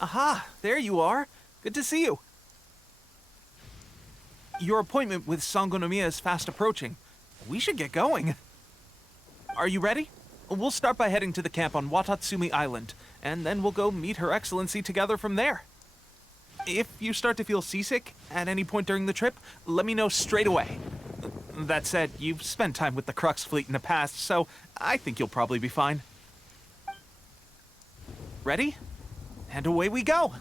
Aha, there you are. Good to see you. Your appointment with Sangonomiya is fast approaching. We should get going. Are you ready? We'll start by heading to the camp on Watatsumi Island, and then we'll go meet Her Excellency together from there. If you start to feel seasick at any point during the trip, let me know straight away. That said, you've spent time with the Crux fleet in the past, so I think you'll probably be fine. Ready? And away we go!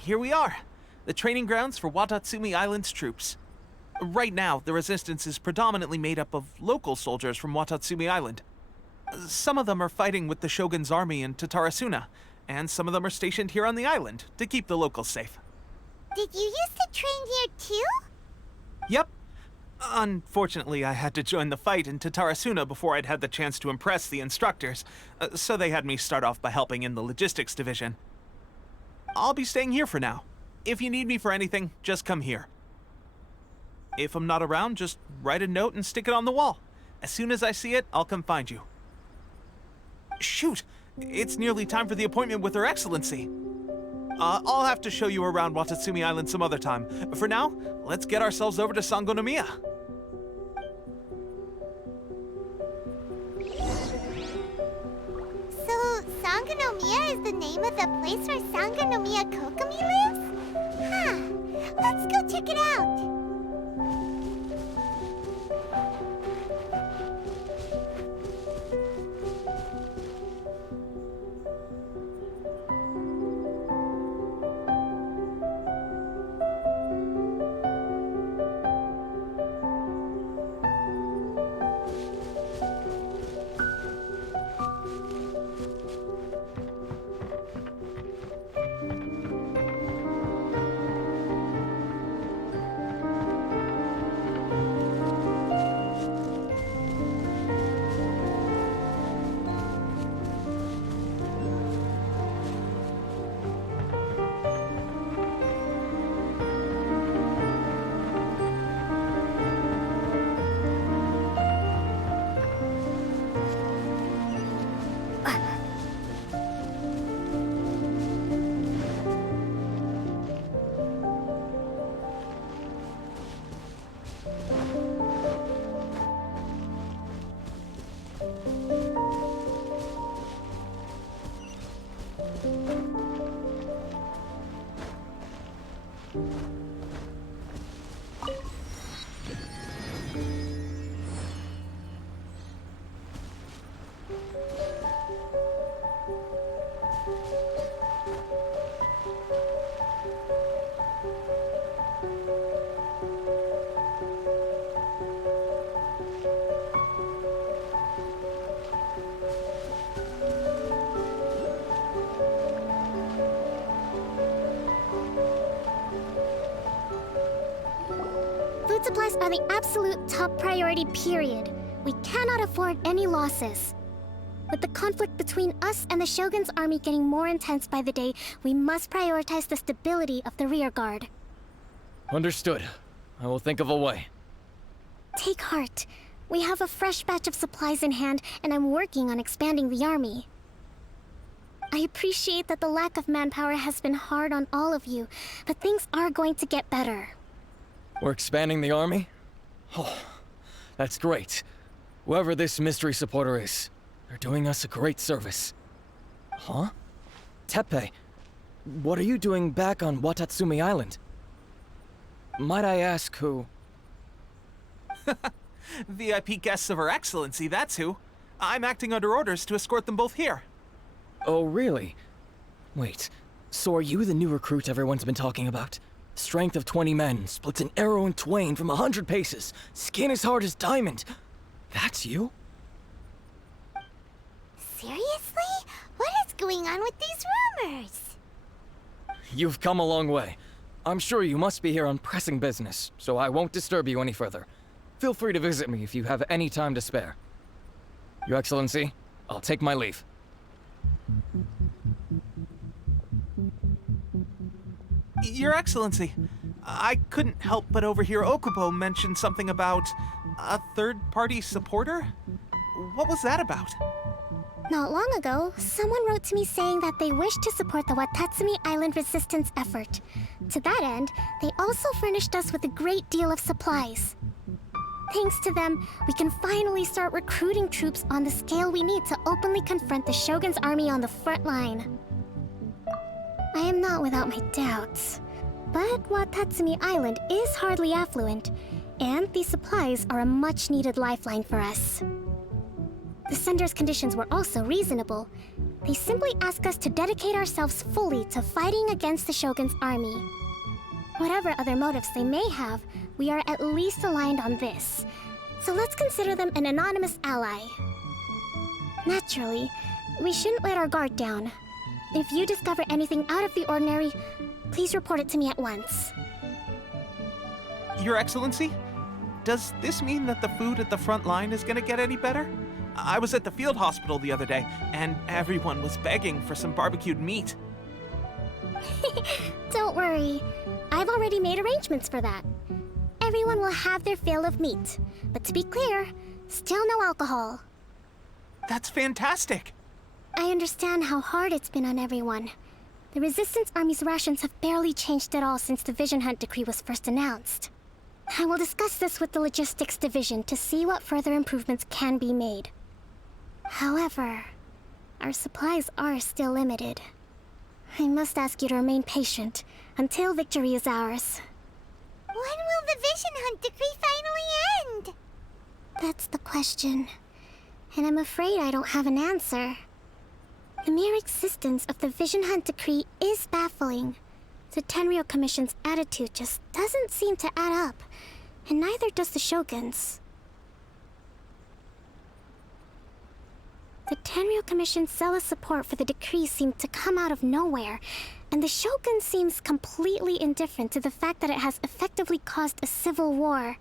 here we are. The training grounds for Watatsumi Island's troops. Right now, the resistance is predominantly made up of local soldiers from Watatsumi Island. Some of them are fighting with the Shogun's army in Tatarasuna, and some of them are stationed here on the island to keep the locals safe. Did you used to train here too? Yep. Unfortunately, I had to join the fight in Tatarasuna before I'd had the chance to impress the instructors, so they had me start off by helping in the logistics division. I'll be staying here for now. If you need me for anything, just come here. If I'm not around, just write a note and stick it on the wall. As soon as I see it, I'll come find you. Shoot! It's nearly time for the appointment with Her Excellency. I'll have to show you around Watatsumi Island some other time. For now, let's get ourselves over to Sangonomiya. So, Sangonomiya is the name of the place where Sangonomiya Kokomi lives? Huh. Let's go check it out. Food supplies are the absolute top priority, period. We cannot afford any losses. With the conflict between us and the Shogun's army getting more intense by the day, we must prioritize the stability of the rear guard. Understood. I will think of a way. Take heart. We have a fresh batch of supplies in hand, and I'm working on expanding the army. I appreciate that the lack of manpower has been hard on all of you, but things are going to get better. We're expanding the army? Oh, that's great. Whoever this mystery supporter is, they're doing us a great service. Huh? Teppei, what are you doing back on Watatsumi Island? Might I ask who? VIP guests of Her Excellency, that's who. I'm acting under orders to escort them both here. Oh, really? Wait, so are you the new recruit everyone's been talking about? Strength of 20 men, splits an arrow in twain from 100 paces, skin as hard as diamond. That's you? Seriously? What is going on with these rumors? You've come a long way. I'm sure you must be here on pressing business, so I won't disturb you any further. Feel free to visit me if you have any time to spare. Your Excellency, I'll take my leave. Your Excellency, I couldn't help but overhear Okubo mention something about a third-party supporter? What was that about? Not long ago, someone wrote to me saying that they wish to support the Watatsumi Island resistance effort. To that end, they also furnished us with a great deal of supplies. Thanks to them, we can finally start recruiting troops on the scale we need to openly confront the Shogun's army on the front line. I am not without my doubts, but Watatsumi Island is hardly affluent, and these supplies are a much-needed lifeline for us. The sender's conditions were also reasonable. They simply ask us to dedicate ourselves fully to fighting against the Shogun's army. Whatever other motives they may have, we are at least aligned on this. So let's consider them an anonymous ally. Naturally, we shouldn't let our guard down. If you discover anything out of the ordinary, please report it to me at once. Your Excellency, does this mean that the food at the front line is gonna get any better? I was at the field hospital the other day, and everyone was begging for some barbecued meat. Don't worry. I've already made arrangements for that. Everyone will have their fill of meat. But to be clear, still no alcohol. That's fantastic! I understand how hard it's been on everyone. The Resistance Army's rations have barely changed at all since the Vision Hunt decree was first announced. I will discuss this with the Logistics Division to see what further improvements can be made. However, our supplies are still limited. I must ask you to remain patient until victory is ours. When will the Vision Hunt decree finally end? That's the question. And I'm afraid I don't have an answer. The mere existence of the Vision Hunt decree is baffling. The Tenryou Commission's attitude just doesn't seem to add up, and neither does the Shogun's. The Tenryou Commission's zealous support for the decree seemed to come out of nowhere, and the Shogun seems completely indifferent to the fact that it has effectively caused a civil war.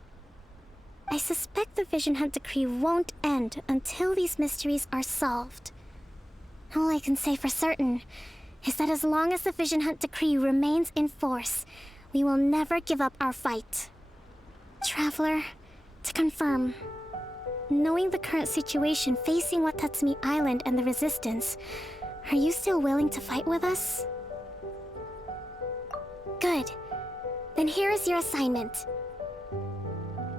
I suspect the Vision Hunt decree won't end until these mysteries are solved. All I can say for certain is that as long as the Vision Hunt decree remains in force, we will never give up our fight. Traveler, to confirm, knowing the current situation facing Watatsumi Island and the Resistance, are you still willing to fight with us? Good. Then here is your assignment.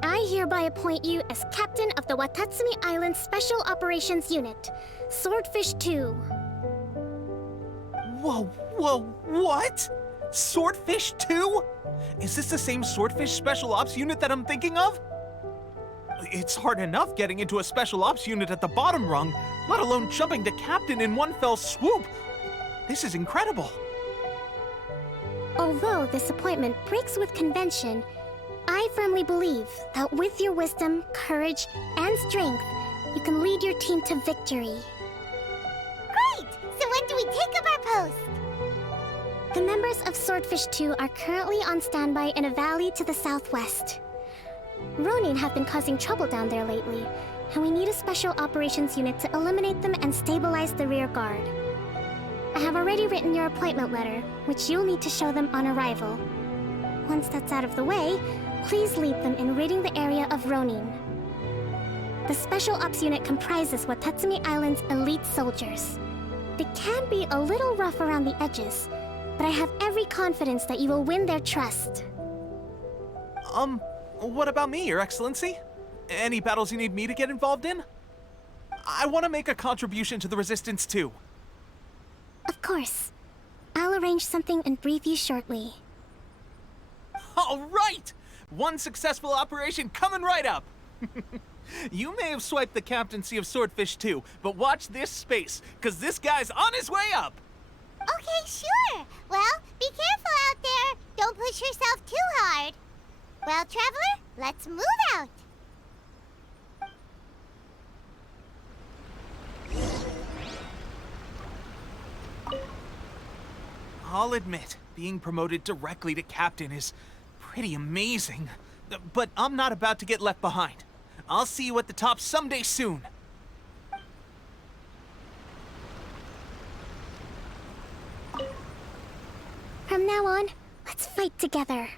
I hereby appoint you as captain of the Watatsumi Island Special Operations Unit, Swordfish 2. Whoa, what? Swordfish 2? Is this the same Swordfish Special Ops unit that I'm thinking of? It's hard enough getting into a Special Ops unit at the bottom rung, let alone jumping to captain in one fell swoop. This is incredible. Although this appointment breaks with convention, I firmly believe that with your wisdom, courage, and strength, you can lead your team to victory. Great! So when do we take up our post? The members of Swordfish 2 are currently on standby in a valley to the southwest. Ronin have been causing trouble down there lately, and we need a special operations unit to eliminate them and stabilize the rear guard. I have already written your appointment letter, which you'll need to show them on arrival. Once that's out of the way, please lead them in ridding the area of Ronin. The Special Ops unit comprises Watatsumi Island's elite soldiers. They can be a little rough around the edges, but I have every confidence that you will win their trust. What about me, Your Excellency? Any battles you need me to get involved in? I want to make a contribution to the Resistance too. Of course. I'll arrange something and brief you shortly. All right! One successful operation coming right up! You may have swiped the captaincy of Swordfish 2, but watch this space, because this guy's on his way up! Okay, sure. Well, be careful out there. Don't push yourself too hard. Well, Traveler, let's move out. I'll admit, being promoted directly to captain is pretty amazing. But I'm not about to get left behind. I'll see you at the top someday soon. From now on, let's fight together.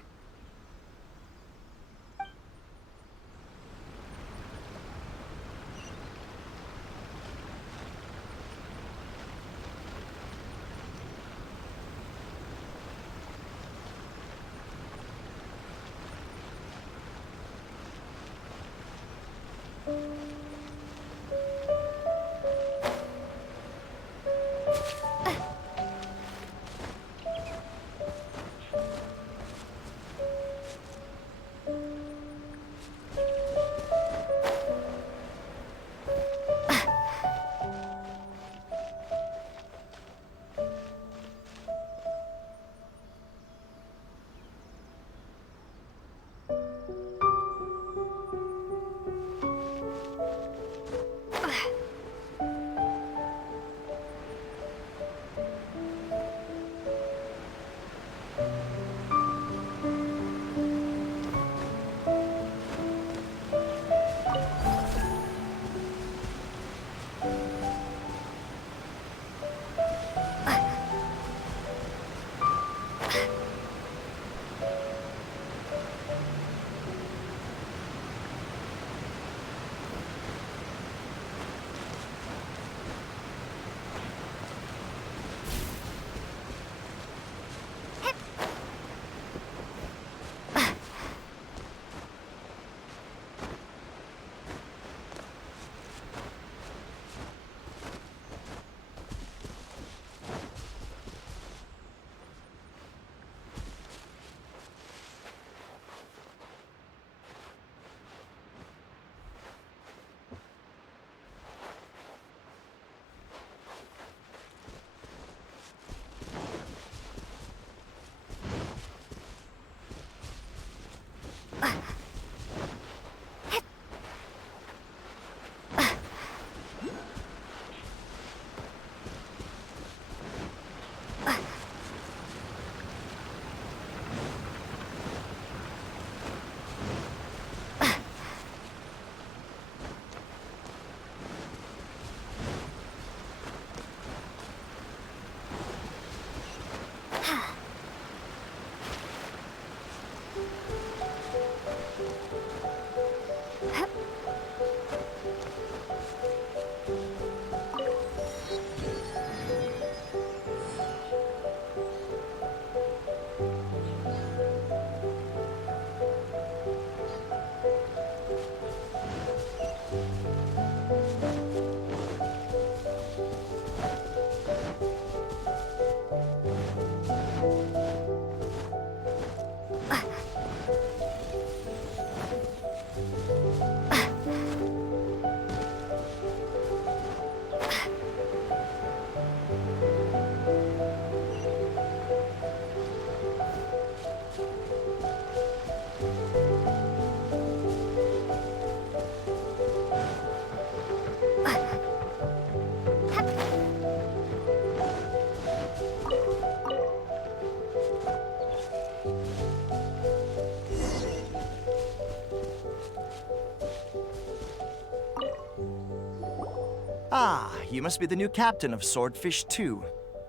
Ah, you must be the new captain of Swordfish 2.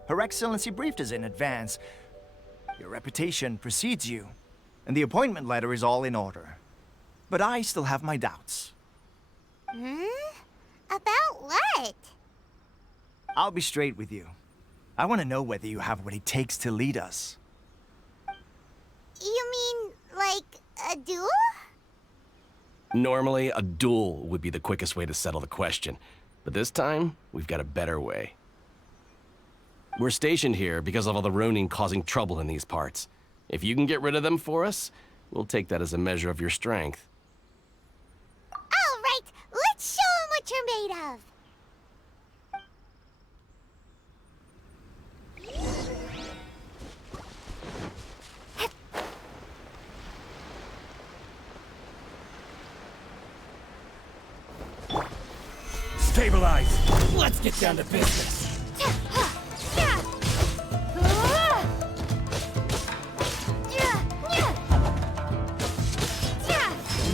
Her Excellency briefed us in advance. Your reputation precedes you, and the appointment letter is all in order. But I still have my doubts. About what? I'll be straight with you. I want to know whether you have what it takes to lead us. You mean, like, a duel? Normally, a duel would be the quickest way to settle the question, but this time, we've got a better way. We're stationed here because of all the Ronin causing trouble in these parts. If you can get rid of them for us, we'll take that as a measure of your strength. All right, let's show 'em what you're made of. Stabilize! Let's get down to business!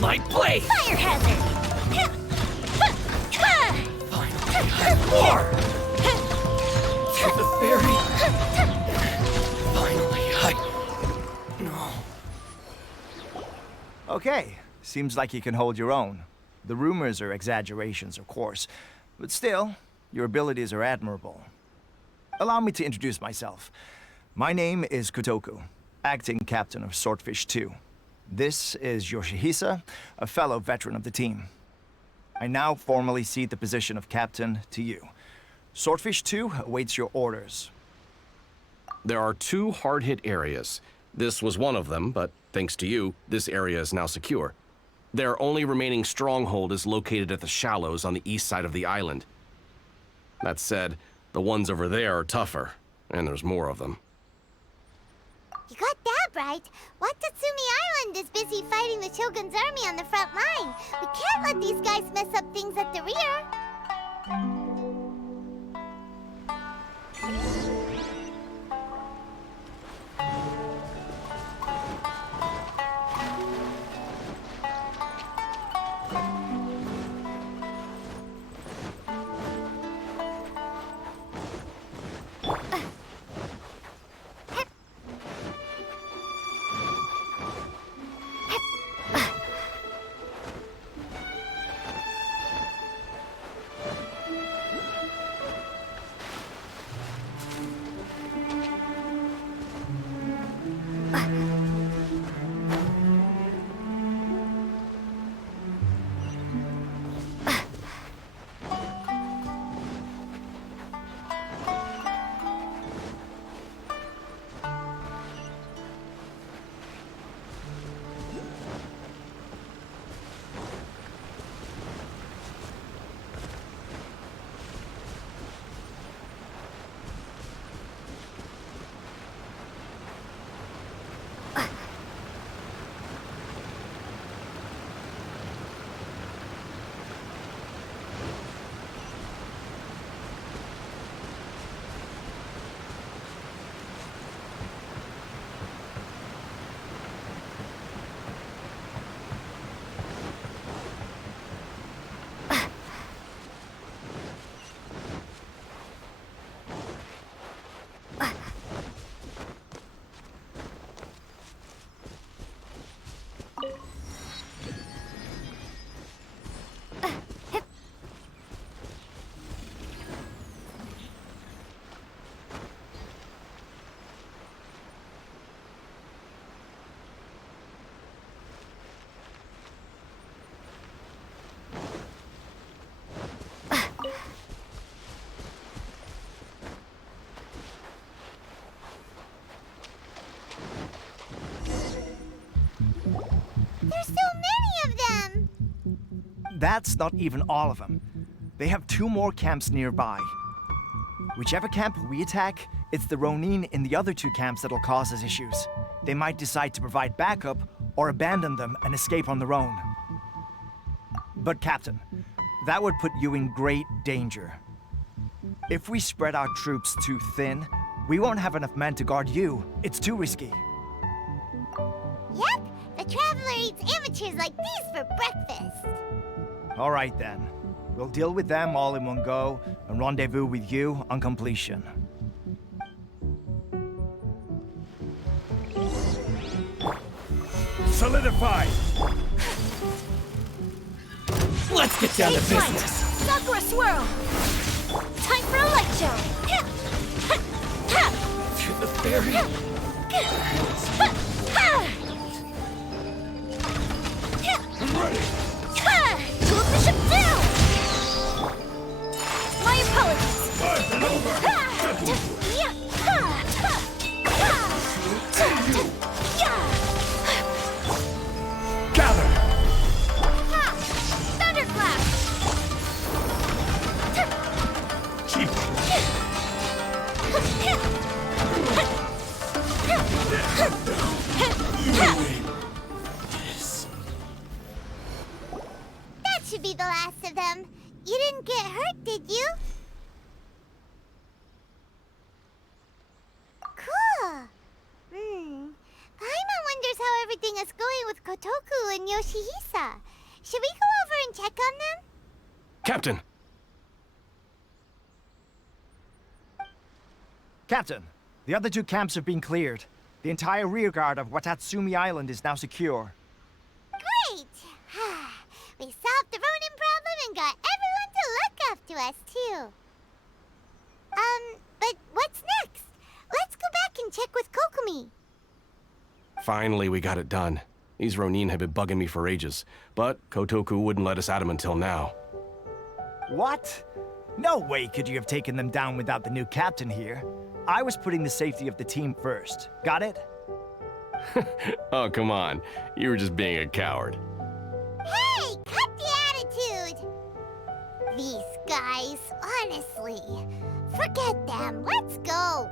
My blade! Fire hazard! Finally, war! To the ferry! Finally, No. Okay, seems like you can hold your own. The rumors are exaggerations, of course, but still, your abilities are admirable. Allow me to introduce myself. My name is Kotoku, acting captain of Swordfish 2. This is Yoshihisa, a fellow veteran of the team. I now formally cede the position of captain to you. Swordfish 2 awaits your orders. There are 2 hard-hit areas. This was one of them, but thanks to you, this area is now secure. Their only remaining stronghold is located at the shallows on the east side of the island. That said, the ones over there are tougher, and there's more of them. You got that right. Watatsumi Island is busy fighting the Shogun's army on the front line. We can't let these guys mess up things at the rear. There's so many of them! That's not even all of them. They have 2 more camps nearby. Whichever camp we attack, it's the Ronin in the other 2 camps that'll cause us issues. They might decide to provide backup or abandon them and escape on their own. But Captain, that would put you in great danger. If we spread our troops too thin, we won't have enough men to guard you. It's too risky. Yep, the Traveler eats amateurs like these for breakfast. All right then. We'll deal with them all in one go and rendezvous with you on completion. Solidified! Let's get down to Stay tight. business! Sakura swirl! Time for a light show! To the fairy! Ready! Cool bishop down! My apologies! Fast and over! Gather! Thunderclap! Keep That should be the last of them. You didn't get hurt, did you? Cool. Paimon wonders how everything is going with Kotoku and Yoshihisa. Should we go over and check on them? Captain! Captain, the other two camps have been cleared. The entire rearguard of Watatsumi Island is now secure. Great! We solved the Ronin problem and got everyone to look after us, too. But what's next? Let's go back and check with Kokumi. Finally, we got it done. These Ronin have been bugging me for ages, but Kotoku wouldn't let us at them until now. What? No way could you have taken them down without the new captain here. I was putting the safety of the team first. Got it? Oh, come on. You were just being a coward. Hey, cut the attitude! These guys, honestly. Forget them. Let's go.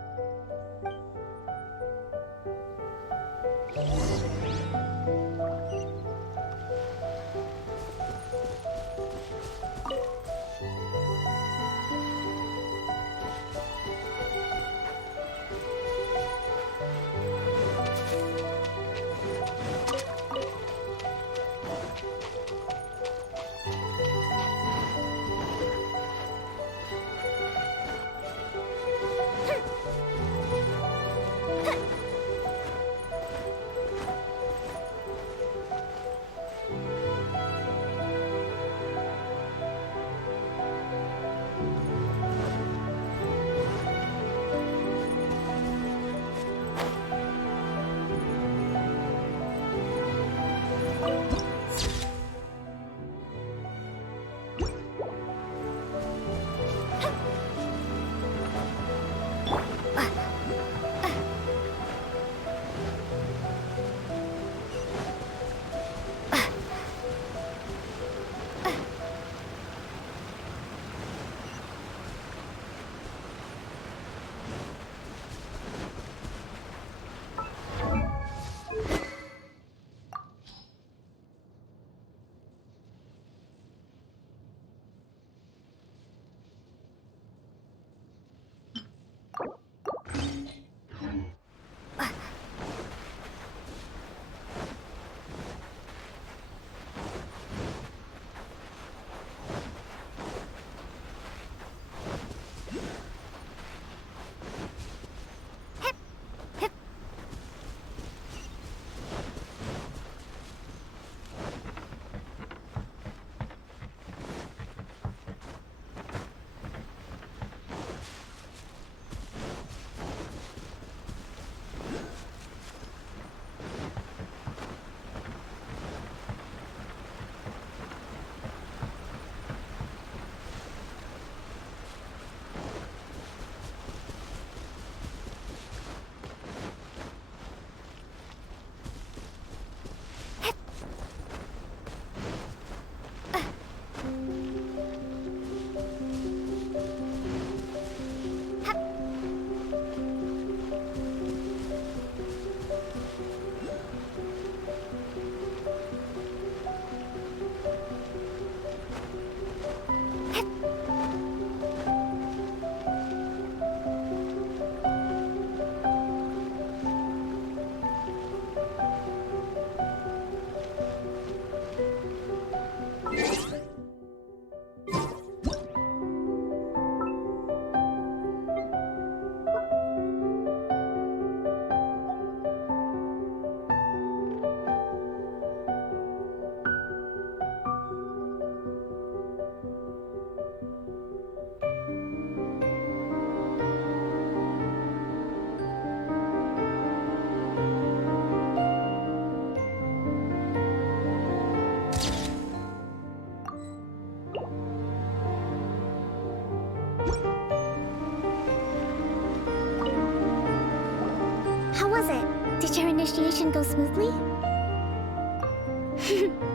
How was it? Did your initiation go smoothly?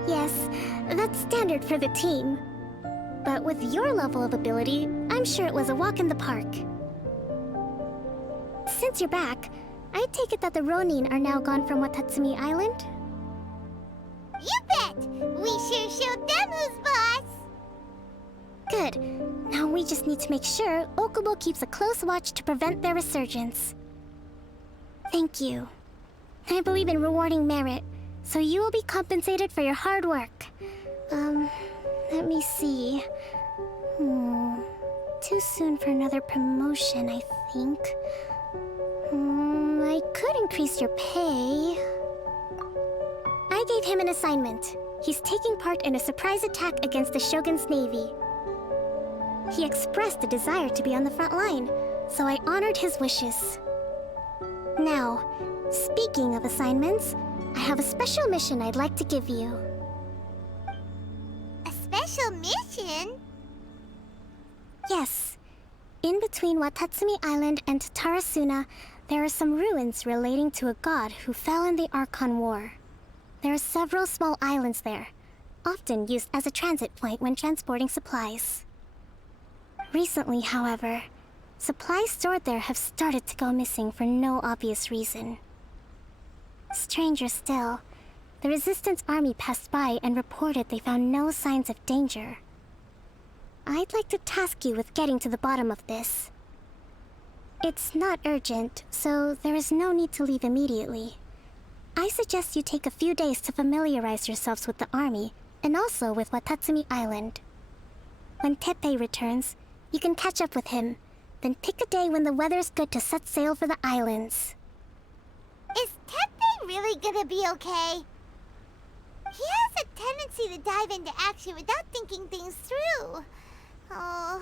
Yes, that's standard for the team. But with your level of ability, I'm sure it was a walk in the park. Since you're back, I take it that the Ronin are now gone from Watatsumi Island? You bet! We sure showed them who's boss! Good. Now we just need to make sure Okubo keeps a close watch to prevent their resurgence. Thank you. I believe in rewarding merit, so you will be compensated for your hard work. Let me see. Too soon for another promotion, I think. I could increase your pay. I gave him an assignment. He's taking part in a surprise attack against the Shogun's navy. He expressed a desire to be on the front line, so I honored his wishes. Now, speaking of assignments, I have a special mission I'd like to give you. A special mission? Yes. In between Watatsumi Island and Tatarasuna, there are some ruins relating to a god who fell in the Archon War. There are several small islands there, often used as a transit point when transporting supplies. Recently, however, supplies stored there have started to go missing for no obvious reason. Stranger still, the Resistance army passed by and reported they found no signs of danger. I'd like to task you with getting to the bottom of this. It's not urgent, so there is no need to leave immediately. I suggest you take a few days to familiarize yourselves with the army, and also with Watatsumi Island. When Teppei returns, you can catch up with him, then pick a day when the weather's good to set sail for the islands. Is Teppei really gonna be okay? He has a tendency to dive into action without thinking things through. Oh,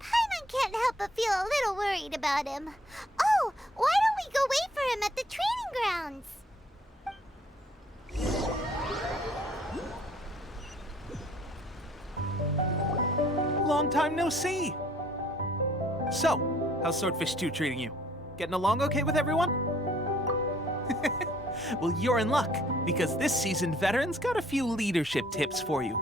Paimon can't help but feel a little worried about him. Oh, why don't we go wait for him at the training grounds? Long time no see. So, how's Swordfish 2 treating you? Getting along okay with everyone? Well, you're in luck, because this seasoned veteran's got a few leadership tips for you.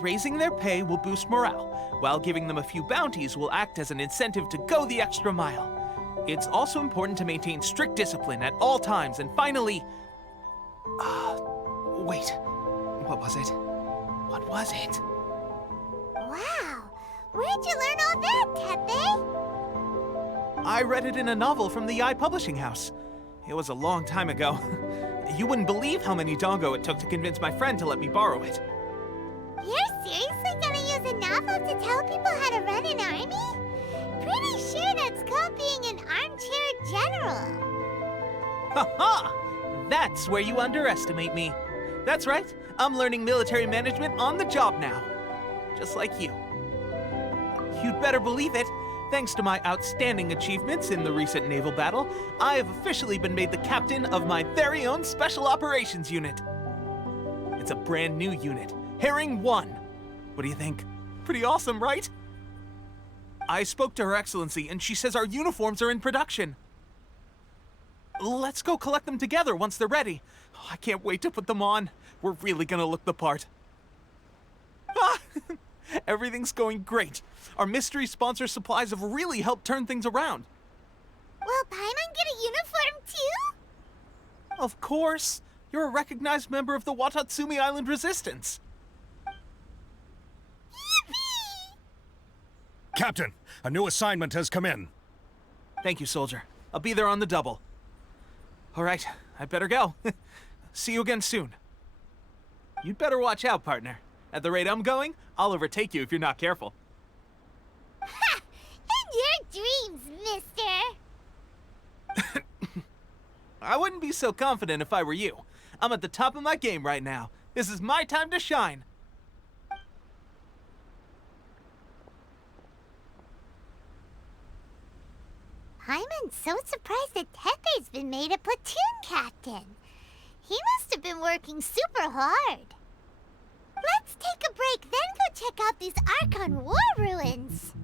Raising their pay will boost morale, while giving them a few bounties will act as an incentive to go the extra mile. It's also important to maintain strict discipline at all times, and finally... wait. What was it? What was it? Wow, where'd you learn all that, Teppei? I read it in a novel from the Eye Publishing House. It was a long time ago. You wouldn't believe how many dongo it took to convince my friend to let me borrow it. You're seriously gonna use a novel to tell people how to run an army? Pretty sure that's called being an armchair general. Ha ha! That's where you underestimate me. That's right, I'm learning military management on the job now. Just like you. You'd better believe it. Thanks to my outstanding achievements in the recent naval battle, I have officially been made the captain of my very own Special Operations Unit. It's a brand new unit, Herring 1. What do you think? Pretty awesome, right? I spoke to Her Excellency, and she says our uniforms are in production. Let's go collect them together once they're ready. Oh, I can't wait to put them on. We're really gonna look the part. Ah! Everything's going great. Our mystery sponsor supplies have really helped turn things around. Will Paimon get a uniform too? Of course. You're a recognized member of the Watatsumi Island Resistance. Yippee! Captain, a new assignment has come in. Thank you, soldier. I'll be there on the double. All right, I better go. See you again soon. You'd better watch out, partner. At the rate I'm going, I'll overtake you if you're not careful. Ha! In your dreams, mister! I wouldn't be so confident if I were you. I'm at the top of my game right now. This is my time to shine. Paimon's so surprised that Teppei's been made a platoon captain. He must have been working super hard. Let's take a break, then go check out these Archon War ruins.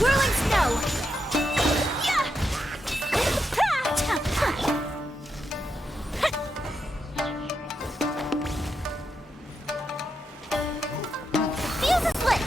Whirling snow! Fuse is lit!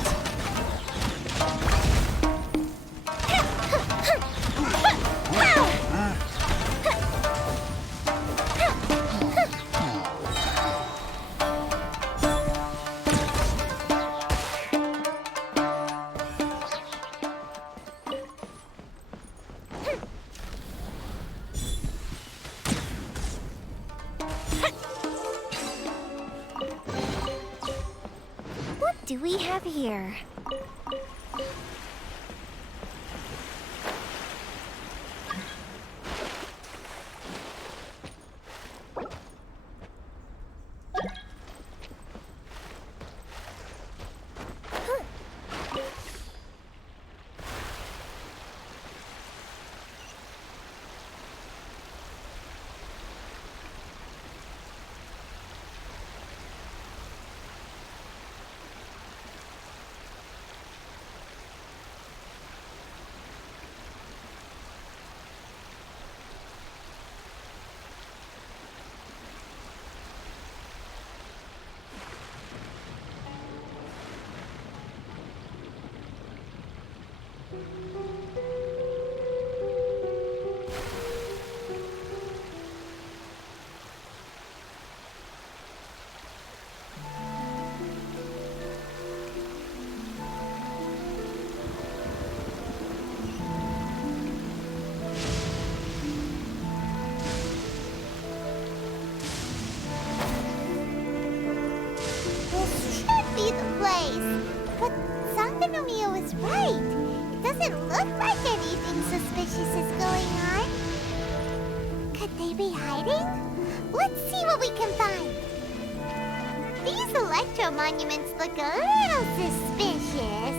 What do we have here? Was right. It doesn't look like anything suspicious is going on. Could they be hiding? Let's see what we can find. These electro monuments look a little suspicious.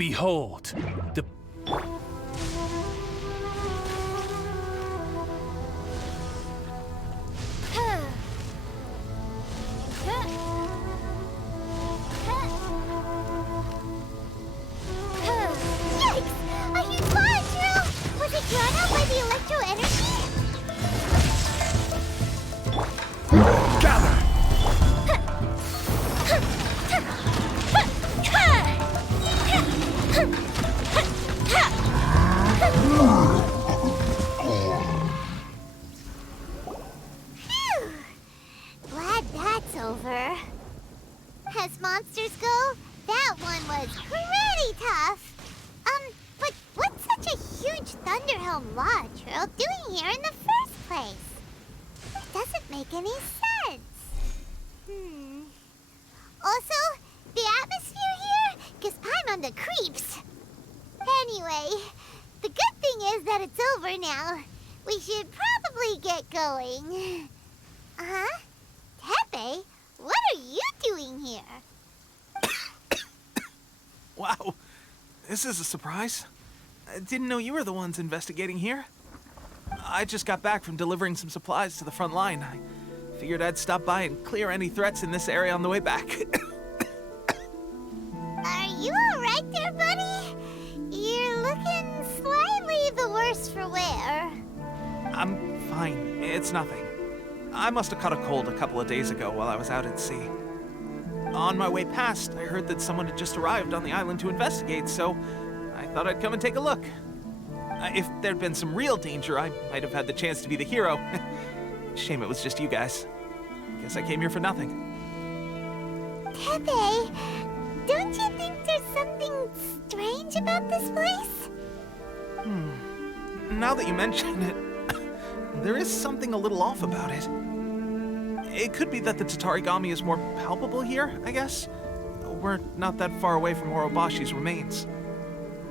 Behold, the Yikes! A huge fire drill! Was it drawn out by the electro energy? gather! Phew! Glad that's over. As monsters go, that one was pretty tough. But what's such a huge Thunderhelm Lodge Earl doing here in the first place? It doesn't make any sense. Also, the atmosphere here gives Paimon the creeps. Anyway, the good thing is that it's over now. We should probably get going. Huh? Tepe, what are you doing here? Wow, this is a surprise. I didn't know you were the ones investigating here. I just got back from delivering some supplies to the front line. I figured I'd stop by and clear any threats in this area on the way back. Are you alright there, buddy? You're looking slightly the worse for wear. I'm fine. It's nothing. I must have caught a cold a couple of days ago while I was out at sea. On my way past, I heard that someone had just arrived on the island to investigate, so I thought I'd come and take a look. If there'd been some real danger, I might have had the chance to be the hero. Shame it was just you guys. Guess I came here for nothing. Tepe, don't you think there's something strange about this place? Now that you mention it, there is something a little off about it. It could be that the Tatarigami is more palpable here, I guess. We're not that far away from Orobashi's remains.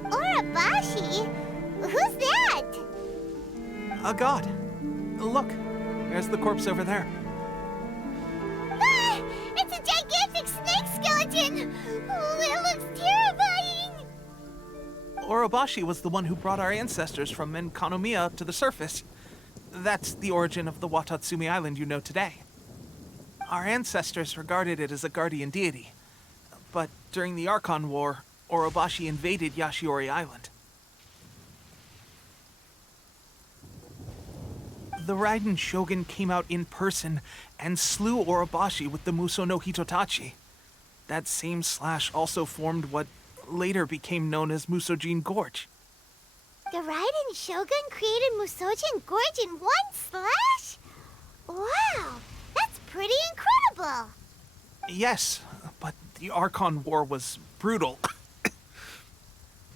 Orobashi? Who's that? A god. Look, there's the corpse over there. Ah! It's a gigantic snake skeleton! Oh, it looks terrifying! Orobashi was the one who brought our ancestors from Menkanomiya up to the surface. That's the origin of the Watatsumi Island you know today. Our ancestors regarded it as a guardian deity. But during the Archon War, Orobashi invaded Yashiori Island. The Raiden Shogun came out in person and slew Orobashi with the Muso no Hitotachi. That same slash also formed what later became known as Musojin Gorge. The Raiden Shogun created Musojin Gorge in one slash? Wow, that's pretty incredible! Yes, but the Archon War was brutal.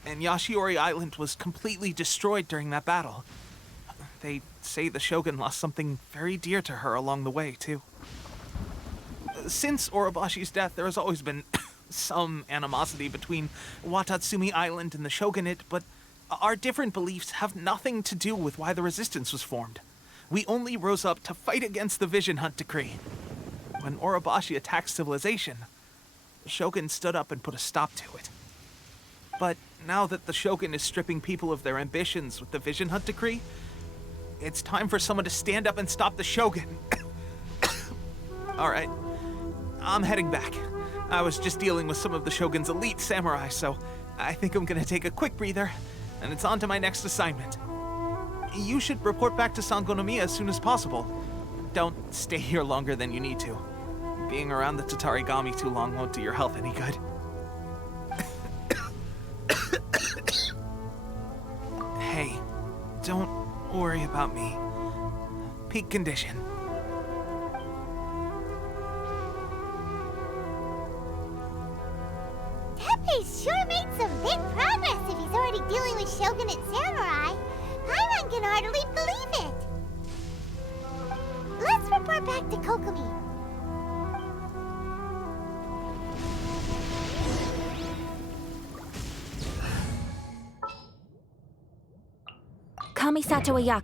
And Yashiori Island was completely destroyed during that battle. They say the Shogun lost something very dear to her along the way, too. Since Orobashi's death, there has always been some animosity between Watatsumi Island and the Shogunate, but our different beliefs have nothing to do with why the resistance was formed. We only rose up to fight against the Vision Hunt Decree. When Orobashi attacked civilization, the Shogun stood up and put a stop to it. But now that the Shogun is stripping people of their ambitions with the Vision Hunt Decree, it's time for someone to stand up and stop the Shogun. All right, I'm heading back. I was just dealing with some of the Shogun's elite samurai, so I think I'm gonna take a quick breather, and it's on to my next assignment. You should report back to Sangonomiya as soon as possible. Don't stay here longer than you need to. Being around the Tatarigami too long won't do your health any good. Hey, don't worry about me. Peak condition. Tepe's sure made some big progress if he's already dealing with Shogunate samurai. Paimon can hardly believe it. Let's report back to Kokomi. Kamisato wa yak.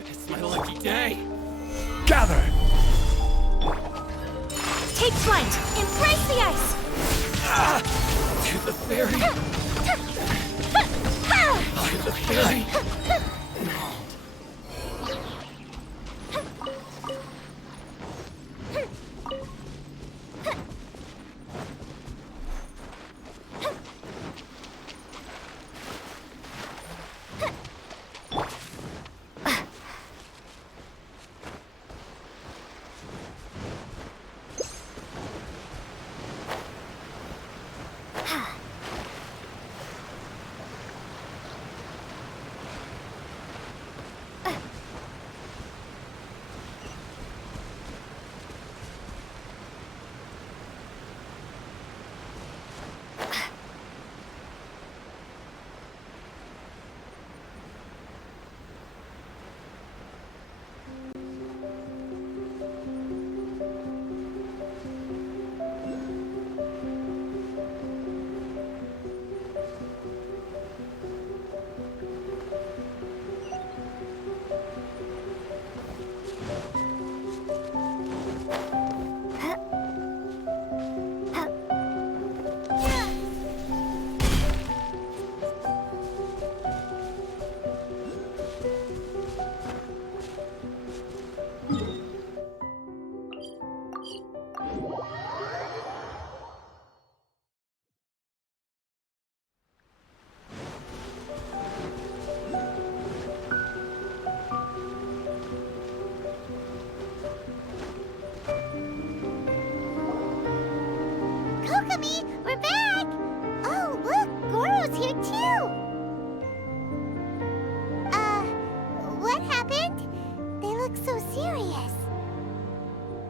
It's my lucky day. Gather! Take flight! Embrace the ice! To the ferry. To the ferry. Kokomi, we're back! Oh, look, Goro's here too! What happened? They look so serious.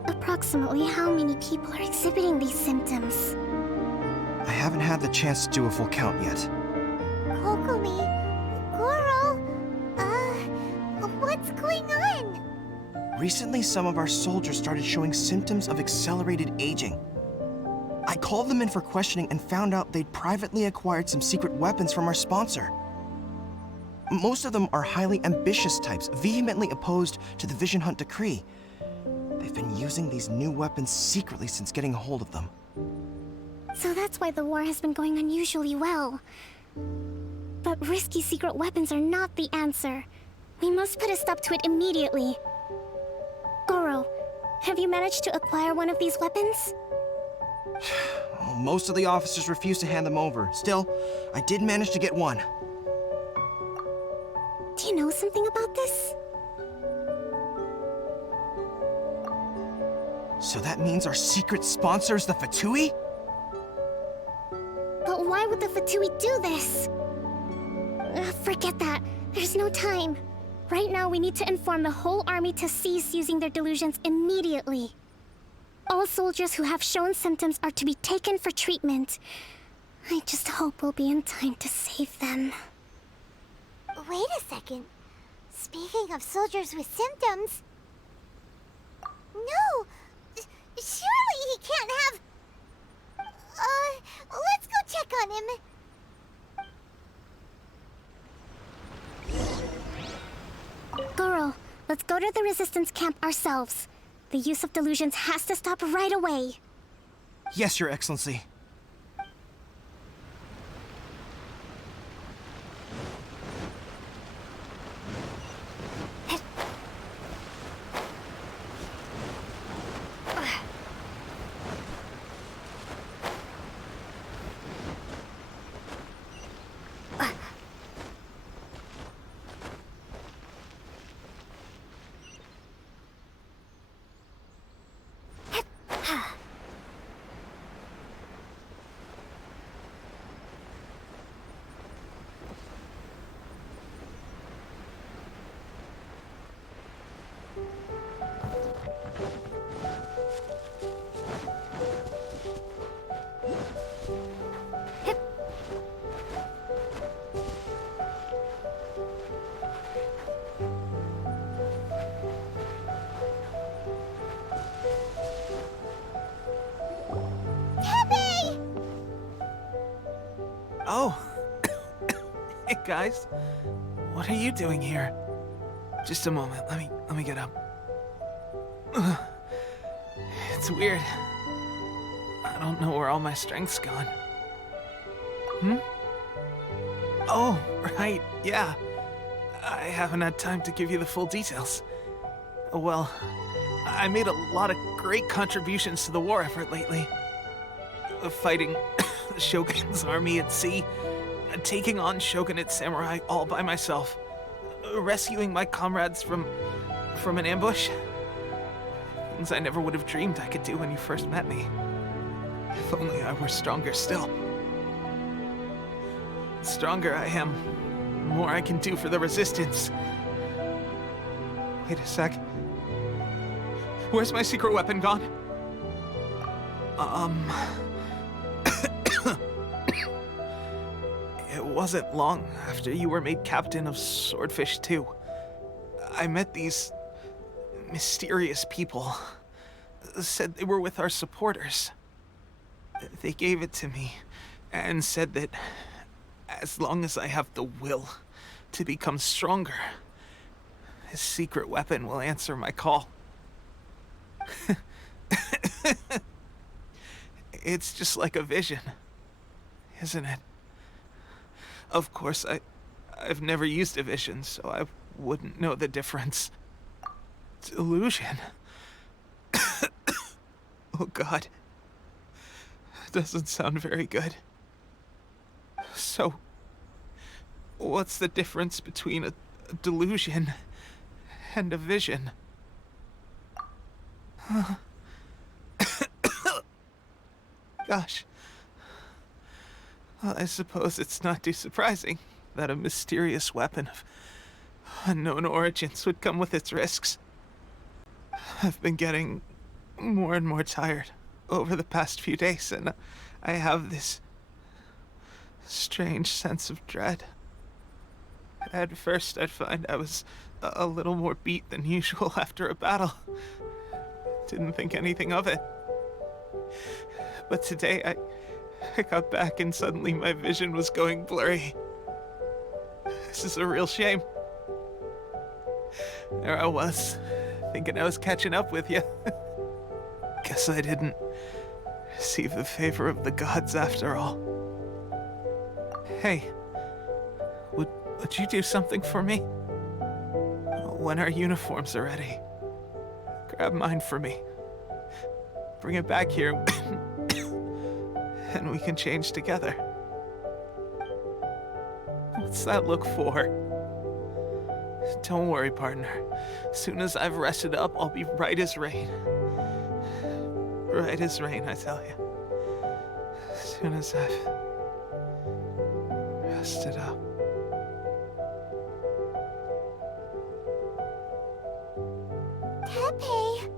Approximately how many people are exhibiting these symptoms? I haven't had the chance to do a full count yet. Kokomi, Goro, what's going on? Recently, some of our soldiers started showing symptoms of accelerated aging. I called them in for questioning and found out they'd privately acquired some secret weapons from our sponsor. Most of them are highly ambitious types, vehemently opposed to the Vision Hunt decree. They've been using these new weapons secretly since getting a hold of them. So that's why the war has been going unusually well. But risky secret weapons are not the answer. We must put a stop to it immediately. Goro, have you managed to acquire one of these weapons? Most of the officers refused to hand them over. Still, I did manage to get one. Do you know something about this? So that means our secret sponsor is the Fatui? But why would the Fatui do this? Forget that. There's no time. Right now, we need to inform the whole army to cease using their delusions immediately. All soldiers who have shown symptoms are to be taken for treatment. I just hope we'll be in time to save them. Wait a second. Speaking of soldiers with symptoms... No! Surely he can't have... let's go check on him. Goro, let's go to the resistance camp ourselves. The use of delusions has to stop right away. Yes, Your Excellency. Oh. Hey, guys. What are you doing here? Just a moment. Let me get up. It's weird. I don't know where all my strength's gone. Oh, right, yeah. I haven't had time to give you the full details. Well, I made a lot of great contributions to the war effort lately. Fighting the Shogun's army at sea, taking on Shogunate samurai all by myself, rescuing my comrades from an ambush. Things I never would have dreamed I could do when you first met me. If only I were stronger still. The stronger I am, the more I can do for the Resistance. Wait a sec. Where's my secret weapon gone? It wasn't long after you were made captain of Swordfish 2. I met these mysterious people. Said they were with our supporters. They gave it to me and said that as long as I have the will to become stronger, his secret weapon will answer my call. It's just like a vision, isn't it? Of course, I've never used a vision, so I wouldn't know the difference. Delusion? Oh God. Doesn't sound very good. So, what's the difference between a delusion and a vision? Gosh. Well, I suppose it's not too surprising that a mysterious weapon of unknown origins would come with its risks. I've been getting more and more tired over the past few days, and I have this strange sense of dread. At first, I'd find I was a little more beat than usual after a battle. Didn't think anything of it. But today, I got back and suddenly my vision was going blurry. This is a real shame. There I was, thinking I was catching up with you. Guess I didn't receive the favor of the gods after all. Hey, would you do something for me? When our uniforms are ready, grab mine for me. Bring it back here, and we can change together. What's that look for? Don't worry, partner. As soon as I've rested up, I'll be right as rain. Right as rain, I tell you. As soon as I've rested up. Tepe!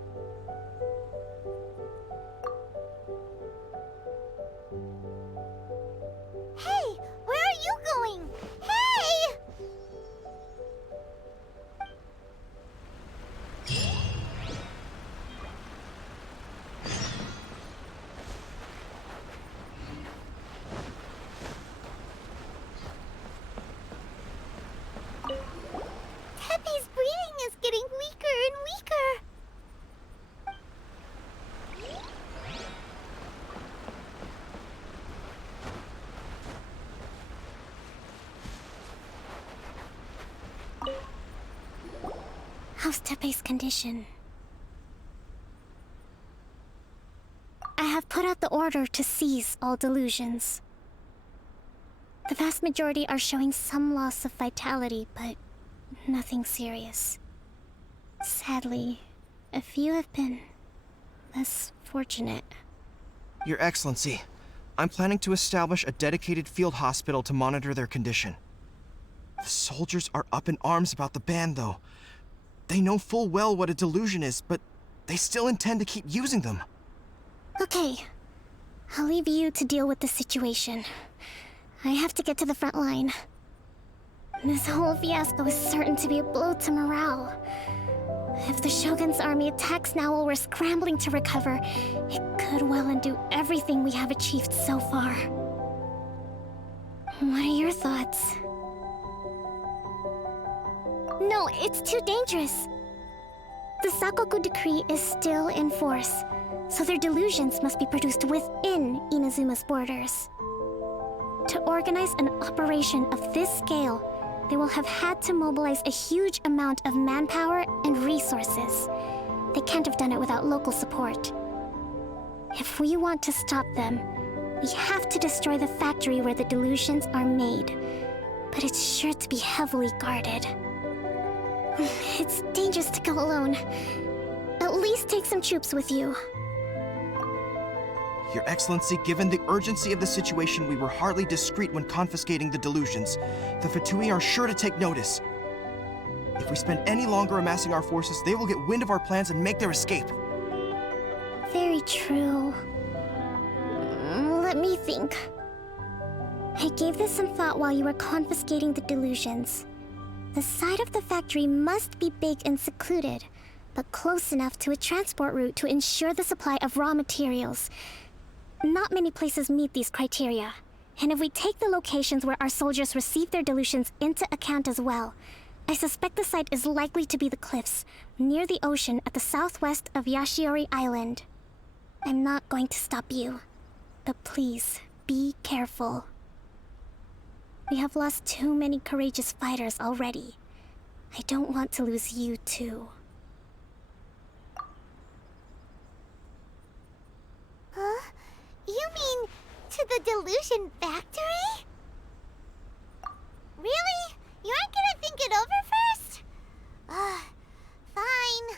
Hey! Where are you going? Hey! Tepe's breathing is getting weaker and weaker. How's Tepe's condition? I have put out the order to cease all delusions. The vast majority are showing some loss of vitality, but nothing serious. Sadly, a few have been less fortunate. Your Excellency, I'm planning to establish a dedicated field hospital to monitor their condition. The soldiers are up in arms about the ban, though. They know full well what a delusion is, but they still intend to keep using them. Okay, I'll leave you to deal with the situation. I have to get to the front line. This whole fiasco is certain to be a blow to morale. If the Shogun's army attacks now while we're scrambling to recover, it could well undo everything we have achieved so far. What are your thoughts? No, it's too dangerous. The Sakoku decree is still in force, so their delusions must be produced within Inazuma's borders. To organize an operation of this scale, they will have had to mobilize a huge amount of manpower and resources. They can't have done it without local support. If we want to stop them, we have to destroy the factory where the delusions are made. But it's sure to be heavily guarded. It's dangerous to go alone. At least take some troops with you. Your Excellency, given the urgency of the situation, we were hardly discreet when confiscating the delusions. The Fatui are sure to take notice. If we spend any longer amassing our forces, they will get wind of our plans and make their escape. Very true. Let me think. I gave this some thought while you were confiscating the delusions. The side of the factory must be big and secluded, but close enough to a transport route to ensure the supply of raw materials. Not many places meet these criteria, and if we take the locations where our soldiers receive their delusions into account as well, I suspect the site is likely to be the cliffs, near the ocean at the southwest of Yashiori Island. I'm not going to stop you, but please, be careful. We have lost too many courageous fighters already. I don't want to lose you too. Huh? You mean to the delusion factory? Really? You aren't gonna think it over first? Fine.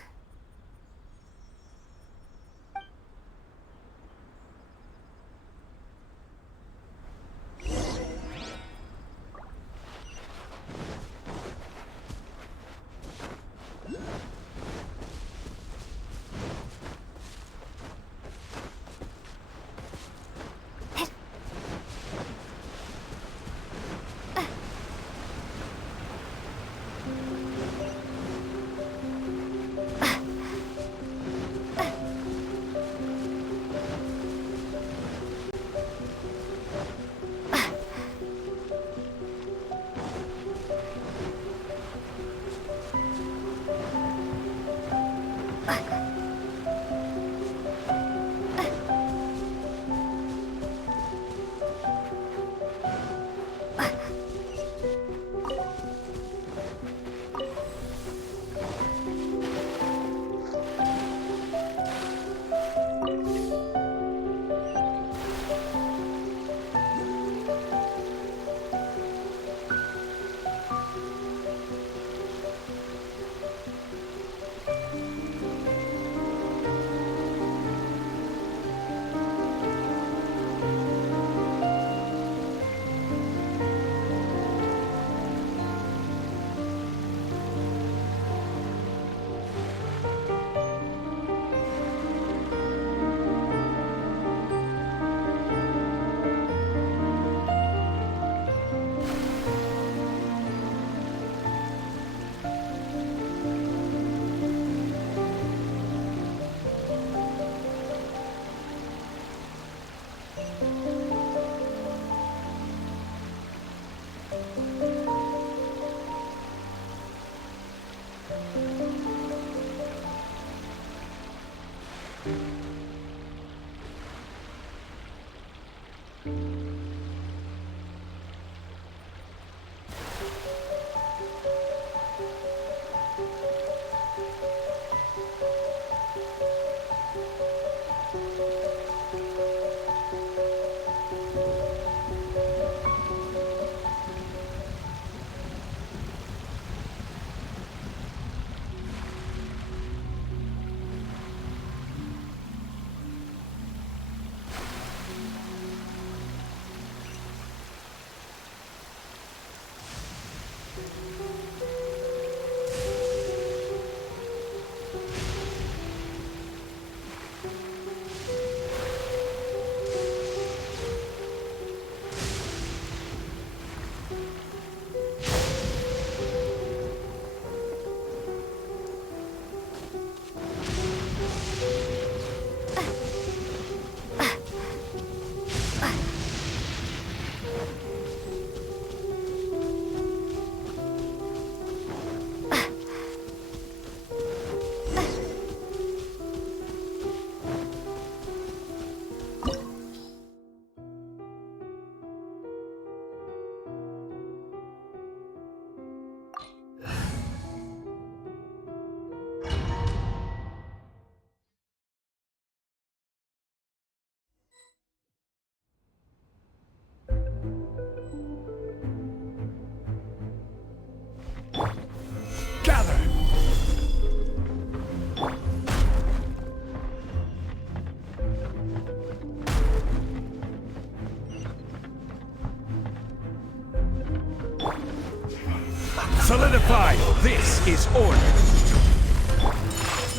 Solidified! This is order!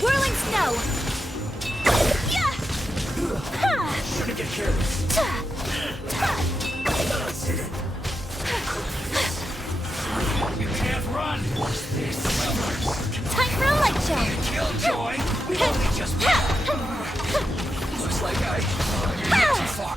Whirling snow! Yeah! Shouldn't get careless. You can't run! Time for a light show! Killjoy! We only just... Looks like I... too far.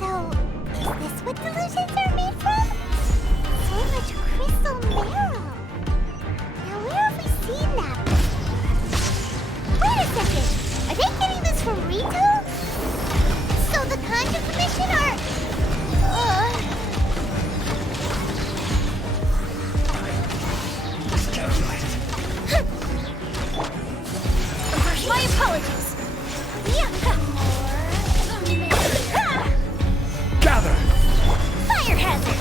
So, is this what delusions are made from? So much crystal marrow. Now where have we seen that? Wait a second. Are they getting this from Rito? So the Conjure Commission are... My apologies. Gather! Fire hazard!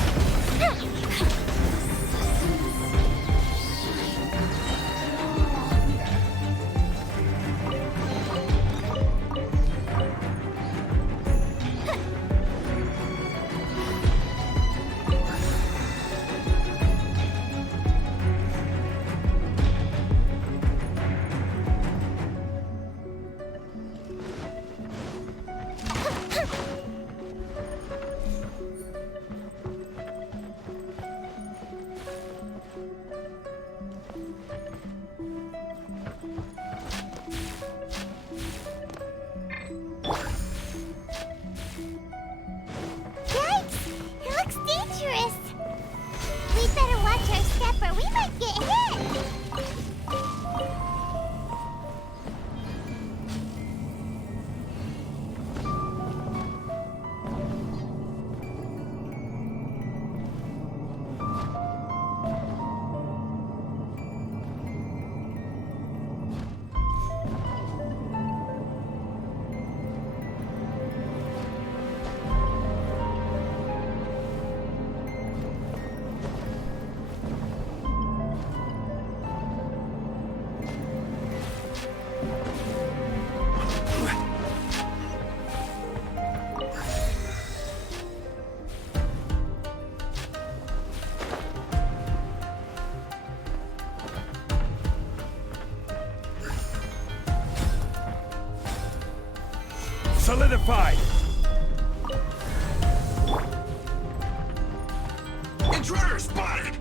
Yikes! It looks dangerous! We'd better watch our step or we might get hit! Solidified! Intruder spotted!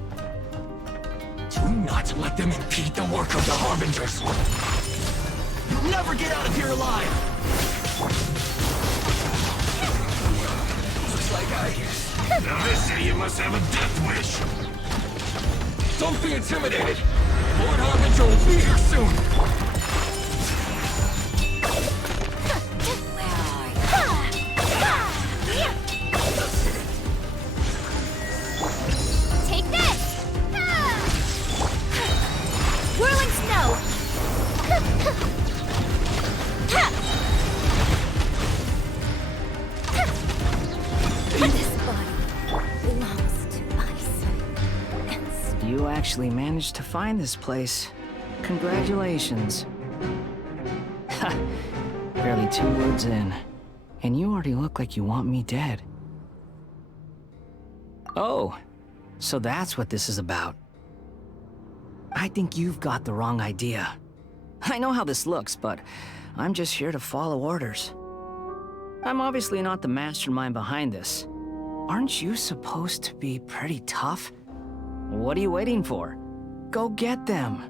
Do not let them impede the work of the Harbingers! You'll never get out of here alive! Looks like now this idiot must have a death wish! Don't be intimidated! Lord Harbinger will be here soon! Take this! Whirling snow! This body belongs to ice and stone. You actually managed to find this place. Congratulations. Ha! Barely 2 words in. And you already look like you want me dead. Oh, so that's what this is about. I think you've got the wrong idea. I know how this looks, but I'm just here to follow orders. I'm obviously not the mastermind behind this. Aren't you supposed to be pretty tough? What are you waiting for? Go get them.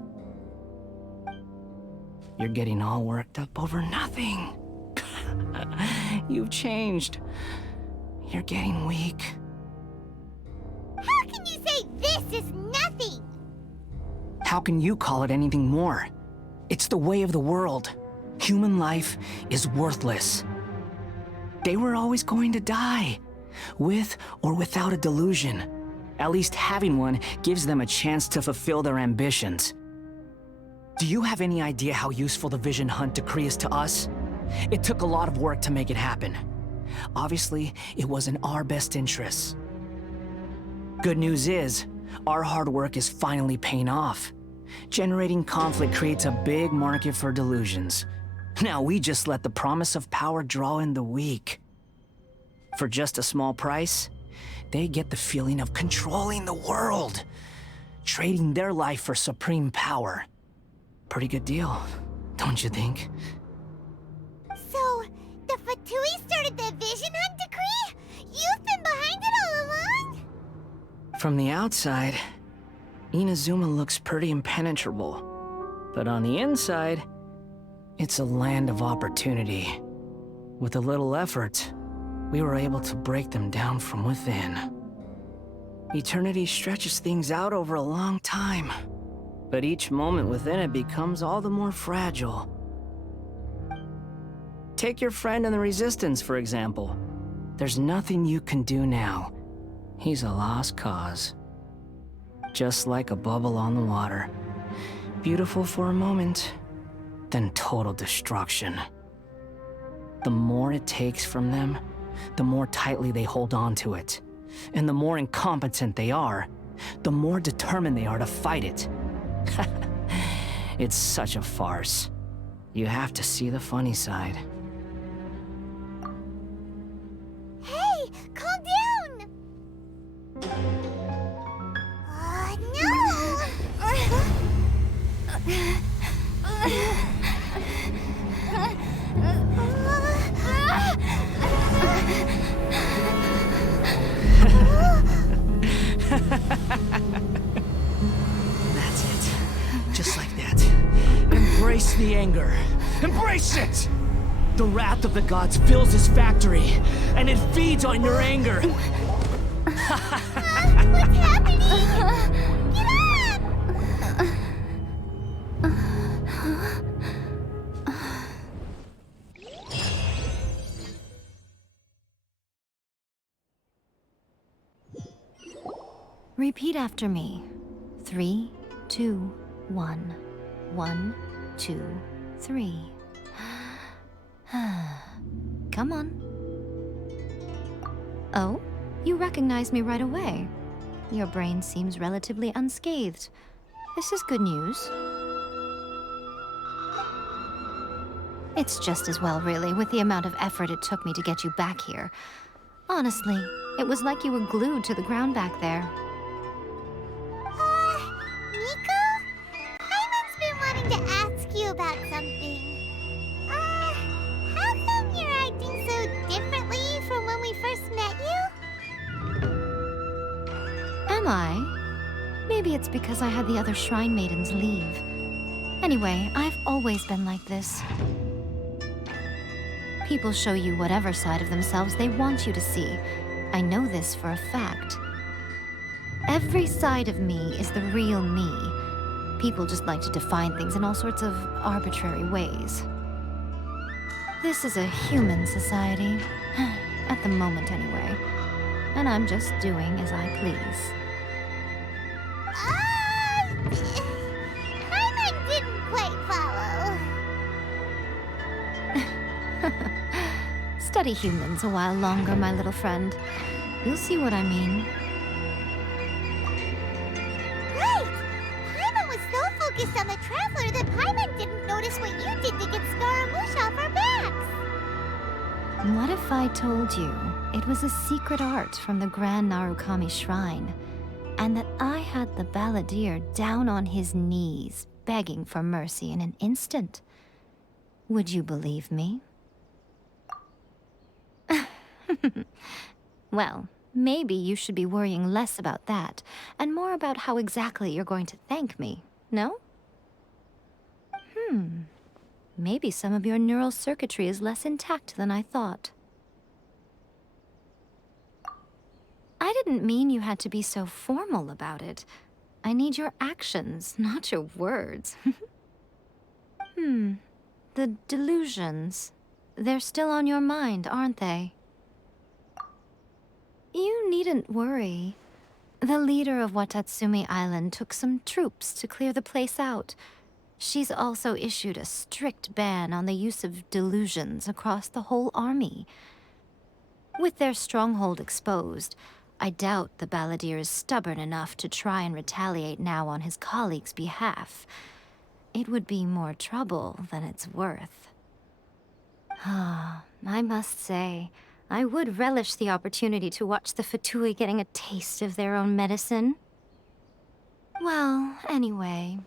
You're getting all worked up over nothing. You've changed. You're getting weak. How can you say this is nothing? How can you call it anything more? It's the way of the world. Human life is worthless. They were always going to die. with or without a delusion. At least having one gives them a chance to fulfill their ambitions. Do you have any idea how useful the Vision Hunt decree is to us? It took a lot of work to make it happen. Obviously, it was in our best interests. Good news is, our hard work is finally paying off. Generating conflict creates a big market for delusions. Now we just let the promise of power draw in the weak. For just a small price, they get the feeling of controlling the world, trading their life for supreme power. Pretty good deal, don't you think? So, the Fatui started the Vision Hunt decree? You've been behind it all along? From the outside, Inazuma looks pretty impenetrable. But on the inside, it's a land of opportunity. With a little effort, we were able to break them down from within. Eternity stretches things out over a long time, but each moment within it becomes all the more fragile. Take your friend in the Resistance, for example. There's nothing you can do now. He's a lost cause. Just like a bubble on the water. Beautiful for a moment, then total destruction. The more it takes from them, the more tightly they hold on to it. And the more incompetent they are, the more determined they are to fight it. It's such a farce. You have to see the funny side. Hey, calm down! That's it. Just like that. Embrace the anger. Embrace it! The wrath of the gods fills this factory, and it feeds on your anger. What's happening? Get up! Repeat after me. 3, 2, 1. 1, 2, 3. Come on. Oh, you recognize me right away. Your brain seems relatively unscathed. This is good news. It's just as well, really, with the amount of effort it took me to get you back here. Honestly, it was like you were glued to the ground back there. Nico? Paimon's been wanting to ask you about something. How come you're acting so differently from when we first met you? Am I? Maybe it's because I had the other Shrine Maidens leave. Anyway, I've always been like this. People show you whatever side of themselves they want you to see. I know this for a fact. Every side of me is the real me. People just like to define things in all sorts of arbitrary ways. This is a human society. At the moment, anyway. And I'm just doing as I please. Paimon didn't quite follow. Study humans a while longer, my little friend. You'll see what I mean. Right! Paimon was so focused on the Traveler that Paimon didn't notice what you did to get Scaramouche off our backs. What if I told you it was a secret art from the Grand Narukami Shrine, and that I had the balladeer down on his knees, begging for mercy in an instant? Would you believe me? Well, maybe you should be worrying less about that, and more about how exactly you're going to thank me, no? Maybe some of your neural circuitry is less intact than I thought. I didn't mean you had to be so formal about it. I need your actions, not your words. The delusions. They're still on your mind, aren't they? You needn't worry. The leader of Watatsumi Island took some troops to clear the place out. She's also issued a strict ban on the use of delusions across the whole army. With their stronghold exposed, I doubt the balladeer is stubborn enough to try and retaliate now on his colleague's behalf. It would be more trouble than it's worth. Ah, I must say, I would relish the opportunity to watch the Fatui getting a taste of their own medicine. Well, anyway,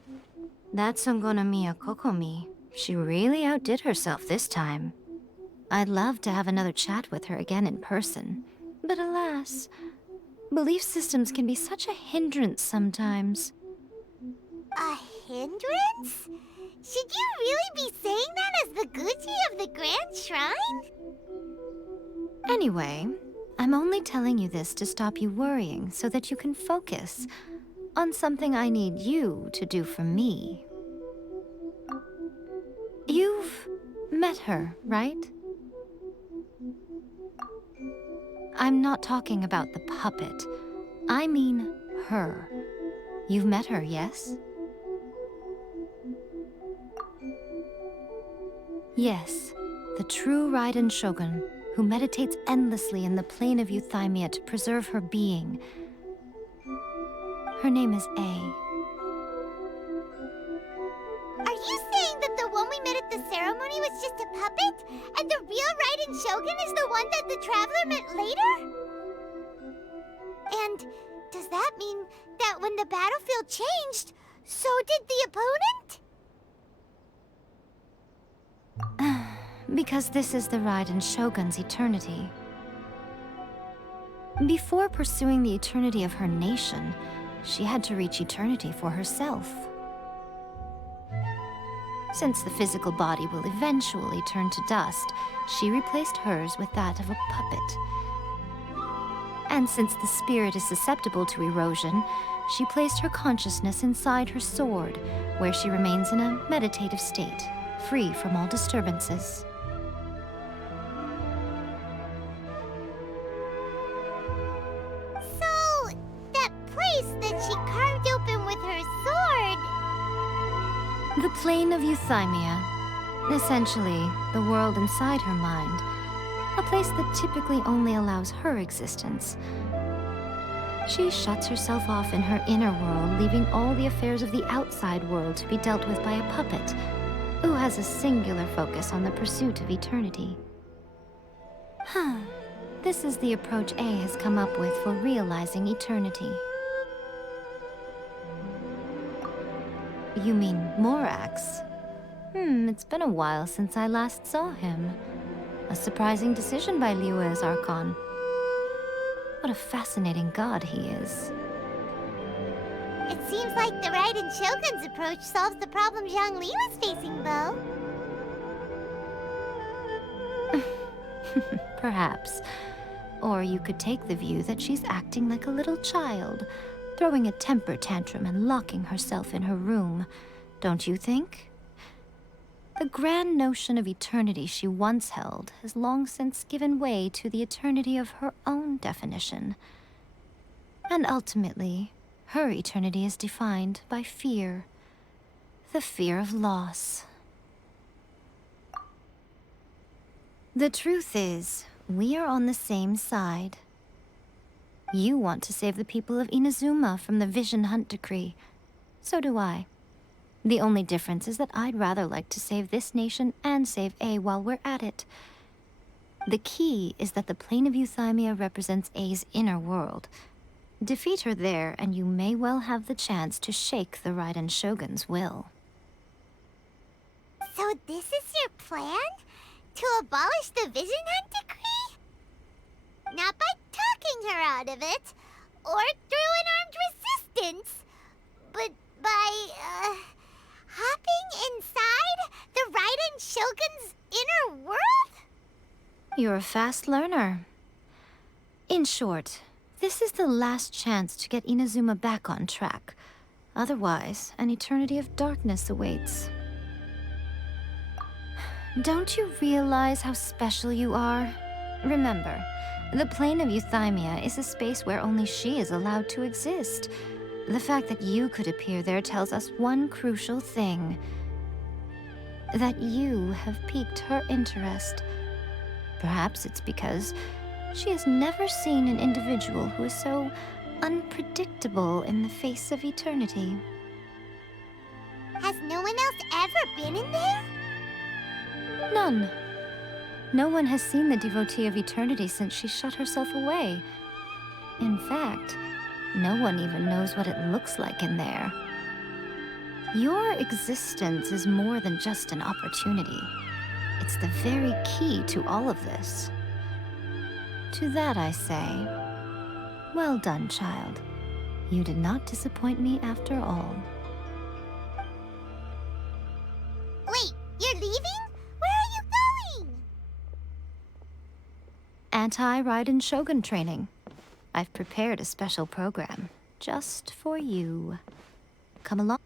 that Songonomiya Kokomi, she really outdid herself this time. I'd love to have another chat with her again in person, but alas, belief systems can be such a hindrance sometimes. A hindrance? Should you really be saying that as the Gucci of the Grand Shrine? Anyway, I'm only telling you this to stop you worrying so that you can focus on something I need you to do for me. You've met her, right? I'm not talking about the puppet. I mean her. You've met her, yes? Yes, the true Raiden Shogun, who meditates endlessly in the plane of Euthymia to preserve her being. Her name is A. Are you saying that the one we met at the ceremony was just a puppet? And the real Raiden Shogun is the one that the Traveler met later? And does that mean that when the battlefield changed, so did the opponent? Because this is the Raiden Shogun's eternity. Before pursuing the eternity of her nation, she had to reach eternity for herself. Since the physical body will eventually turn to dust, she replaced hers with that of a puppet. And since the spirit is susceptible to erosion, she placed her consciousness inside her sword, where she remains in a meditative state, free from all disturbances. So, that place that she carved open with her sword... The plane of Euthymia. Essentially, the world inside her mind. A place that typically only allows her existence. She shuts herself off in her inner world, leaving all the affairs of the outside world to be dealt with by a puppet, who has a singular focus on the pursuit of eternity. This is the approach A has come up with for realizing eternity. You mean Morax? It's been a while since I last saw him. A surprising decision by Liyue's Archon. What a fascinating god he is. It seems like the Raiden Shogun's approach solves the problem Zhang Li was facing, though. Perhaps. Or you could take the view that she's acting like a little child, throwing a temper tantrum and locking herself in her room. Don't you think? The grand notion of eternity she once held has long since given way to the eternity of her own definition. And ultimately, her eternity is defined by fear. The fear of loss. The truth is, we are on the same side. You want to save the people of Inazuma from the Vision Hunt decree. So do I. The only difference is that I'd rather like to save this nation and save A while we're at it. The key is that the plane of Euthymia represents A's inner world. Defeat her there, and you may well have the chance to shake the Raiden Shogun's will. So this is your plan? To abolish the Vision Hunt decree? Not by talking her out of it, or through an armed resistance, but by, hopping inside the Raiden Shogun's inner world? You're a fast learner. In short, this is the last chance to get Inazuma back on track. Otherwise, an eternity of darkness awaits. Don't you realize how special you are? Remember, the plane of Euthymia is a space where only she is allowed to exist. The fact that you could appear there tells us one crucial thing. That you have piqued her interest. Perhaps it's because she has never seen an individual who is so unpredictable in the face of eternity. Has no one else ever been in there? None. No one has seen the devotee of eternity since she shut herself away. In fact, no one even knows what it looks like in there. Your existence is more than just an opportunity. It's the very key to all of this. To that I say, well done, child. You did not disappoint me after all. Wait, you're leaving? Where are you going? Anti-Raiden Shogun training. I've prepared a special program just for you. Come along.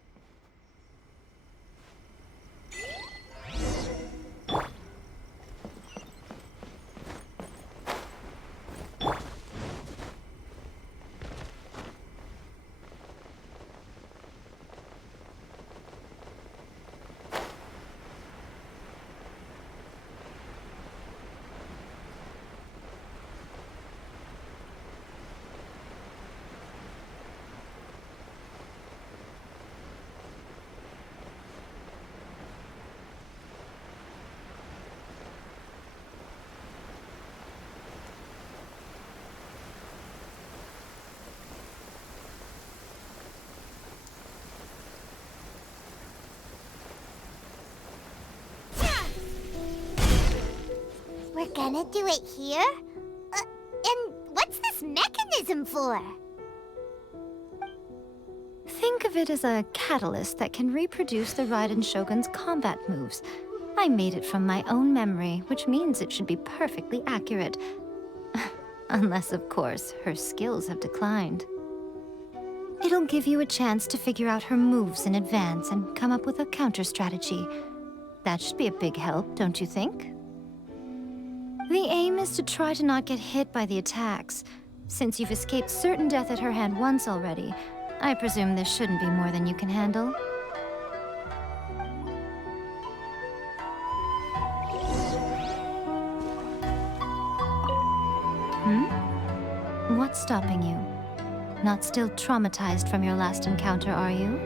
We're gonna do it here? And what's this mechanism for? Think of it as a catalyst that can reproduce the Raiden Shogun's combat moves. I made it from my own memory, which means it should be perfectly accurate. Unless, of course, her skills have declined. It'll give you a chance to figure out her moves in advance and come up with a counter-strategy. That should be a big help, don't you think? The aim is to try to not get hit by the attacks. Since you've escaped certain death at her hand once already, I presume this shouldn't be more than you can handle. What's stopping you? Not still traumatized from your last encounter, are you?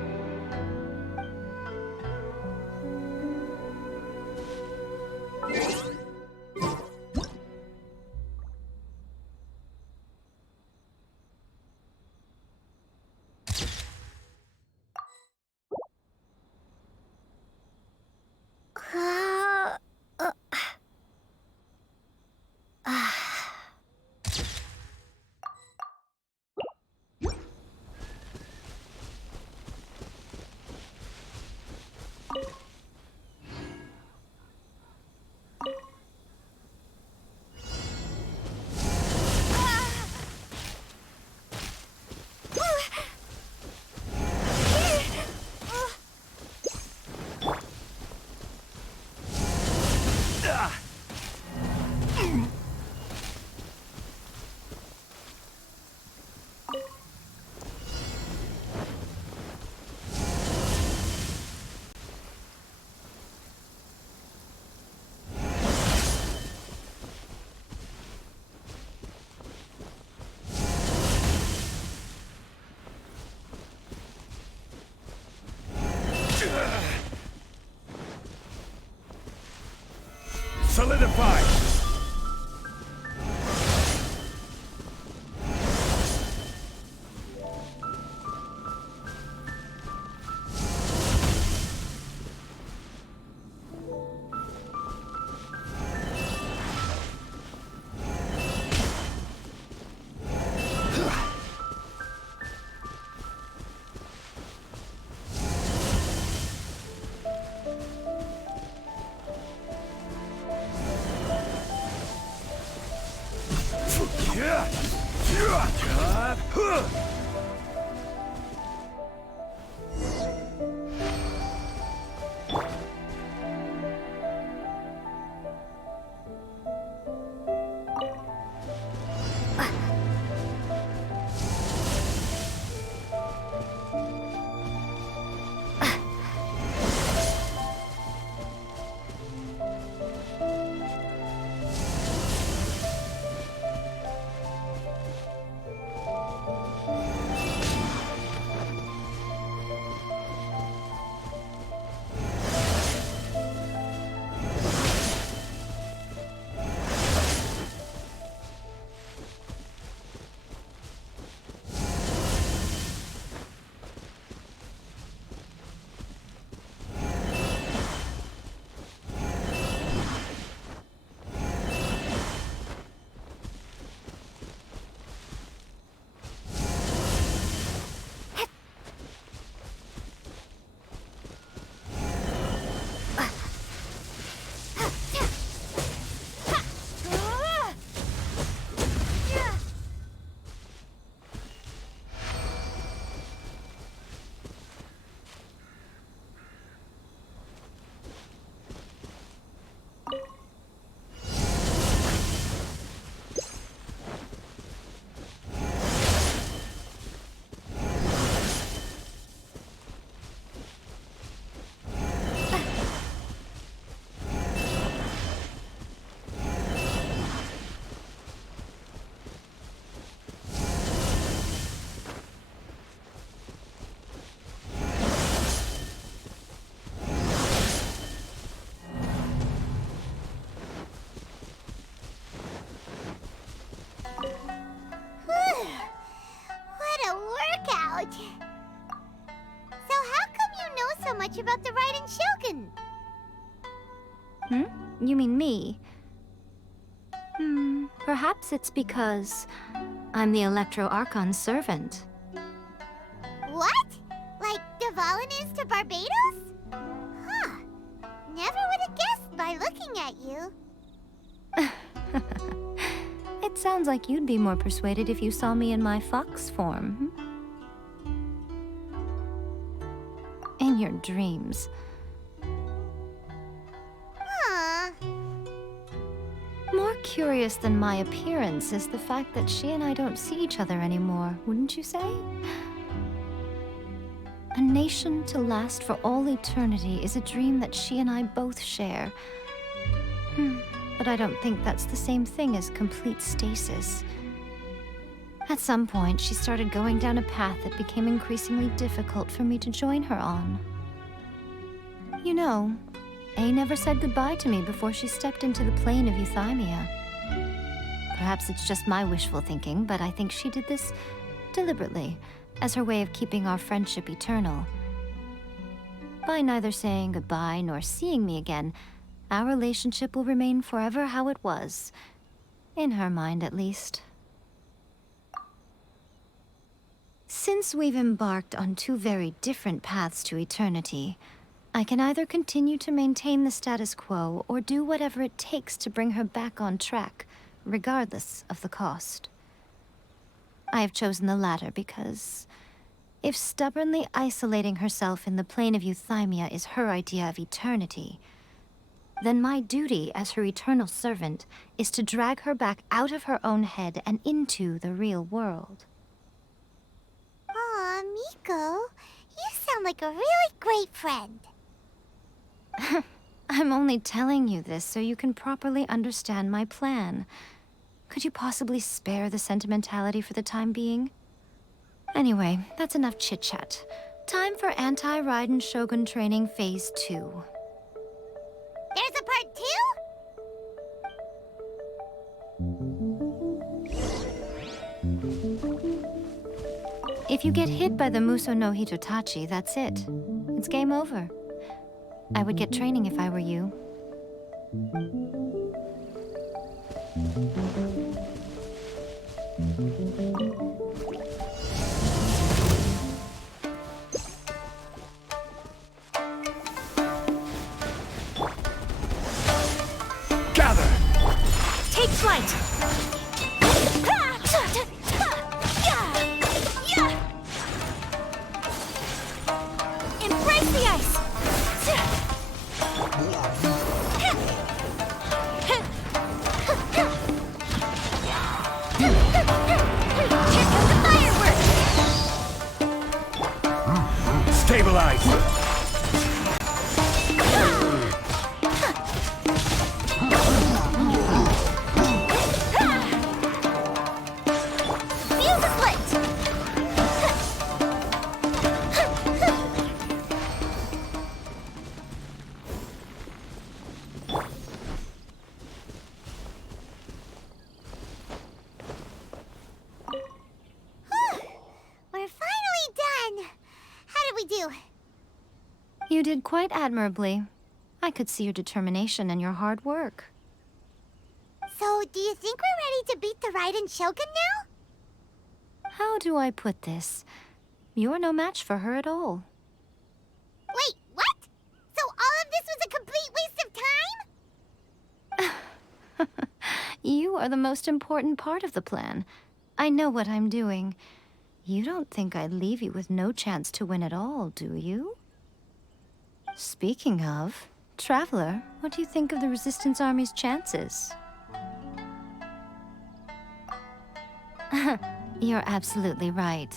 Solidify! much about the Raiden Shogun. You mean me? Perhaps it's because I'm the Electro Archon's servant. What? Like Dvalin is to Barbados? Huh. Never would have guessed by looking at you. It sounds like you'd be more persuaded if you saw me in my fox form. In your dreams. Huh. More curious than my appearance is the fact that she and I don't see each other anymore, wouldn't you say? A nation to last for all eternity is a dream that she and I both share. But I don't think that's the same thing as complete stasis. At some point, she started going down a path that became increasingly difficult for me to join her on. You know, A never said goodbye to me before she stepped into the plane of Euthymia. Perhaps it's just my wishful thinking, but I think she did this deliberately, as her way of keeping our friendship eternal. By neither saying goodbye nor seeing me again, our relationship will remain forever how it was. In her mind, at least. Since we've embarked on two very different paths to eternity, I can either continue to maintain the status quo or do whatever it takes to bring her back on track, regardless of the cost. I have chosen the latter because if stubbornly isolating herself in the plane of Euthymia is her idea of eternity, then my duty as her eternal servant is to drag her back out of her own head and into the real world. Aw, Miko, you sound like a really great friend. I'm only telling you this so you can properly understand my plan. Could you possibly spare the sentimentality for the time being? Anyway, that's enough chit-chat. Time for Anti-Raiden Shogun Training Phase 2. There's a part 2? If you get hit by the Muso no Hitotachi, that's it. It's game over. I would get training if I were you. Gather! Take flight! Embrace the ice! Here comes the fireworks! Stabilize! Fuse is lit! We're finally done! How did we do? You did quite admirably. I could see your determination and your hard work. So, do you think we're ready to beat the Raiden Shogun now? How do I put this? You're no match for her at all. Wait, what? So all of this was a complete waste of time? You are the most important part of the plan. I know what I'm doing. You don't think I'd leave you with no chance to win at all, do you? Speaking of, Traveler, what do you think of the Resistance Army's chances? You're absolutely right.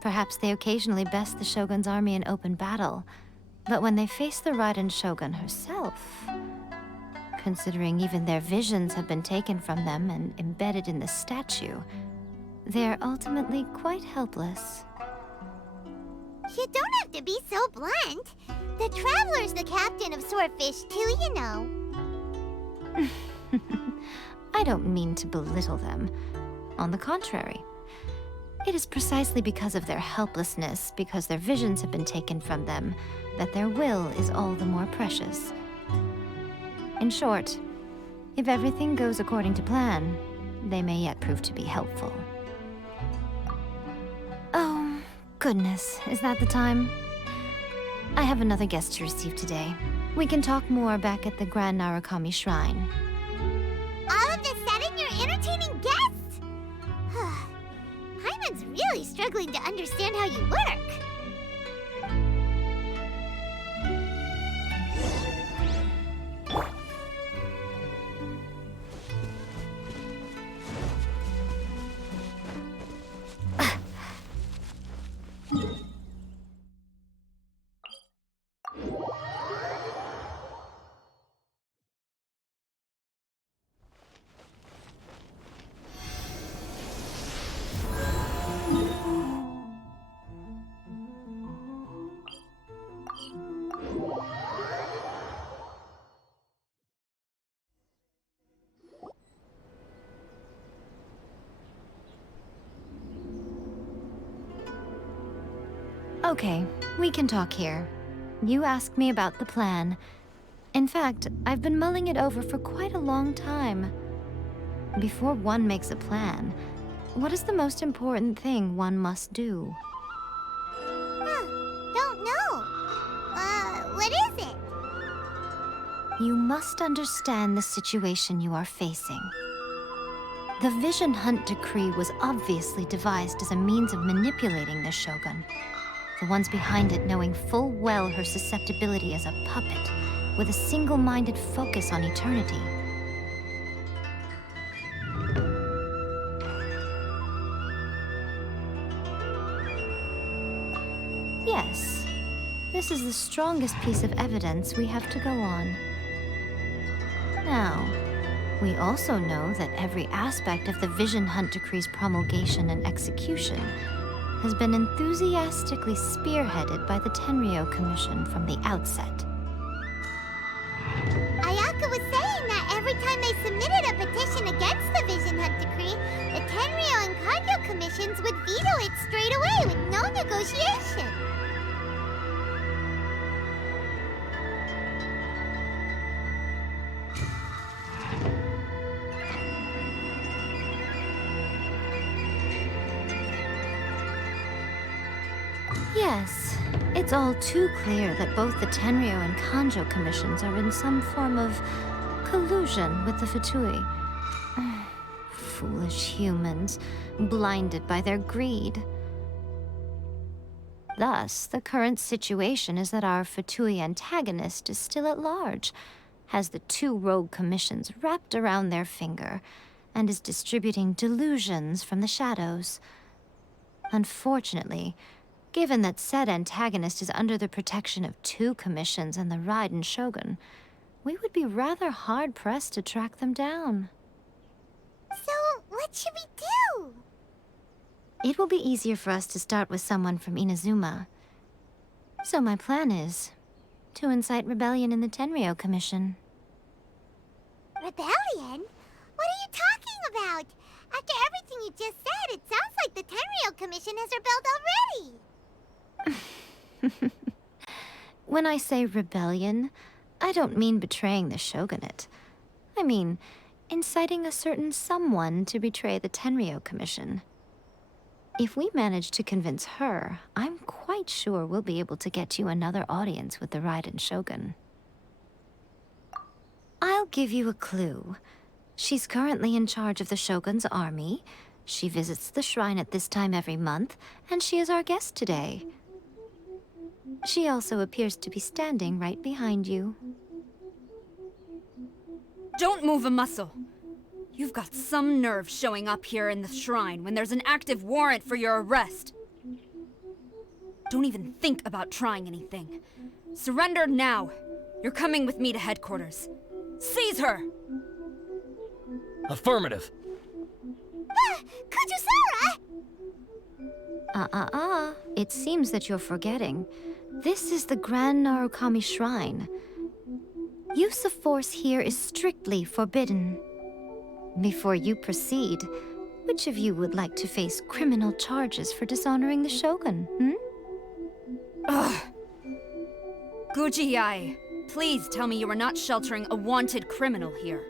Perhaps they occasionally best the Shogun's army in open battle, but when they face the Raiden Shogun herself, considering even their visions have been taken from them and embedded in the statue, they're ultimately quite helpless. You don't have to be so blunt. The Traveler's the captain of Swordfish too, you know. I don't mean to belittle them. On the contrary. It is precisely because of their helplessness, because their visions have been taken from them, that their will is all the more precious. In short, if everything goes according to plan, they may yet prove to be helpful. Oh, goodness, is that the time? I have another guest to receive today. We can talk more back at the Grand Narukami Shrine. All of a sudden, you're entertaining guests? Paimon's really struggling to understand how you work. Okay, we can talk here. You asked me about the plan. In fact, I've been mulling it over for quite a long time. Before one makes a plan, what is the most important thing one must do? Don't know. What is it? You must understand the situation you are facing. The Vision Hunt Decree was obviously devised as a means of manipulating the Shogun. The ones behind it knowing full well her susceptibility as a puppet, with a single-minded focus on eternity. Yes, this is the strongest piece of evidence we have to go on. Now, we also know that every aspect of the Vision Hunt Decree's promulgation and execution has been enthusiastically spearheaded by the Tenryou Commission from the outset. Ayaka was saying that every time they submitted a petition against the Vision Hunt Decree, the Tenryou and Kanjo commissions would veto it straight away with no negotiation. Yes, it's all too clear that both the Tenryou and Kanjo commissions are in some form of collusion with the Fatui. Foolish humans, blinded by their greed. Thus, the current situation is that our Fatui antagonist is still at large, has the two rogue commissions wrapped around their finger, and is distributing delusions from the shadows. Unfortunately, given that said antagonist is under the protection of two commissions and the Raiden Shogun, we would be rather hard-pressed to track them down. So, what should we do? It will be easier for us to start with someone from Inazuma. So my plan is to incite rebellion in the Tenryou Commission. Rebellion? What are you talking about? After everything you just said, it sounds like the Tenryou Commission has rebelled already. When I say rebellion, I don't mean betraying the shogunate. I mean inciting a certain someone to betray the Tenryou Commission. If we manage to convince her, I'm quite sure we'll be able to get you another audience with the Raiden Shogun. I'll give you a clue. She's currently in charge of the Shogun's army. She visits the shrine at this time every month, and she is our guest today. She also appears to be standing right behind you. Don't move a muscle. You've got some nerve showing up here in the shrine when there's an active warrant for your arrest. Don't even think about trying anything. Surrender now. You're coming with me to headquarters. Seize her! Affirmative. Kujusara! It seems that you're forgetting. This is the Grand Narukami Shrine. Use of force here is strictly forbidden. Before you proceed, Which of you would like to face criminal charges for dishonoring the Shogun, Ugh. Guji-ai, please tell me you are not sheltering a wanted criminal here.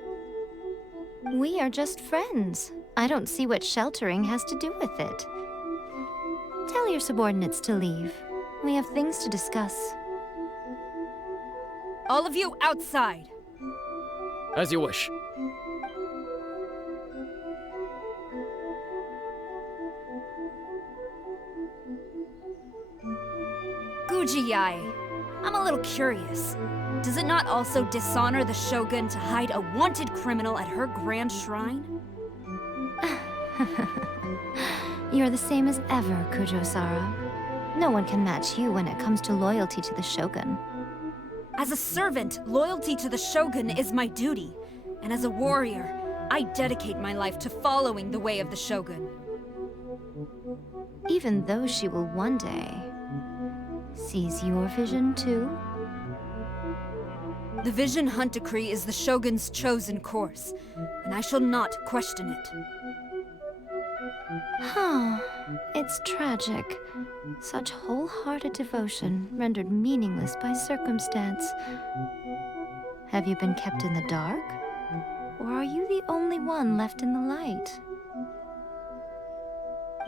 We are just friends. I don't see what sheltering has to do with it. Tell your subordinates to leave. We have things to discuss. All of you outside! As you wish. Guji-ai, I'm a little curious. Does it not also dishonor the Shogun to hide a wanted criminal at her grand shrine? You're the same as ever, Kujo-Sara. No one can match you when it comes to loyalty to the Shogun. As a servant, loyalty to the Shogun is my duty. And as a warrior, I dedicate my life to following the way of the Shogun. Even though she will one day seize your vision too? The Vision Hunt Decree is the Shogun's chosen course, and I shall not question it. Huh. It's tragic. Such wholehearted devotion rendered meaningless by circumstance. Have you been kept in the dark? Or are you the only one left in the light?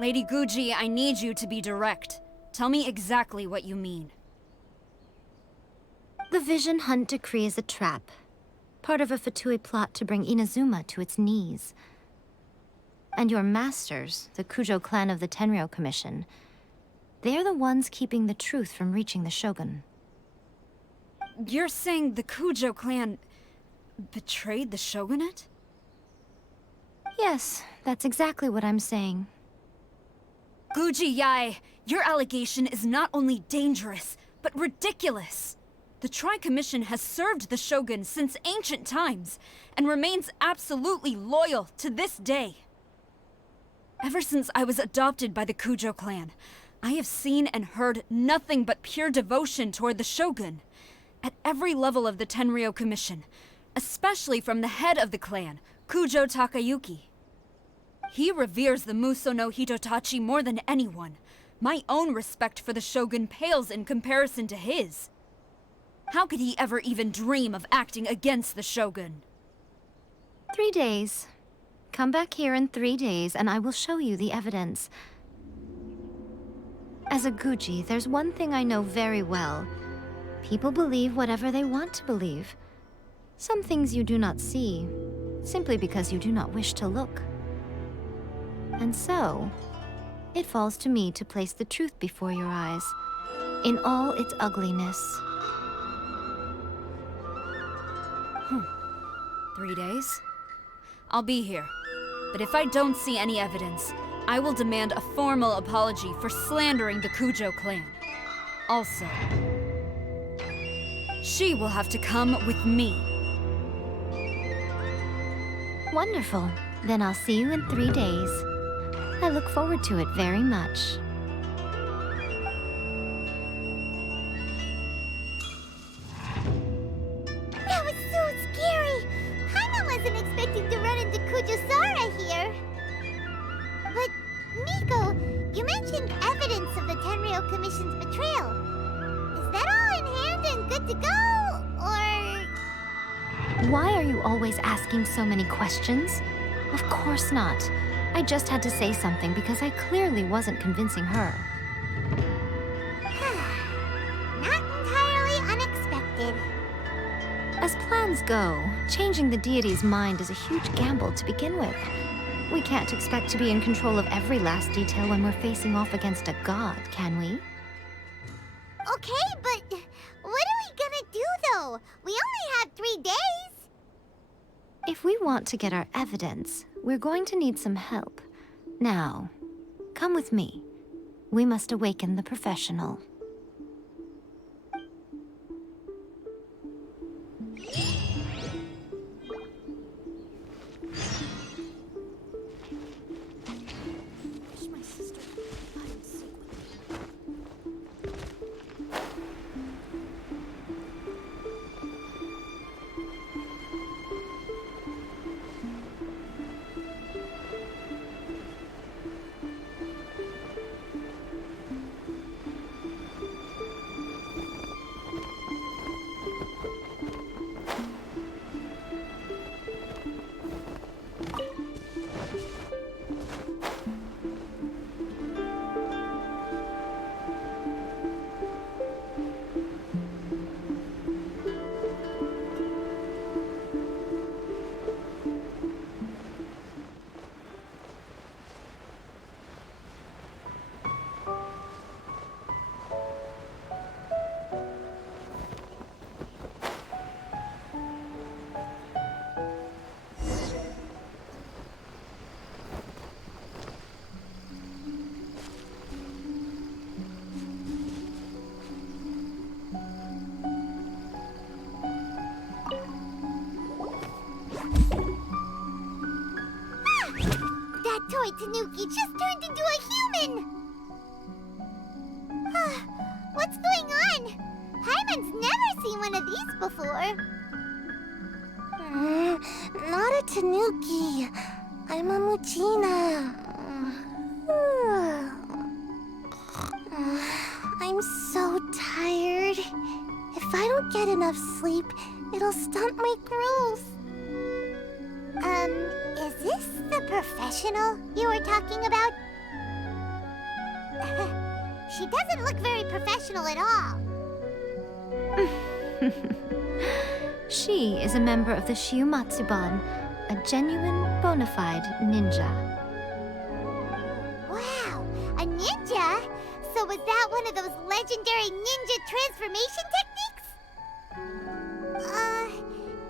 Lady Guji, I need you to be direct. Tell me exactly what you mean. The Vision Hunt Decree is a trap. Part of a Fatui plot to bring Inazuma to its knees. And your masters, the Kujo clan of the Tenryou Commission, they're the ones keeping the truth from reaching the Shogun. You're saying the Kujo clan betrayed the Shogunate? Yes, that's exactly what I'm saying. Guji-ai, your allegation is not only dangerous, but ridiculous. The Tri-Commission has served the Shogun since ancient times, and remains absolutely loyal to this day. Ever since I was adopted by the Kujo clan, I have seen and heard nothing but pure devotion toward the Shogun. At every level of the Tenryou Commission, especially from the head of the clan, Kujo Takayuki. He reveres the Muso no Hitotachi more than anyone. My own respect for the Shogun pales in comparison to his. How could he ever even dream of acting against the Shogun? 3 days. Come back here in 3 days, and I will show you the evidence. As a Guji, there's one thing I know very well. People believe whatever they want to believe. Some things you do not see, simply because you do not wish to look. And so, it falls to me to place the truth before your eyes, in all its ugliness. 3 days? I'll be here. But if I don't see any evidence, I will demand a formal apology for slandering the Kujo clan. Also, she will have to come with me. Wonderful. Then I'll see you in 3 days. I look forward to it very much. That was so scary! Paimon wasn't expecting to run into Kujo-Sara here. But, Miko, you mentioned evidence of the Tenryou Commission's betrayal. Is that all in hand and good to go, or...? Why are you always asking so many questions? Of course not. I just had to say something because I clearly wasn't convincing her. Not entirely unexpected. As plans go, changing the deity's mind is a huge gamble to begin with. We can't expect to be in control of every last detail when we're facing off against a god, can we? Okay, but what are we gonna do, though? We only have 3 days! If we want to get our evidence, we're going to need some help. Now, come with me. We must awaken the professional. Tanuki just turned into a human! What's going on? Paimon's never seen one of these before. Not a Tanuki. I'm a Muchina. I'm so tired. If I don't get enough sleep, it'll stunt my growth. Is this the professional you were talking about? She doesn't look very professional at all. She is a member of the Shiumatsuban, a genuine, bona fide ninja. Wow, a ninja? So was that one of those legendary ninja transformation techniques?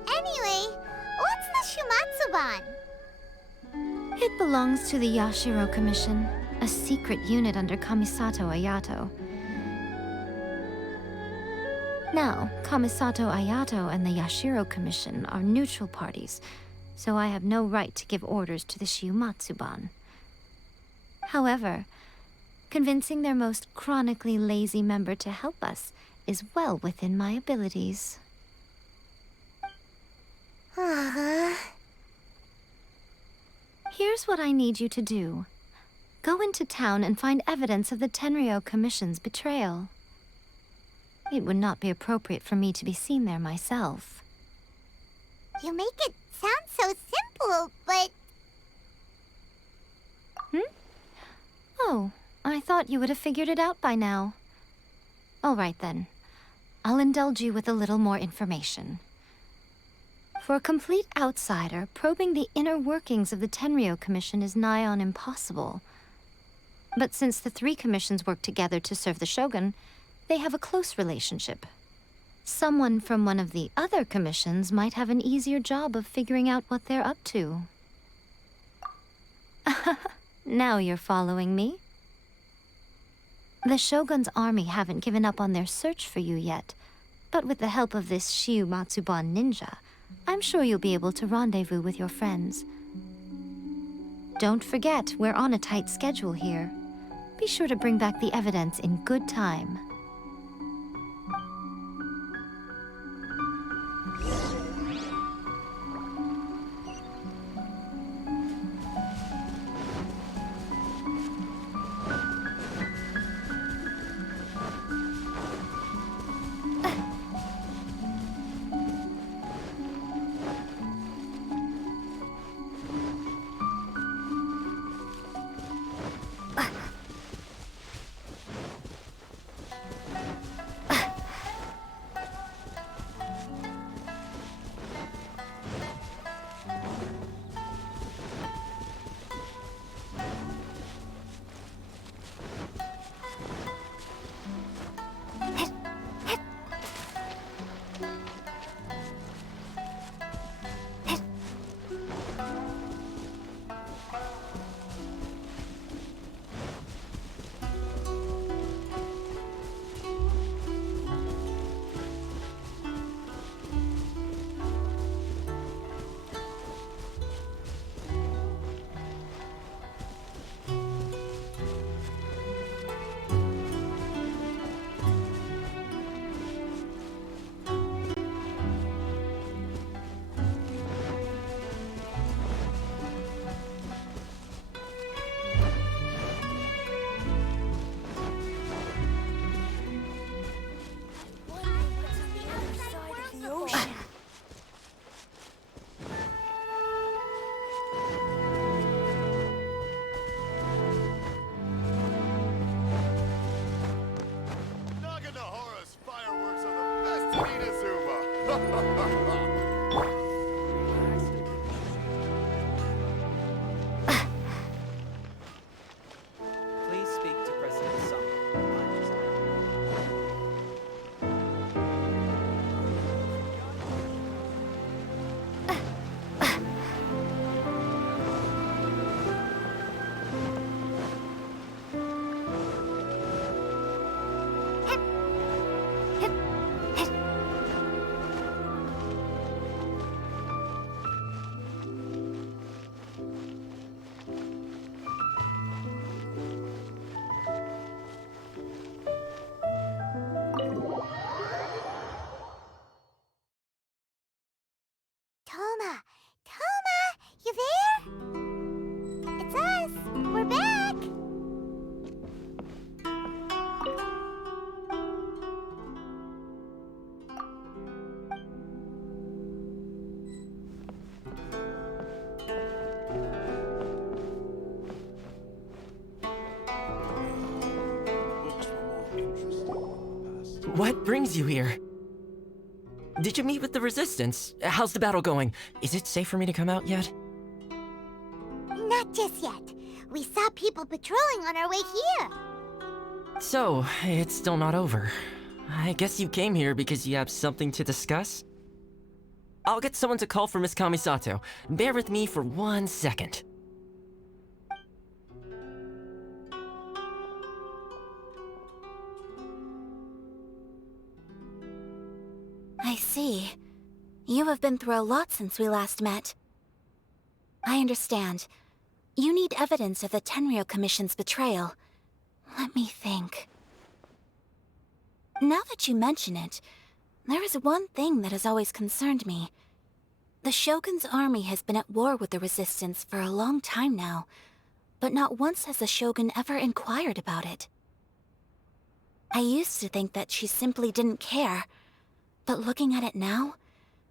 Anyway, what's the Shiumatsuban? It belongs to the Yashiro Commission, a secret unit under Kamisato Ayato. Now, Kamisato Ayato and the Yashiro Commission are neutral parties, so I have no right to give orders to the Shiumatsuban. However, convincing their most chronically lazy member to help us is well within my abilities. Here's what I need you to do. Go into town and find evidence of the Tenryo Commission's betrayal. It would not be appropriate for me to be seen there myself. You make it sound so simple, but... Oh, I thought you would have figured it out by now. All right then. I'll indulge you with a little more information. For a complete outsider, probing the inner workings of the Tenryo Commission is nigh on impossible. But since the three commissions work together to serve the Shogun, they have a close relationship. Someone from one of the other commissions might have an easier job of figuring out what they're up to. Now you're following me. The Shogun's army haven't given up on their search for you yet, but with the help of this Shiumatsuban ninja, I'm sure you'll be able to rendezvous with your friends. Don't forget, we're on a tight schedule here. Be sure to bring back the evidence in good time. Please speak to President Sung. What brings you here? Did you meet with the Resistance? How's the battle going? Is it safe for me to come out yet? Not just yet. We saw people patrolling on our way here. So, it's still not over. I guess you came here because you have something to discuss? I'll get someone to call for Miss Kamisato. Bear with me for 1 second. I see. You have been through a lot since we last met. I understand. You need evidence of the Tenryou Commission's betrayal. Let me think. Now that you mention it, there is one thing that has always concerned me. The Shogun's army has been at war with the Resistance for a long time now, but not once has the Shogun ever inquired about it. I used to think that she simply didn't care, but looking at it now,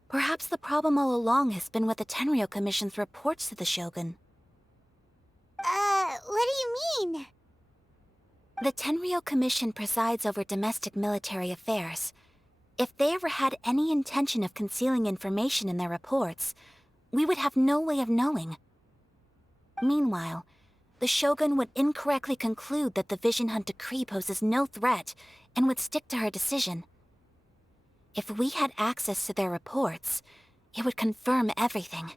perhaps the problem all along has been with the Tenryou Commission's reports to the Shogun. What do you mean? The Tenryou Commission presides over domestic military affairs. If they ever had any intention of concealing information in their reports, we would have no way of knowing. Meanwhile, the Shogun would incorrectly conclude that the Vision Hunt decree poses no threat and would stick to her decision. If we had access to their reports, it would confirm everything.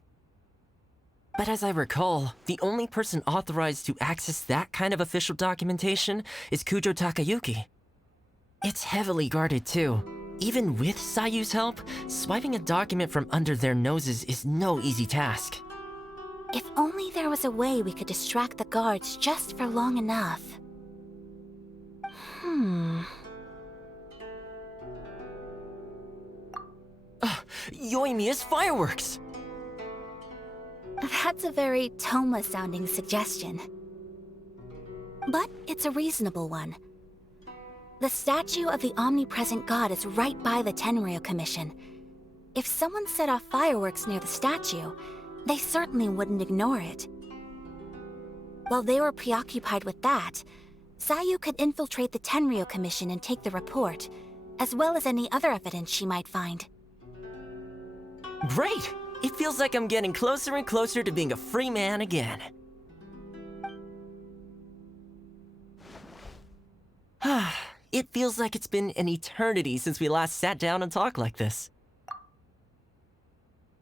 But as I recall, the only person authorized to access that kind of official documentation is Kujo Takayuki. It's heavily guarded too. Even with Sayu's help, swiping a document from under their noses is no easy task. If only there was a way we could distract the guards just for long enough. Yoimiya's fireworks! That's a very Toma-sounding suggestion. But it's a reasonable one. The statue of the Omnipresent God is right by the Tenryou Commission. If someone set off fireworks near the statue, they certainly wouldn't ignore it. While they were preoccupied with that, Sayu could infiltrate the Tenryou Commission and take the report, as well as any other evidence she might find. Great! It feels like I'm getting closer and closer to being a free man again. It feels like it's been an eternity since we last sat down and talked like this.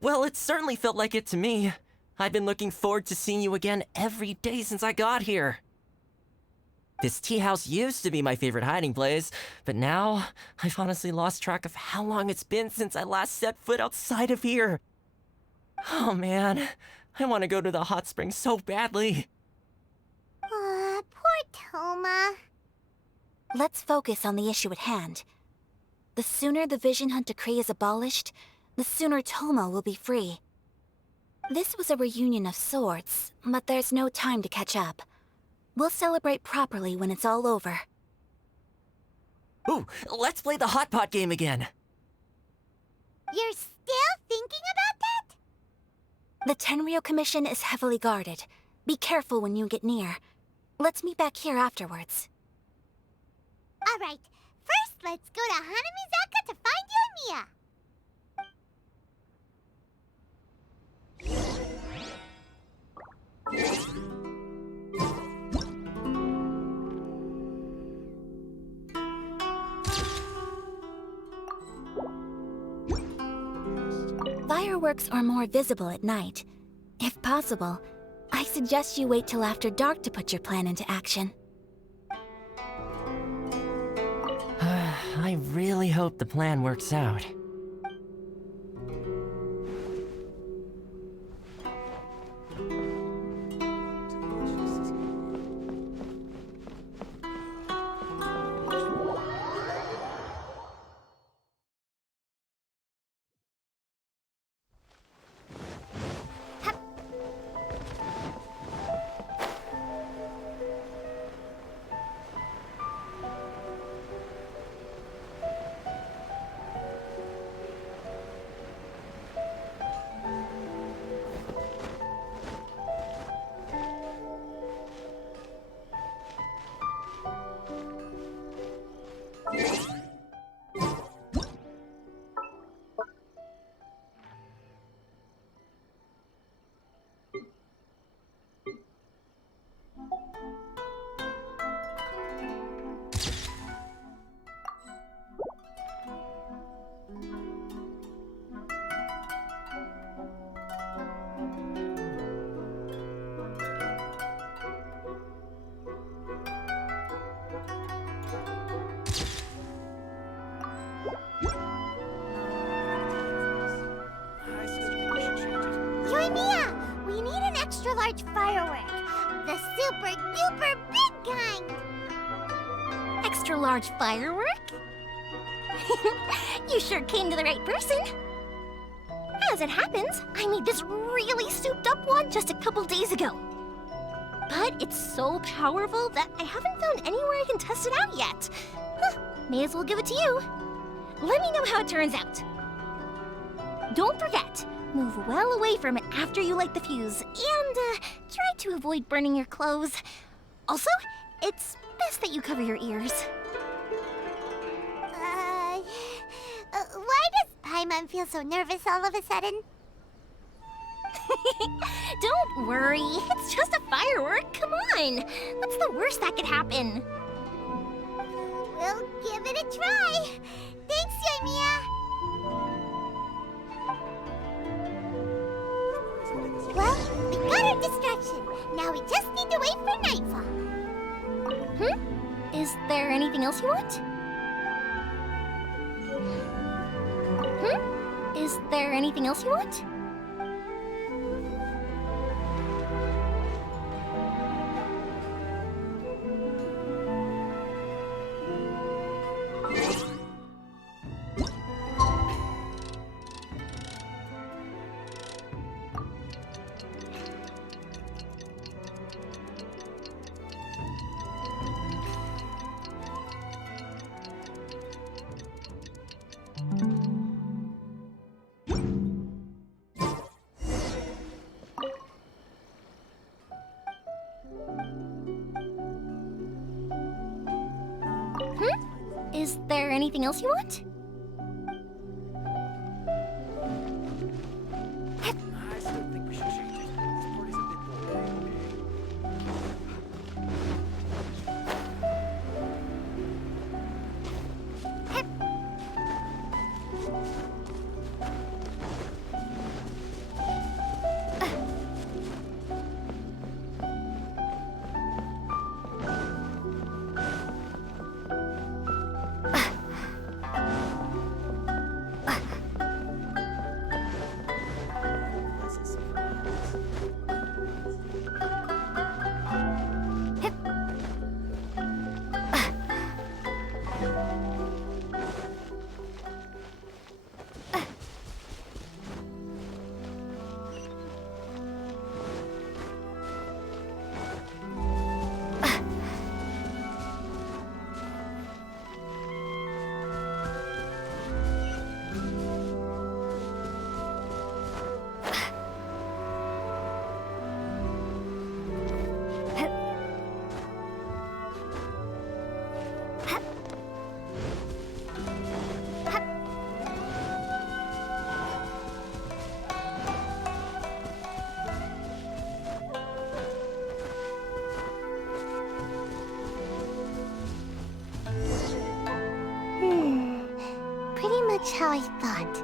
Well, it certainly felt like it to me. I've been looking forward to seeing you again every day since I got here. This tea house used to be my favorite hiding place, but now I've honestly lost track of how long it's been since I last set foot outside of here. Oh man, I want to go to the hot springs so badly. Poor Toma. Let's focus on the issue at hand. The sooner the Vision Hunt decree is abolished, the sooner Toma will be free. This was a reunion of sorts, but there's no time to catch up. We'll celebrate properly when it's all over. Ooh, let's play the hot pot game again. You're still thinking about that? The Tenryou Commission is heavily guarded. Be careful when you get near. Let's meet back here afterwards. Alright, first let's go to Hanamizaka to find Yoimiya. Fireworks are more visible at night. If possible, I suggest you wait till after dark to put your plan into action. I really hope the plan works out. large firework. The super duper big kind. Extra large firework? You sure came to the right person. As it happens, I made this really souped up one just a couple days ago. But it's so powerful that I haven't found anywhere I can test it out yet. Huh, may as well give it to you. Let me know how it turns out. Don't forget, move well away from it after you light the fuse, and try to avoid burning your clothes. Also, it's best that you cover your ears. Why does Paimon feel so nervous all of a sudden? Don't worry, it's just a firework. Come on, what's the worst that could happen? We'll give it a try. Thanks, Yoimiya. Well, we got our distraction. Now we just need to wait for nightfall. Is there anything else you want? Is there anything else you want? Is there anything else you want? I still think we should change it. This party's a bit Pretty much how I thought.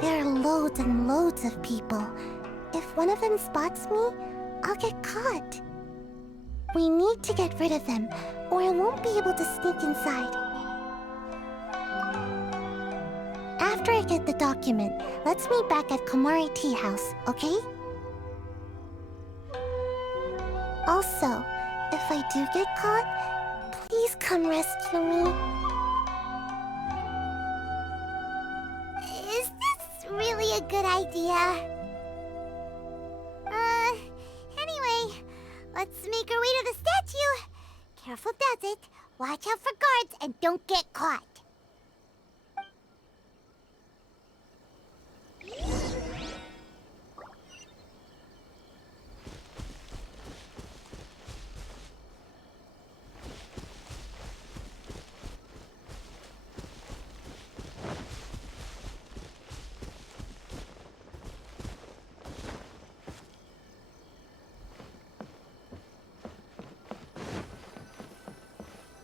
There are loads and loads of people. If one of them spots me, I'll get caught. We need to get rid of them, or I won't be able to sneak inside. After I get the document, let's meet back at Komari Tea House, okay? Also, if I do get caught, please come rescue me. Is this really a good idea? Anyway, let's make our way to the statue. Careful does it. Watch out for guards and don't get caught.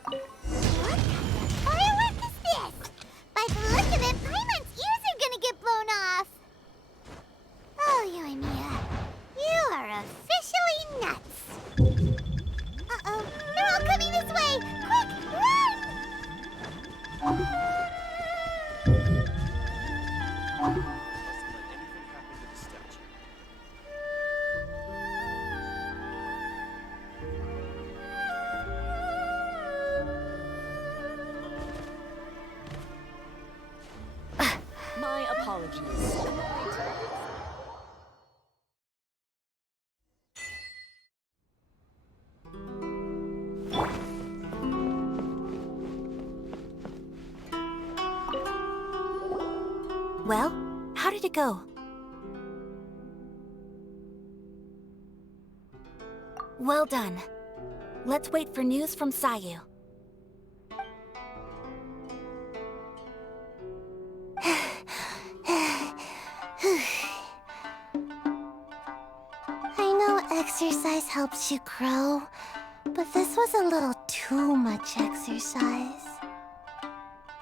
What? Firework Well, how did it go? Well done. Let's wait for news from Sayu. I know exercise helps you grow, but this was a little too much exercise.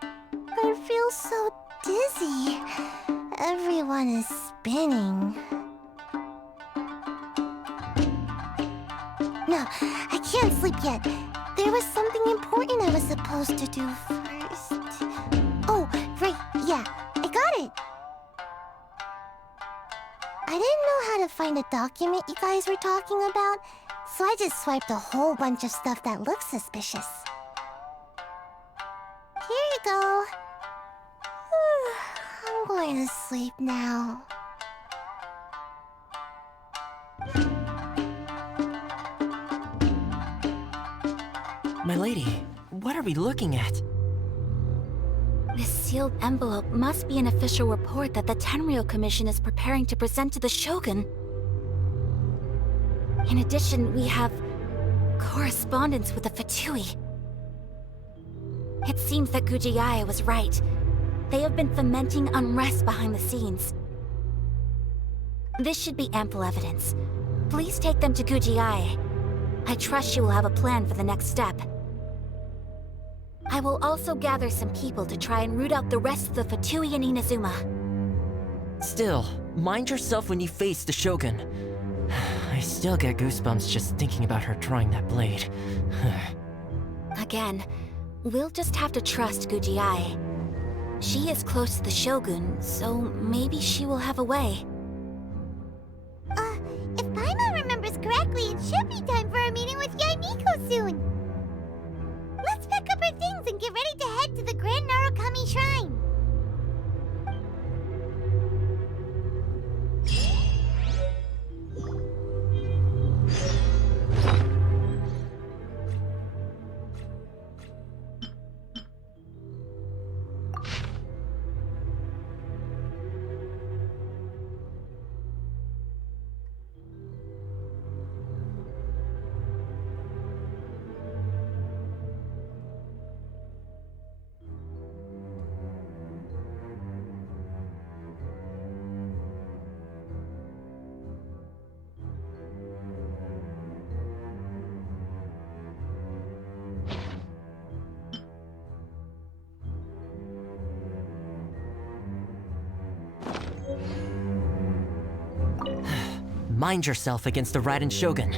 I feel so dizzy. Everyone is spinning. No, I can't sleep yet. There was something important I was supposed to do first. Oh, right, yeah, I got it. I didn't know how to find a document you guys were talking about, so I just swiped a whole bunch of stuff that looks suspicious. Here you go. I'm going to sleep now. My lady, what are we looking at? This sealed envelope must be an official report that the Tenryou Commission is preparing to present to the Shogun. In addition, we have correspondence with the Fatui. It seems that Gujiae was right. They have been fomenting unrest behind the scenes. This should be ample evidence. Please take them to Gujiae. I trust she will have a plan for the next step. I will also gather some people to try and root out the rest of the Fatui in Inazuma. Still, mind yourself when you face the Shogun. I still get goosebumps just thinking about her drawing that blade. Again, we'll just have to trust Gujiae. She is close to the Shogun, so maybe she will have a way. If Paimon remembers correctly, it should be time for a meeting with Yaimiko soon. Let's pack up our things and get ready to head to the Grand Narukami Shrine. Mind yourself against the Raiden Shogun.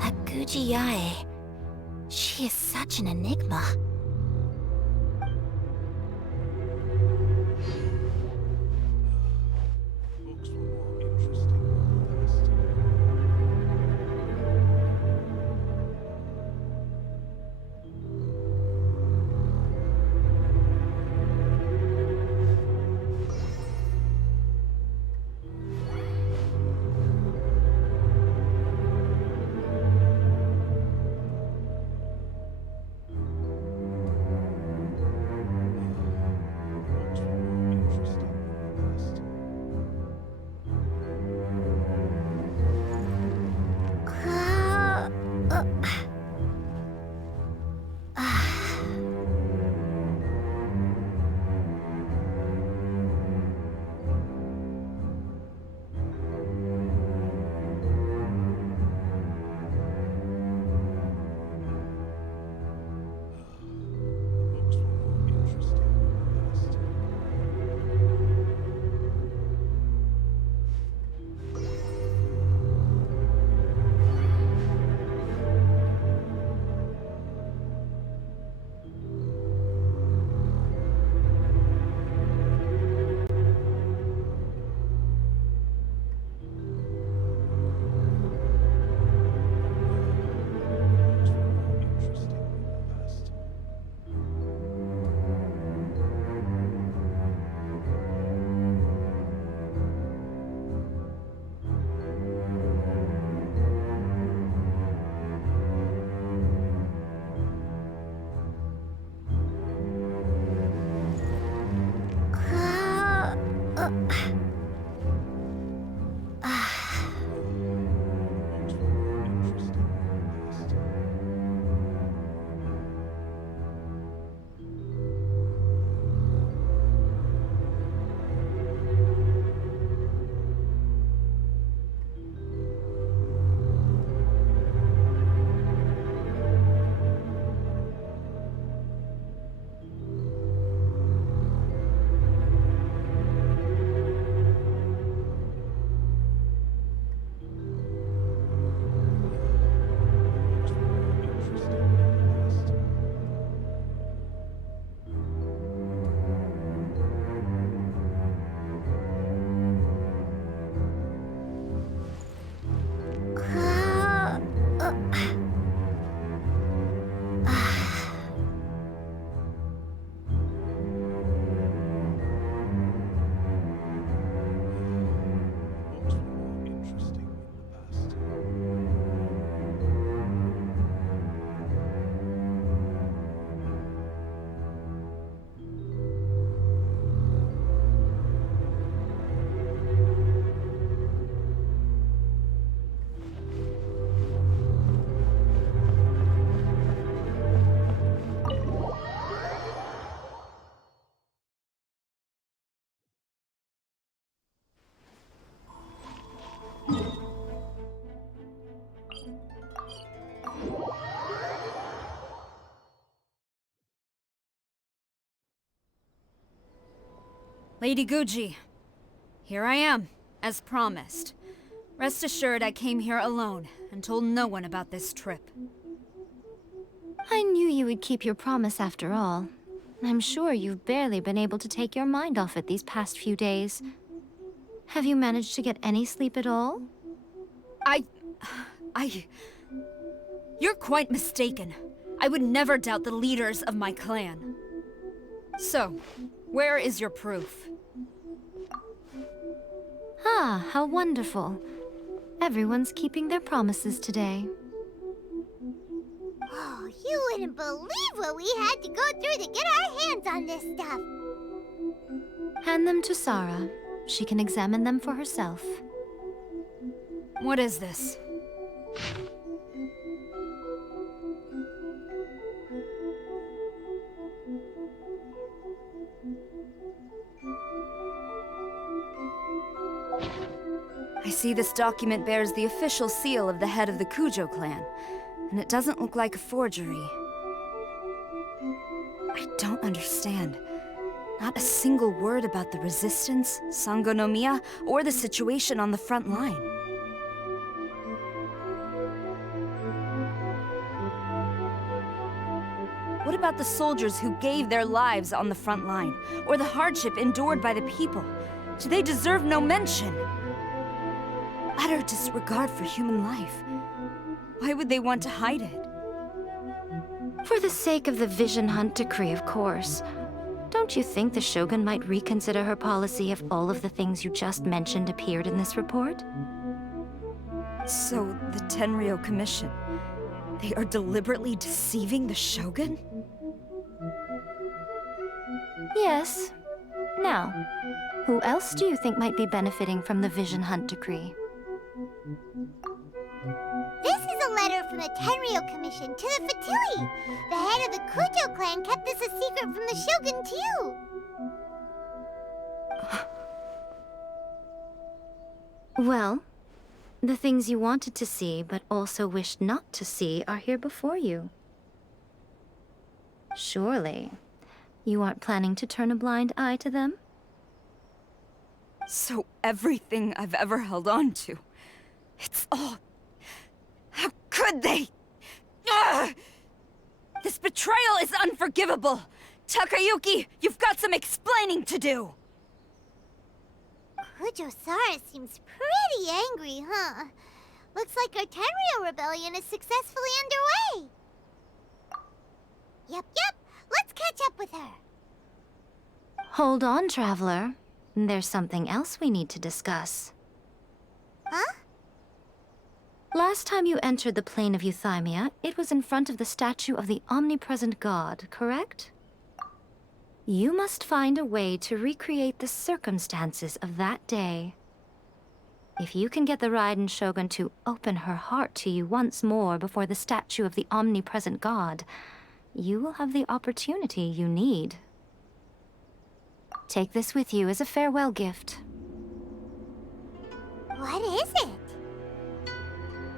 That Gujiae... she is such an enigma. Lady Guji, here I am, as promised. Rest assured I came here alone and told no one about this trip. I knew you would keep your promise after all. I'm sure you've barely been able to take your mind off it these past few days. Have you managed to get any sleep at all? You're quite mistaken. I would never doubt the leaders of my clan. So, where is your proof? Ah, how wonderful. Everyone's keeping their promises today. Oh, you wouldn't believe what we had to go through to get our hands on this stuff. Hand them to Sarah. She can examine them for herself. What is this? I see this document bears the official seal of the head of the Kujo clan, and it doesn't look like a forgery. I don't understand. Not a single word about the resistance, Sangonomiya, or the situation on the front line. What about the soldiers who gave their lives on the front line, or the hardship endured by the people? Do they deserve no mention? Utter disregard for human life. Why would they want to hide it? For the sake of the Vision Hunt decree, of course. Don't you think the Shogun might reconsider her policy if all of the things you just mentioned appeared in this report? So, the Tenryou Commission, they are deliberately deceiving the Shogun? Yes. Now, who else do you think might be benefiting from the Vision Hunt decree? This is a letter from the Tenryou Commission to the Fatui. The head of the Kujo clan kept this a secret from the Shogun, too. Well, the things you wanted to see but also wished not to see are here before you. Surely, you aren't planning to turn a blind eye to them? So everything I've ever held on to, it's all... How could they? Ugh! This betrayal is unforgivable! Takayuki, you've got some explaining to do! Kujo-Sara seems pretty angry, huh? Looks like our Tenryou rebellion is successfully underway. Yep. Let's catch up with her. Hold on, Traveler. There's something else we need to discuss. Huh? Last time you entered the plane of Euthymia, it was in front of the statue of the Omnipresent God, correct? You must find a way to recreate the circumstances of that day. If you can get the Raiden Shogun to open her heart to you once more before the statue of the Omnipresent God, you will have the opportunity you need. Take this with you as a farewell gift. What is it?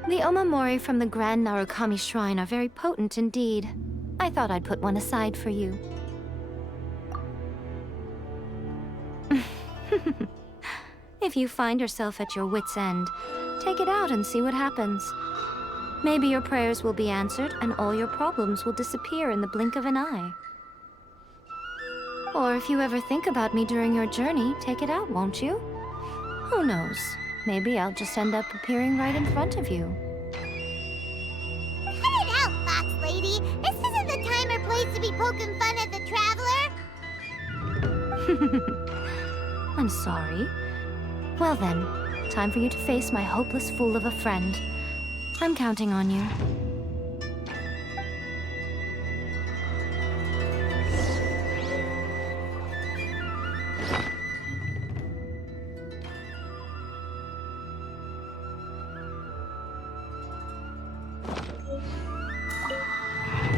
The omamori from the Grand Narukami Shrine are very potent indeed. I thought I'd put one aside for you. If you find yourself at your wit's end, take it out and see what happens. Maybe your prayers will be answered and all your problems will disappear in the blink of an eye. Or if you ever think about me during your journey, take it out, won't you? Who knows? Maybe I'll just end up appearing right in front of you. Cut it out, Fox Lady. This isn't the time or place to be poking fun at the Traveler. I'm sorry. Well then, time for you to face my hopeless fool of a friend. I'm counting on you.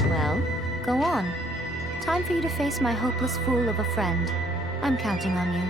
Well, go on. Time for you to face my hopeless fool of a friend. I'm counting on you.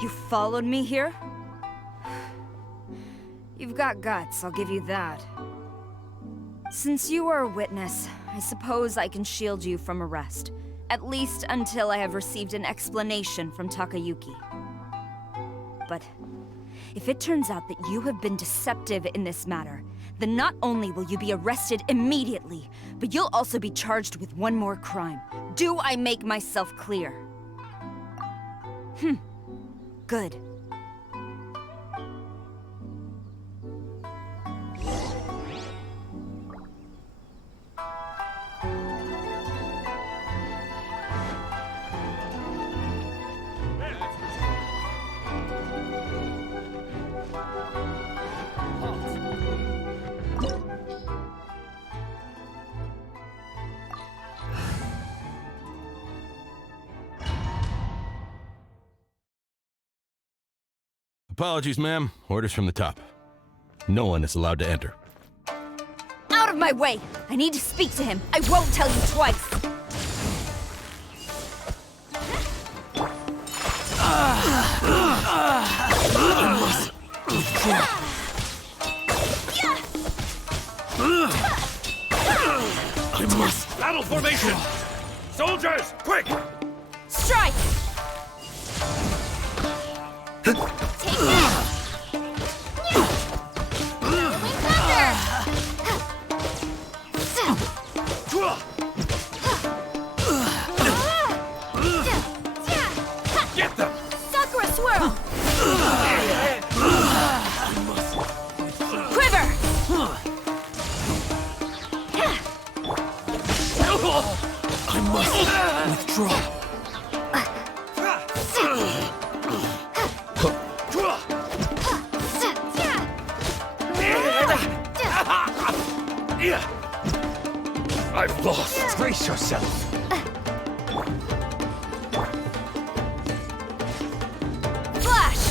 You followed me here? You've got guts, I'll give you that. Since you are a witness, I suppose I can shield you from arrest. At least until I have received an explanation from Takayuki. But if it turns out that you have been deceptive in this matter, then not only will you be arrested immediately, but you'll also be charged with one more crime. Do I make myself clear? Good. Apologies, ma'am. Orders from the top. No one is allowed to enter. Out of my way! I need to speak to him. I won't tell you twice. I must. Battle formation! Soldiers, quick! Strike! Take that! Whirlwind Thunder! Get them! Sakura Swirl! Quiver! I must withdraw. I've lost. Brace yourself. Flash!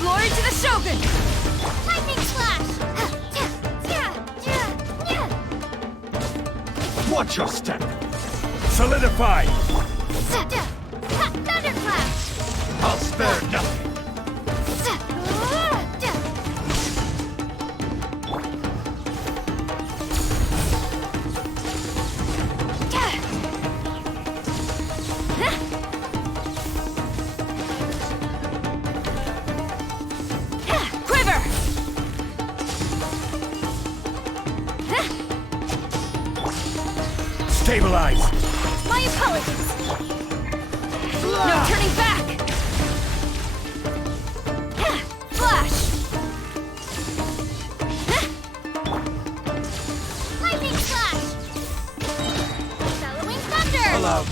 Glory to the Shogun! Lightning Slash! Watch your step. Solidify. Thunderclap! I'll spare nothing. Quiver! Stabilize. My apologies! No turning back! Flash! Lightning Slash! Bellowing Thunder! Allow me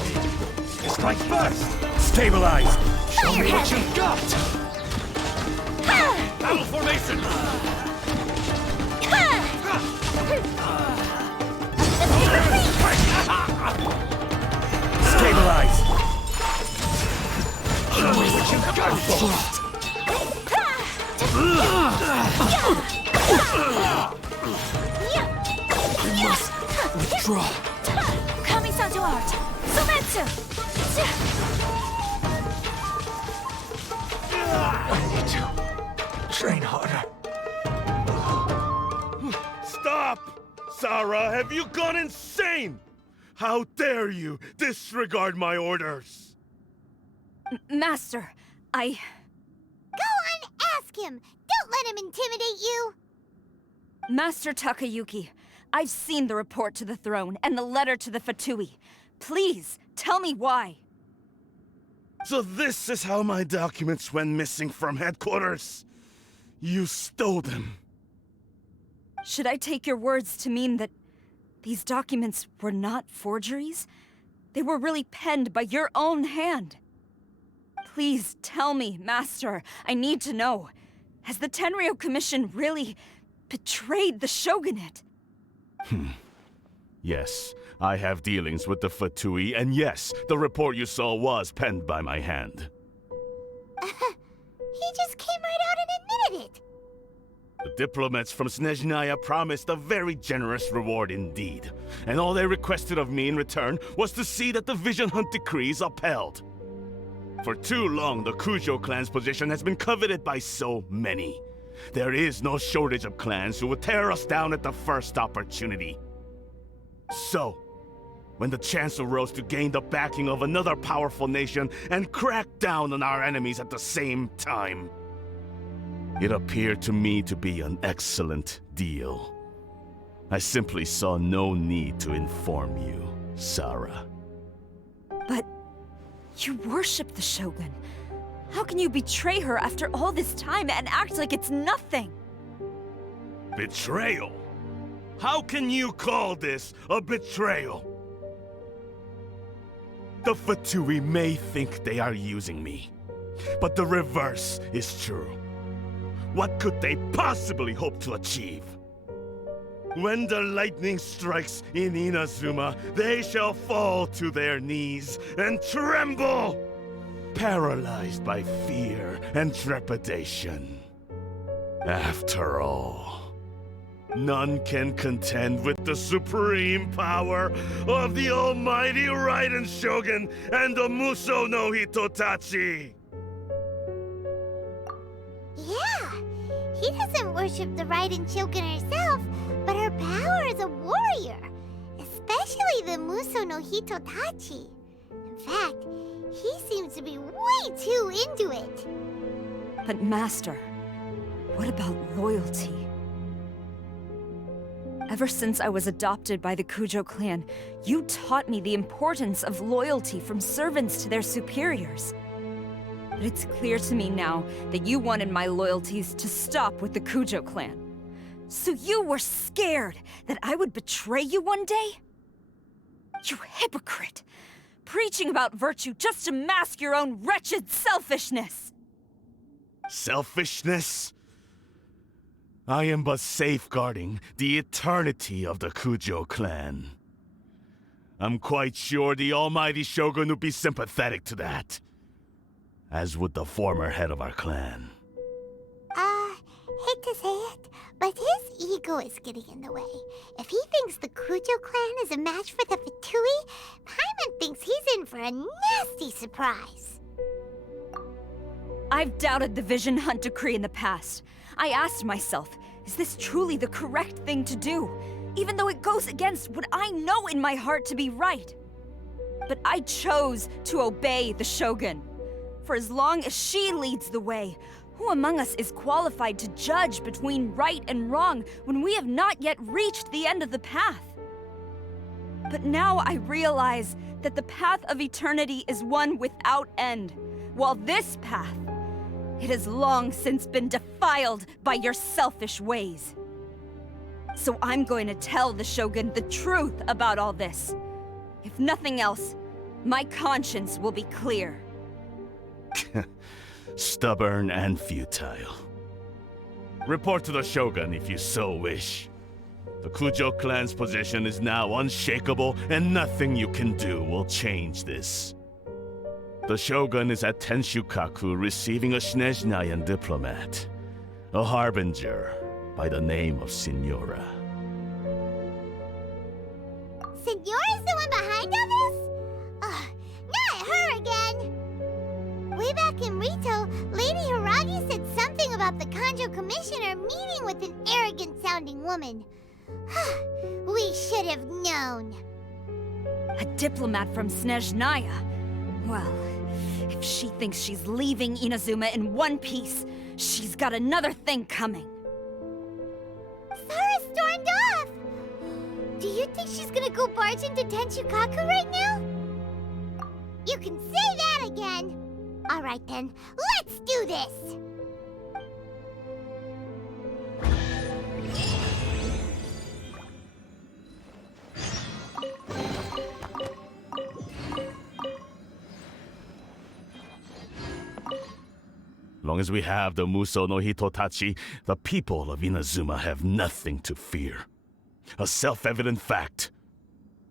to strike first. Stabilize. Show me what you've got. Battle formation. Stabilize. Show me what you've got. I must withdraw. Kamisato Art! Sometsu! I need to train harder. Stop! Sarah, have you gone insane? How dare you disregard my orders? Master, I... Go on, ask him! Don't let him intimidate you! Master Takayuki, I've seen the report to the throne and the letter to the Fatui. Please, tell me why. So this is how my documents went missing from headquarters? You stole them. Should I take your words to mean that these documents were not forgeries? They were really penned by your own hand. Please tell me, Master. I need to know. Has the Tenryou Commission really betrayed the Shogunate? Yes, I have dealings with the Fatui, and yes, the report you saw was penned by my hand. He just came right out and admitted it. The diplomats from Snezhnaya promised a very generous reward indeed, and all they requested of me in return was to see that the Vision Hunt decree is upheld. For too long, the Kujo clan's position has been coveted by so many. There is no shortage of clans who will tear us down at the first opportunity. So, when the chance arose to gain the backing of another powerful nation and crack down on our enemies at the same time, it appeared to me to be an excellent deal. I simply saw no need to inform you, Sarah. But you worship the Shogun. How can you betray her after all this time and act like it's nothing? Betrayal? How can you call this a betrayal? The Fatui may think they are using me, but the reverse is true. What could they possibly hope to achieve? When the lightning strikes in Inazuma, they shall fall to their knees and tremble, paralyzed by fear and trepidation. After all, none can contend with the supreme power of the almighty Raiden Shogun and the Muso no Hitotachi! Yeah, he doesn't worship the Raiden Shogun herself, but her power as a warrior, especially the Muso no Hitotachi. In fact, he seems to be way too into it. But Master, what about loyalty? Ever since I was adopted by the Kujo clan, you taught me the importance of loyalty from servants to their superiors. But it's clear to me now that you wanted my loyalties to stop with the Kujo clan. So you were scared that I would betray you one day? You hypocrite! Preaching about virtue just to mask your own wretched selfishness! Selfishness? I am but safeguarding the eternity of the Kujo clan. I'm quite sure the almighty Shogun would be sympathetic to that, as would the former head of our clan. Hate to say it, but his ego is getting in the way. If he thinks the Kujo clan is a match for the Fatui, Paimon thinks he's in for a nasty surprise. I've doubted the Vision Hunt decree in the past. I asked myself, is this truly the correct thing to do? Even though it goes against what I know in my heart to be right. But I chose to obey the Shogun. For as long as she leads the way, who among us is qualified to judge between right and wrong when we have not yet reached the end of the path? But now I realize that the path of eternity is one without end, while this path, it has long since been defiled by your selfish ways. So I'm going to tell the Shogun the truth about all this. If nothing else, my conscience will be clear. Stubborn and futile. Report to the Shogun if you so wish. The Kujo clan's position is now unshakable, and nothing you can do will change this. The Shogun is at Tenshukaku receiving a Snezhnayan diplomat, a harbinger by the name of Signora. Signora's the one behind all this? Ugh, not her again! Way back in Rito, Lady Hiragi said something about the Kanjo Commissioner meeting with an arrogant-sounding woman. We should have known. A diplomat from Snezhnaya? Well, if she thinks she's leaving Inazuma in one piece, she's got another thing coming. Sarah stormed off! Do you think she's gonna go barge into Tenshukaku right now? You can say that again! Alright then, let's do this! Long as we have the Muso no Hitotachi, the people of Inazuma have nothing to fear. A self-evident fact.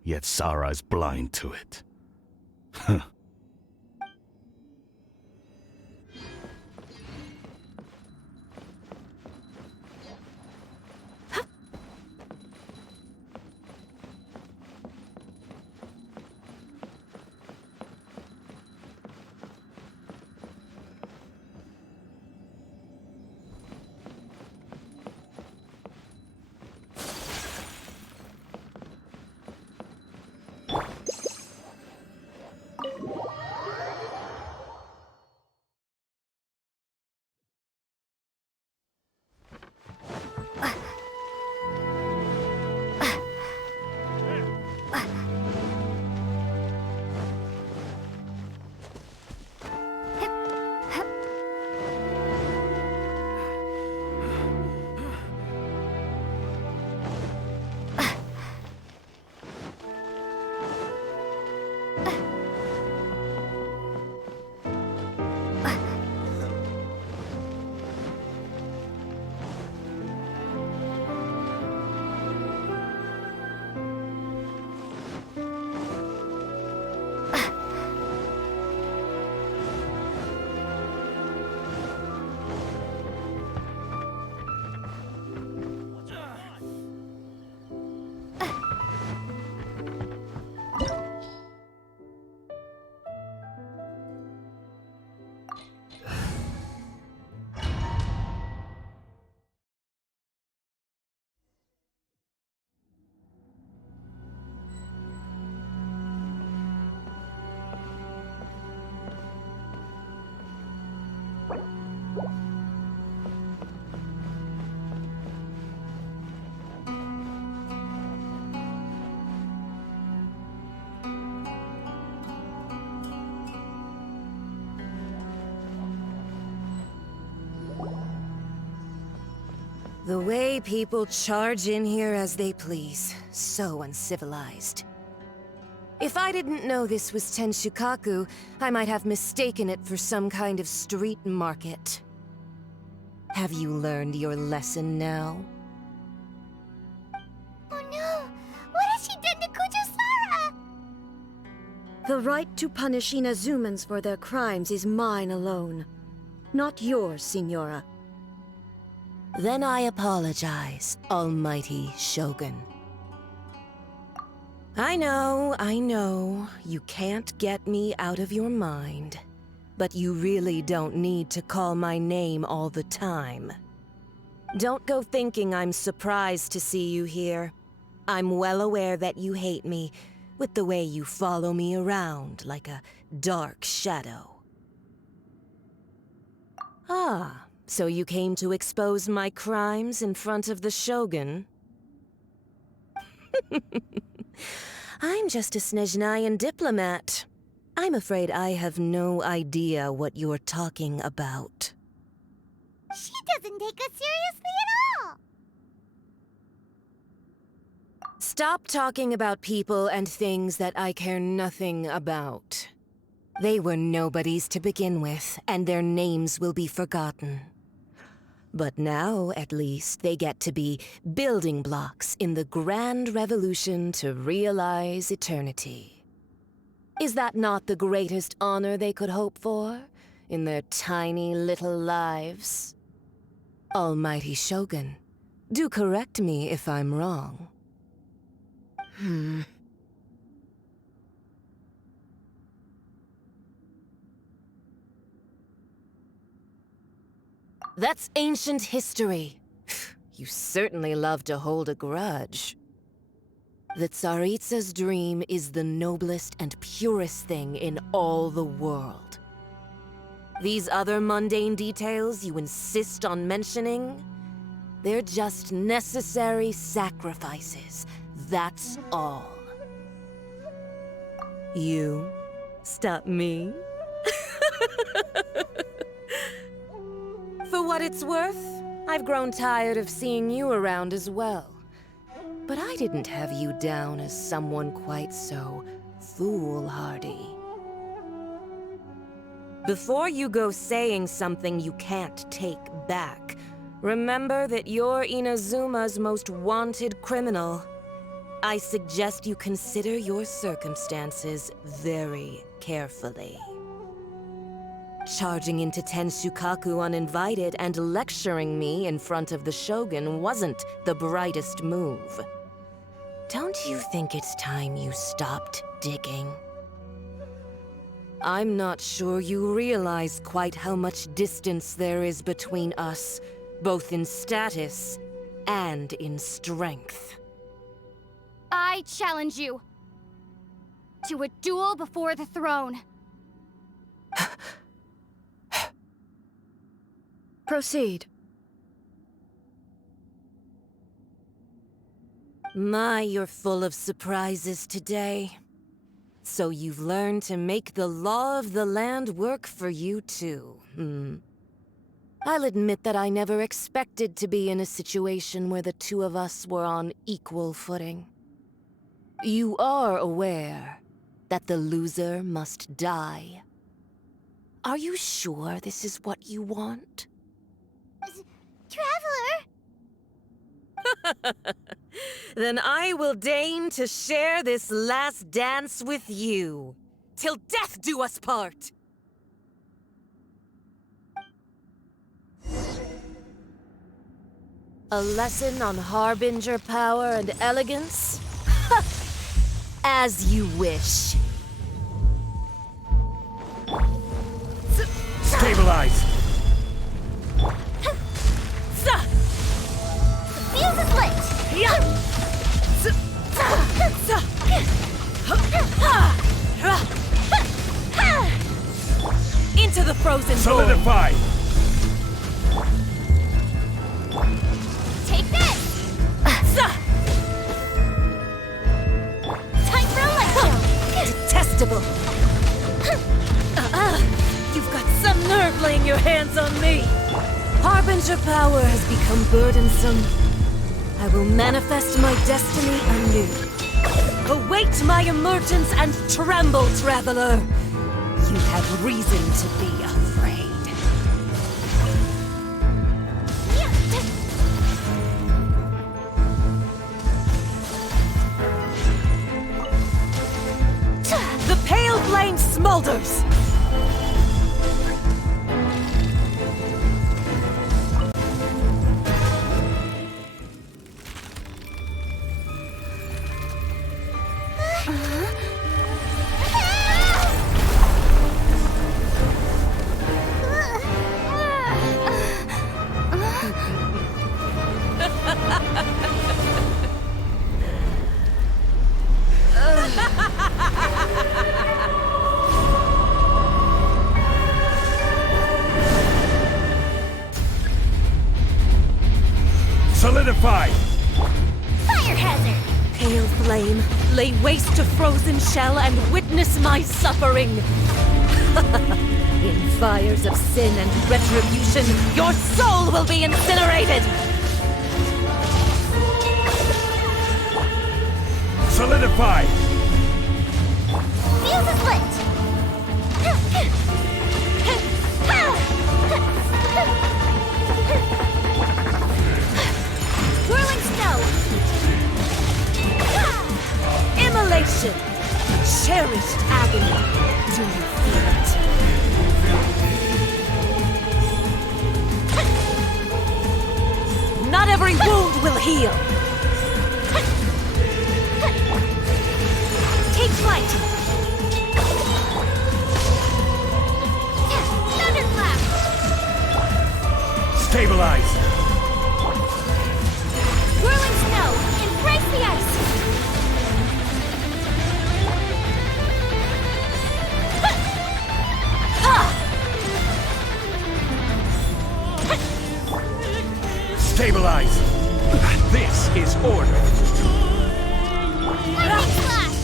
Yet Sarah is blind to it. The way people charge in here as they please. So uncivilized. If I didn't know this was Tenshukaku, I might have mistaken it for some kind of street market. Have you learned your lesson now? Oh no! What has she done to Kujusara? The right to punish Inazumans for their crimes is mine alone. Not yours, Signora. Then I apologize, Almighty Shogun. I know, you can't get me out of your mind. But you really don't need to call my name all the time. Don't go thinking I'm surprised to see you here. I'm well aware that you hate me, with the way you follow me around like a dark shadow. Ah, so you came to expose my crimes in front of the Shogun? I'm just a Snezhnayan diplomat. I'm afraid I have no idea what you're talking about. She doesn't take us seriously at all! Stop talking about people and things that I care nothing about. They were nobodies to begin with, and their names will be forgotten. But now, at least, they get to be building blocks in the grand revolution to realize eternity. Is that not the greatest honor they could hope for in their tiny little lives? Almighty Shogun, do correct me if I'm wrong. That's ancient history. You certainly love to hold a grudge. The Tsaritsa's dream is the noblest and purest thing in all the world. These other mundane details you insist on mentioning, they're just necessary sacrifices. That's all. You stop me? For what it's worth, I've grown tired of seeing you around as well. But I didn't have you down as someone quite so foolhardy. Before you go saying something you can't take back, remember that you're Inazuma's most wanted criminal. I suggest you consider your circumstances very carefully. Charging into Tenshukaku uninvited and lecturing me in front of the Shogun wasn't the brightest move. Don't you think it's time you stopped digging? I'm not sure you realize quite how much distance there is between us, both in status and in strength. I challenge you to a duel before the throne. Proceed. My, you're full of surprises today. So you've learned to make the law of the land work for you too, I'll admit that I never expected to be in a situation where the two of us were on equal footing. You are aware that the loser must die. Are you sure this is what you want? Traveler! Then I will deign to share this last dance with you. Till death do us part! A lesson on Harbinger power and elegance? As you wish. Stabilize! Fuse is lit! Into the frozen Solidify! Take this! Time for a light show! Detestable! You've got some nerve laying your hands on me! Harbinger power has become burdensome. I will manifest my destiny anew. Await my emergence and tremble, traveler. You have reason to be afraid. The pale flame smolders! Solidify! Fire hazard! Pale flame, lay waste to frozen shell and witness my suffering. In fires of sin and retribution, your soul will be incinerated! Solidify! Fuse is lit! Whirling snow! Immolation! Cherished agony. Do you feel it? Not every wound will heal! Take flight! Thunderclap! Stabilize! Whirling snow! Embrace the ice! Stabilize! This is order! Lightning slash!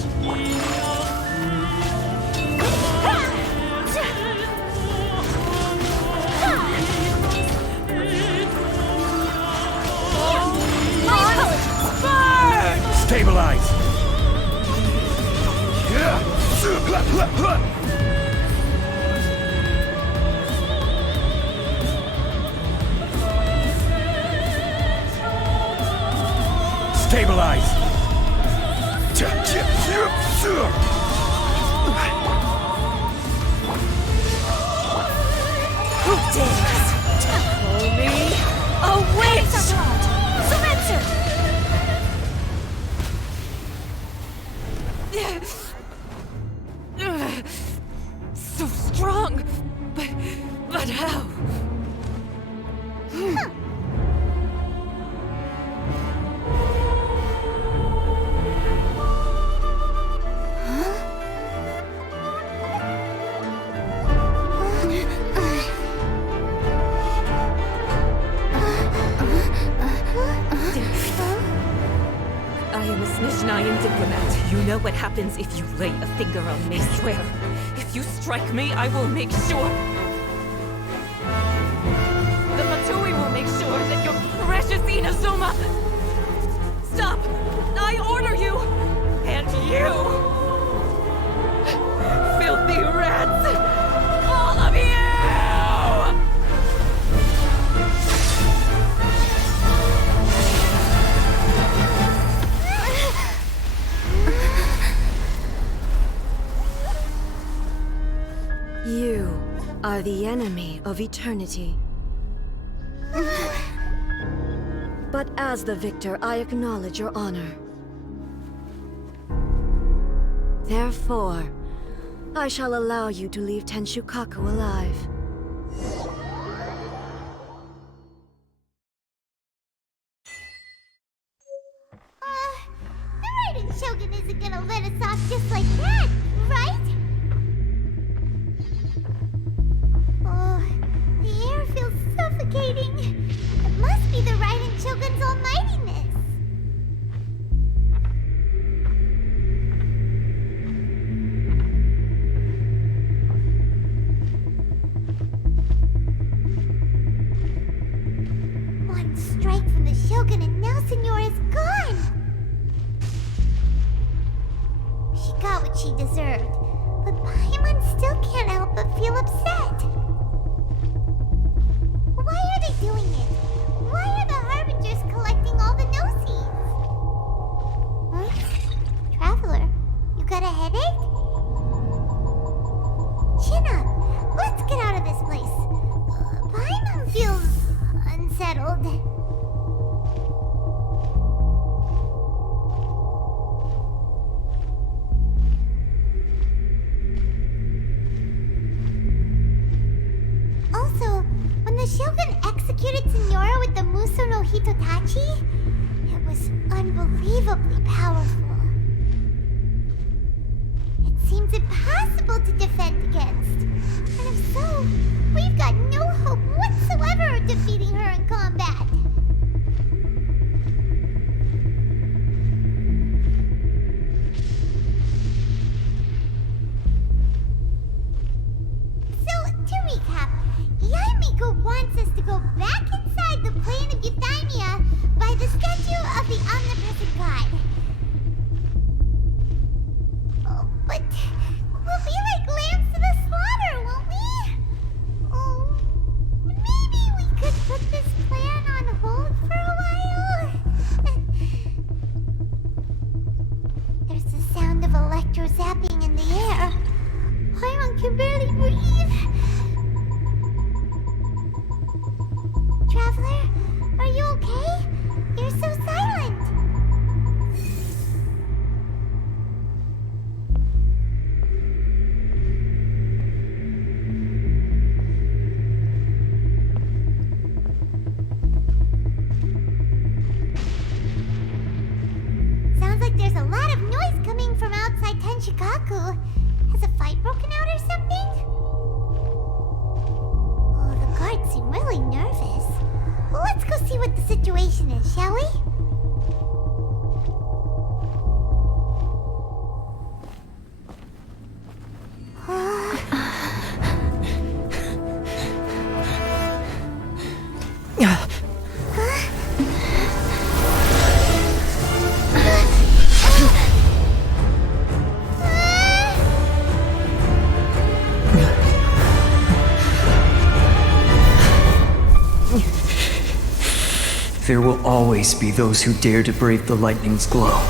Stabilize! Stabilize! Who dares call me a witch? Surrender! So strong, but how? I am a Snezhnayan diplomat. You know what happens if you lay a finger on me, swear. If you strike me, I will make sure... The Fatui will make sure that your precious Inazuma... Stop! I order you! And you! Filthy rats! All of you! You are the enemy of eternity. But as the victor, I acknowledge your honor. Therefore, I shall allow you to leave Tenshukaku alive. The Raiden Shogun isn't gonna let us off just like that, right? Oh, the air feels suffocating. It must be the Raiden Shogun's almightiness. what she deserved, but Paimon still can't help but feel upset. Why are they doing it? Why are the Harbingers collecting all the no-seeds? Huh? Traveler, you got a headache? Chin up. Let's get out of this place. Paimon feels unsettled. Also, when the Shogun executed Senora with the Muso no Hitotachi, it was unbelievably powerful. It seems impossible to defend against. And if so, we've got no hope whatsoever of defeating her in combat. So, to recap, Yaimiko wants us to go back inside the plane of Euthymia by the statue of the Omnipresent God. Oh, but we'll be like lambs to the slaughter, won't we? Oh, maybe we could put this plan on hold for a while? There's the sound of electro-zapping in the air. Paimon can barely breathe. Traveler, are you okay? You're so silent. Sounds like there's a lot of noise coming from outside Tenshikaku. Has a fight broken out or something? Oh, the guards seem really nervous. Let's go see what the situation is, shall we? There will always be those who dare to brave the lightning's glow.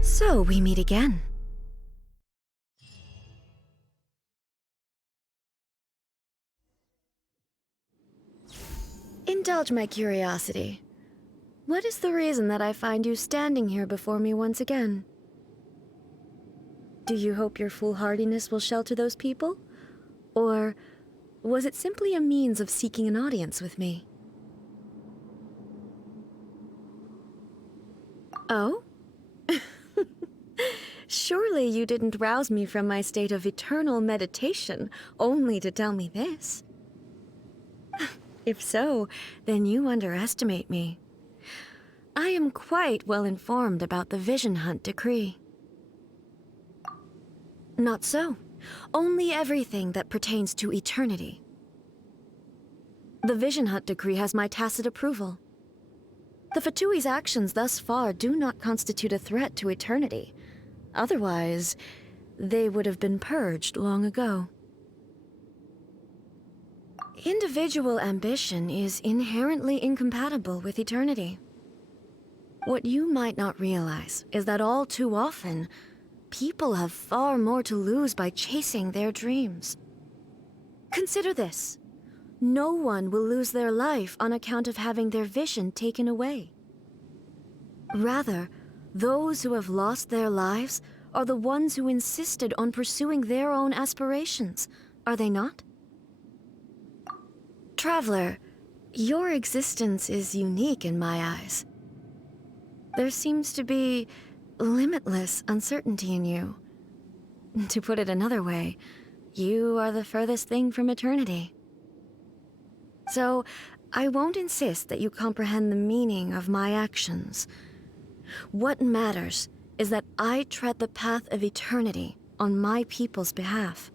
So we meet again. Indulge my curiosity. What is the reason that I find you standing here before me once again? Do you hope your foolhardiness will shelter those people? Or was it simply a means of seeking an audience with me? Oh? Surely you didn't rouse me from my state of eternal meditation only to tell me this. If so, then you underestimate me. I am quite well informed about the Vision Hunt decree. Not so. Only everything that pertains to eternity. The Vision Hunt decree has my tacit approval. The Fatui's actions thus far do not constitute a threat to eternity. Otherwise, they would have been purged long ago. Individual ambition is inherently incompatible with eternity. What you might not realize is that all too often, people have far more to lose by chasing their dreams. Consider this. No one will lose their life on account of having their vision taken away. Rather, those who have lost their lives are the ones who insisted on pursuing their own aspirations, are they not? Traveler, your existence is unique in my eyes. There seems to be limitless uncertainty in you. To put it another way, you are the furthest thing from eternity. So, I won't insist that you comprehend the meaning of my actions. What matters is that I tread the path of eternity on my people's behalf.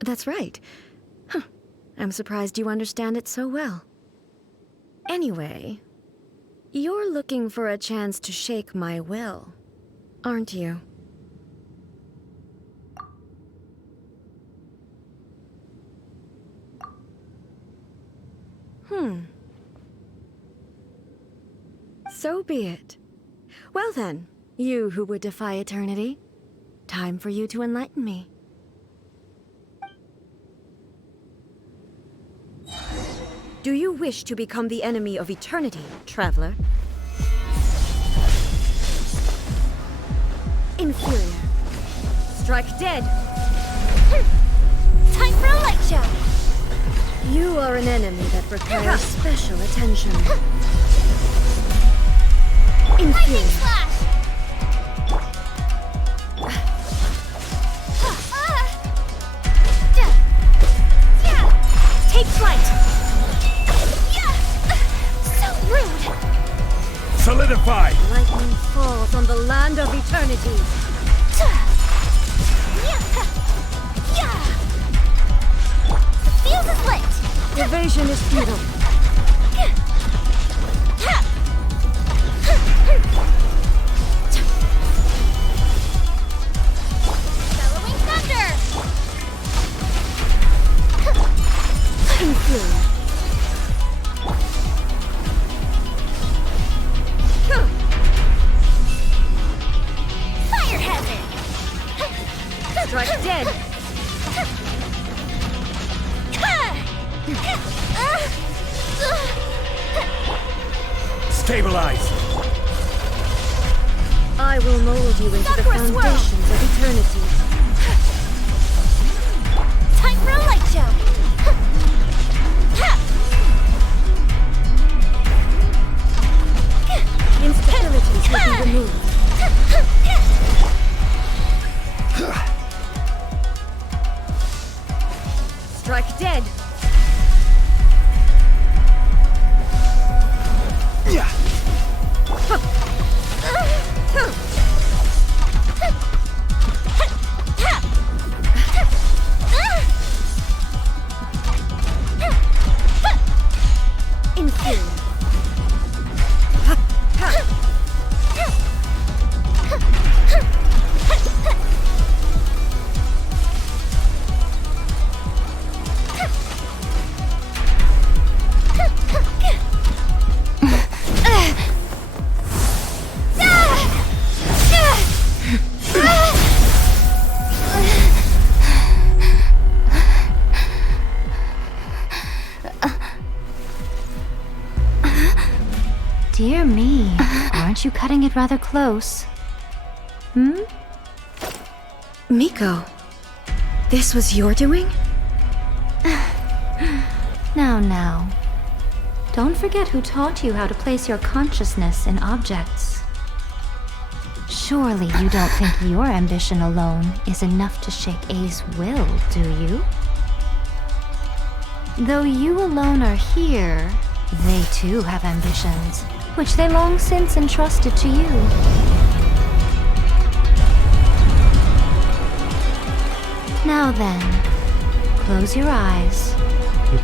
That's right. Huh. I'm surprised you understand it so well. Anyway, you're looking for a chance to shake my will, aren't you? So be it. Well then, you who would defy eternity, time for you to enlighten me. Do you wish to become the enemy of eternity, traveler? Inferior. Strike dead! Time for a light show! You are an enemy that requires special attention. Inferior. Take flight! So rude! Solidify! Lightning falls on the land of eternity. Fuse is lit! Evasion is futile. Bellowing thunder! Inferior. Fire hazard! Strike dead! Stabilize! I will mold you into the foundations of eternity. Time for a light show! Instabilities will be removed. Strike dead! Inferior. Dear me, aren't you cutting it rather close? Miko, this was your doing? Now. Don't forget who taught you how to place your consciousness in objects. Surely you don't think your ambition alone is enough to shake A's will, do you? Though you alone are here, they too have ambitions, which they long since entrusted to you. Now then, close your eyes We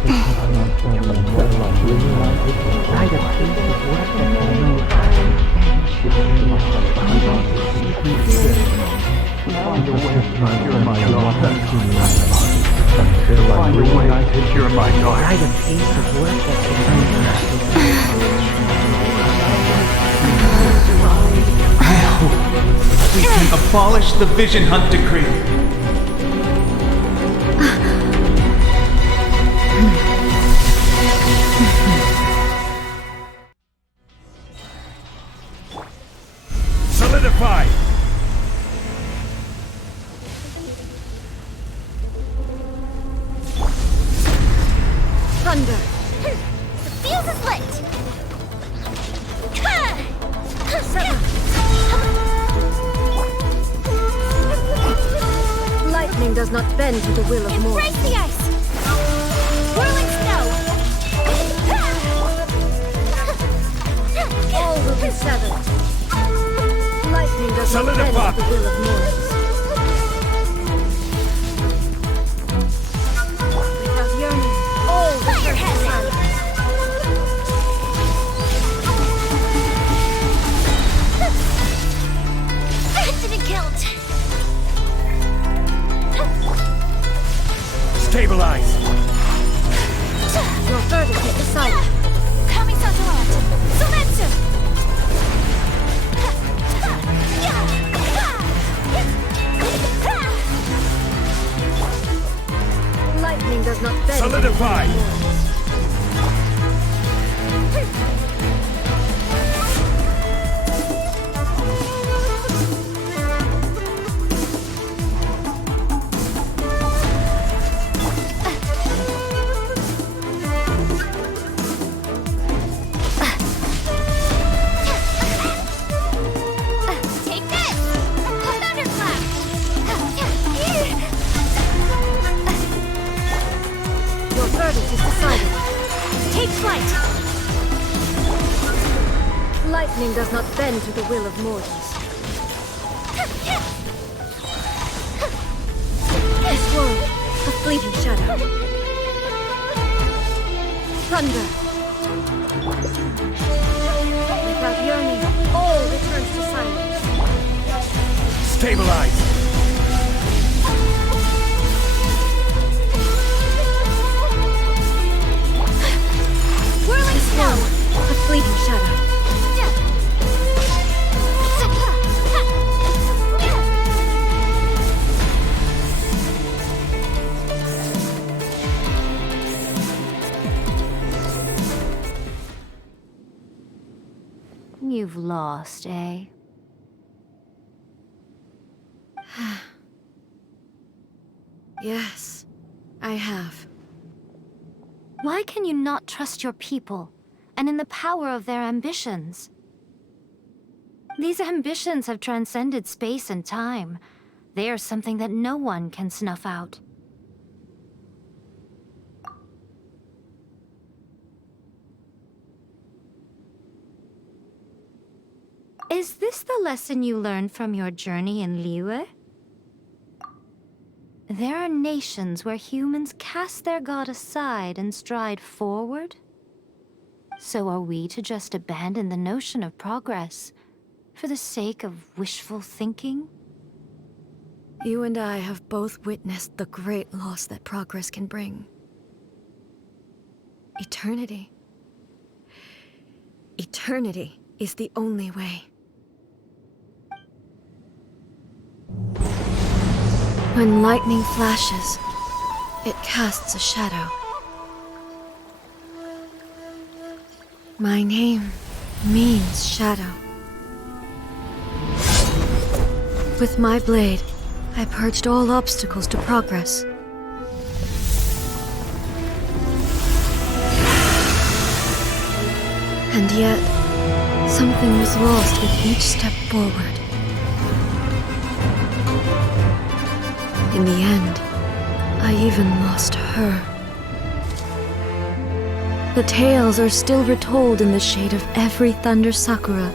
can abolish the Vision Hunt Decree. Solidify! Thunder! The fuse is lit! Lightning does not bend to the will of mortals. Embrace the ice! Whirling snow! All will be severed. Lightning does not bend to the will of mortals. Without yearning, all will turn to silence. Didn't count! Stabilize! Your verdict is decided. Kami-san's around! Sumetsu! Lightning does not bend. Solidify! Take this! Thunderclap! Your verdict is decided. Take flight! Lightning does not bend to the will of mortals. This world, a fleeting shadow. Thunder. Without yearning, all returns to silence. Stabilize! Whirling snow! A fleeting shadow. You've lost, eh? Yes, I have. Why can you not trust your people, and in the power of their ambitions? These ambitions have transcended space and time. They are something that no one can snuff out. Is this the lesson you learned from your journey in Liyue? There are nations where humans cast their god aside and stride forward. So are we to just abandon the notion of progress for the sake of wishful thinking? You and I have both witnessed the great loss that progress can bring. Eternity. Eternity is the only way. When lightning flashes, it casts a shadow. My name means shadow. With my blade, I purged all obstacles to progress. And yet, something was lost with each step forward. In the end, I even lost her. The tales are still retold in the shade of every Thunder Sakura.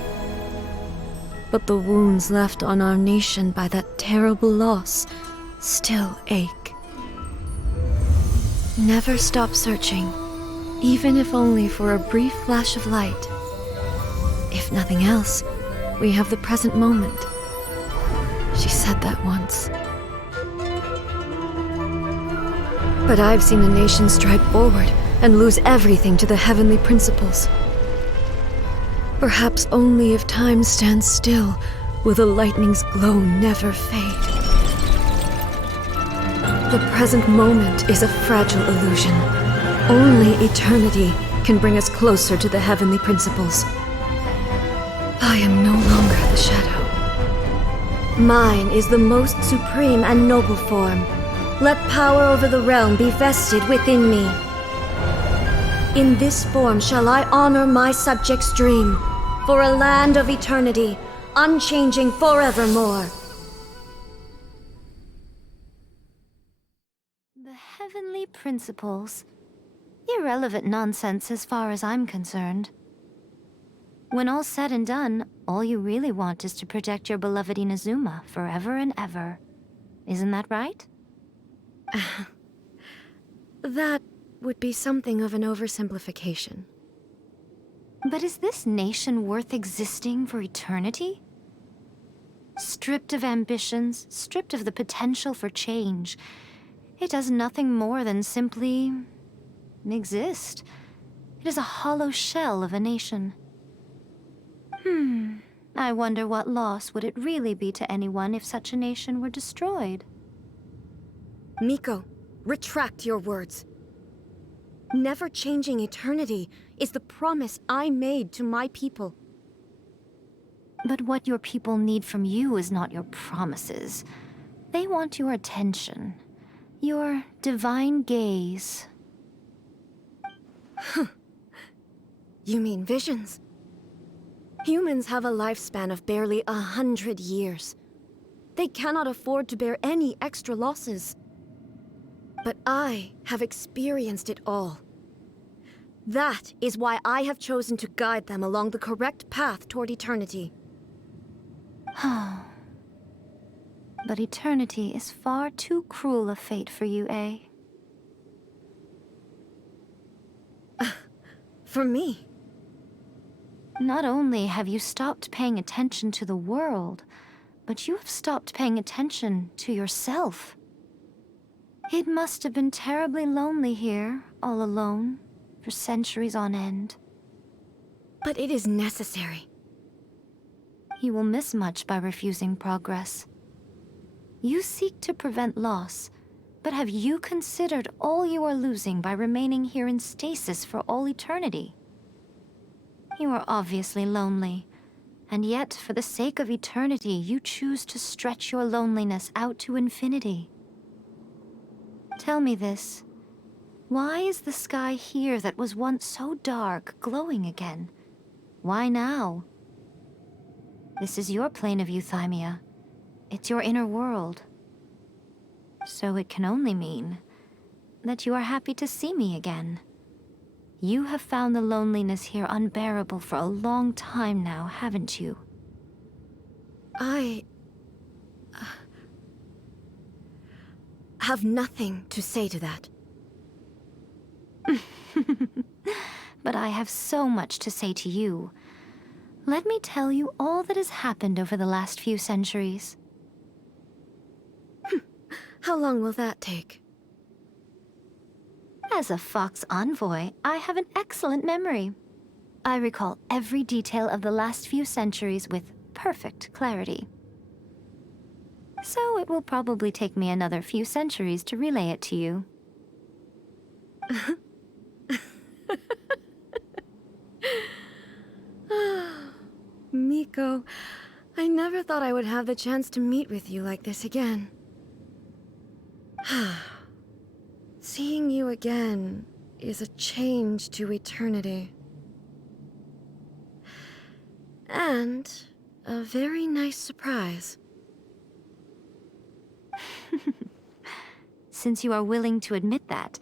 But the wounds left on our nation by that terrible loss still ache. Never stop searching, even if only for a brief flash of light. If nothing else, we have the present moment. She said that once. But I've seen a nation stride forward and lose everything to the heavenly principles. Perhaps only if time stands still will the lightning's glow never fade. The present moment is a fragile illusion. Only eternity can bring us closer to the heavenly principles. I am no longer the shadow. Mine is the most supreme and noble form. Let power over the realm be vested within me. In this form shall I honor my subjects' dream, for a land of eternity, unchanging forevermore. The heavenly principles. Irrelevant nonsense as far as I'm concerned. When all's said and done, all you really want is to protect your beloved Inazuma forever and ever. Isn't that right? That would be something of an oversimplification. But is this nation worth existing for eternity? Stripped of ambitions, stripped of the potential for change, it does nothing more than simply exist. It is a hollow shell of a nation. I wonder what loss would it really be to anyone if such a nation were destroyed? Miko, retract your words. Never changing eternity is the promise I made to my people. But what your people need from you is not your promises. They want your attention. Your divine gaze. You mean visions? Humans have a lifespan of barely 100 years. They cannot afford to bear any extra losses. But I have experienced it all. That is why I have chosen to guide them along the correct path toward eternity. But eternity is far too cruel a fate for you, eh? For me? Not only have you stopped paying attention to the world, but you have stopped paying attention to yourself. It must have been terribly lonely here, all alone, for centuries on end. But it is necessary. You will miss much by refusing progress. You seek to prevent loss, but have you considered all you are losing by remaining here in stasis for all eternity? You are obviously lonely, and yet for the sake of eternity, you choose to stretch your loneliness out to infinity. Tell me this. Why is the sky here that was once so dark glowing again? Why now? This is your plane of euthymia. It's your inner world. So it can only mean that you are happy to see me again. You have found the loneliness here unbearable for a long time now, haven't you? I have nothing to say to that. But I have so much to say to you. Let me tell you all that has happened over the last few centuries. How long will that take? As a Fox envoy, I have an excellent memory. I recall every detail of the last few centuries with perfect clarity. So it will probably take me another few centuries to relay it to you. Miko, I never thought I would have the chance to meet with you like this again. Seeing you again is a change to eternity. And a very nice surprise. Since you are willing to admit that,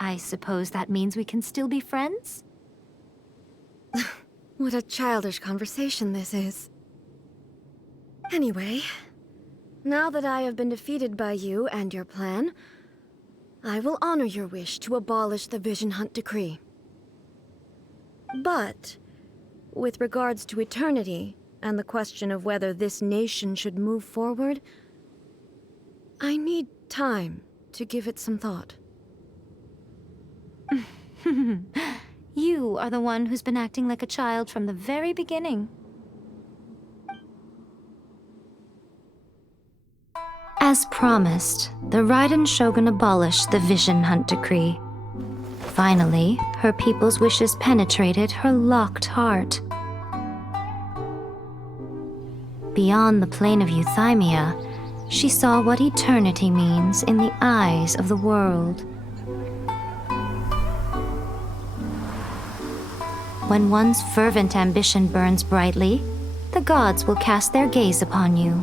I suppose that means we can still be friends? What a childish conversation this is. Anyway, now that I have been defeated by you and your plan, I will honor your wish to abolish the Vision Hunt Decree. But, with regards to eternity, and the question of whether this nation should move forward, I need time to give it some thought. You are the one who's been acting like a child from the very beginning. As promised, the Raiden Shogun abolished the Vision Hunt Decree. Finally, her people's wishes penetrated her locked heart. Beyond the plane of euthymia, she saw what eternity means in the eyes of the world. When one's fervent ambition burns brightly, the gods will cast their gaze upon you.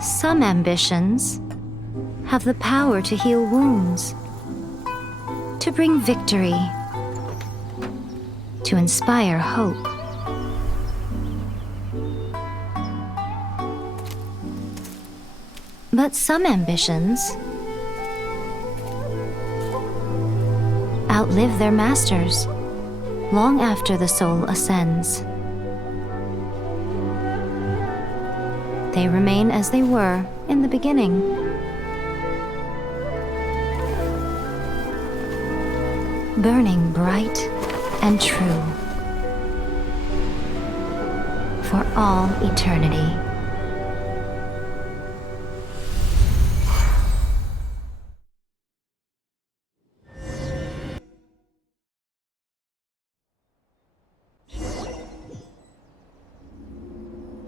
Some ambitions have the power to heal wounds, to bring victory, to inspire hope. But some ambitions outlive their masters long after the soul ascends. They remain as they were in the beginning. Burning bright and true for all eternity.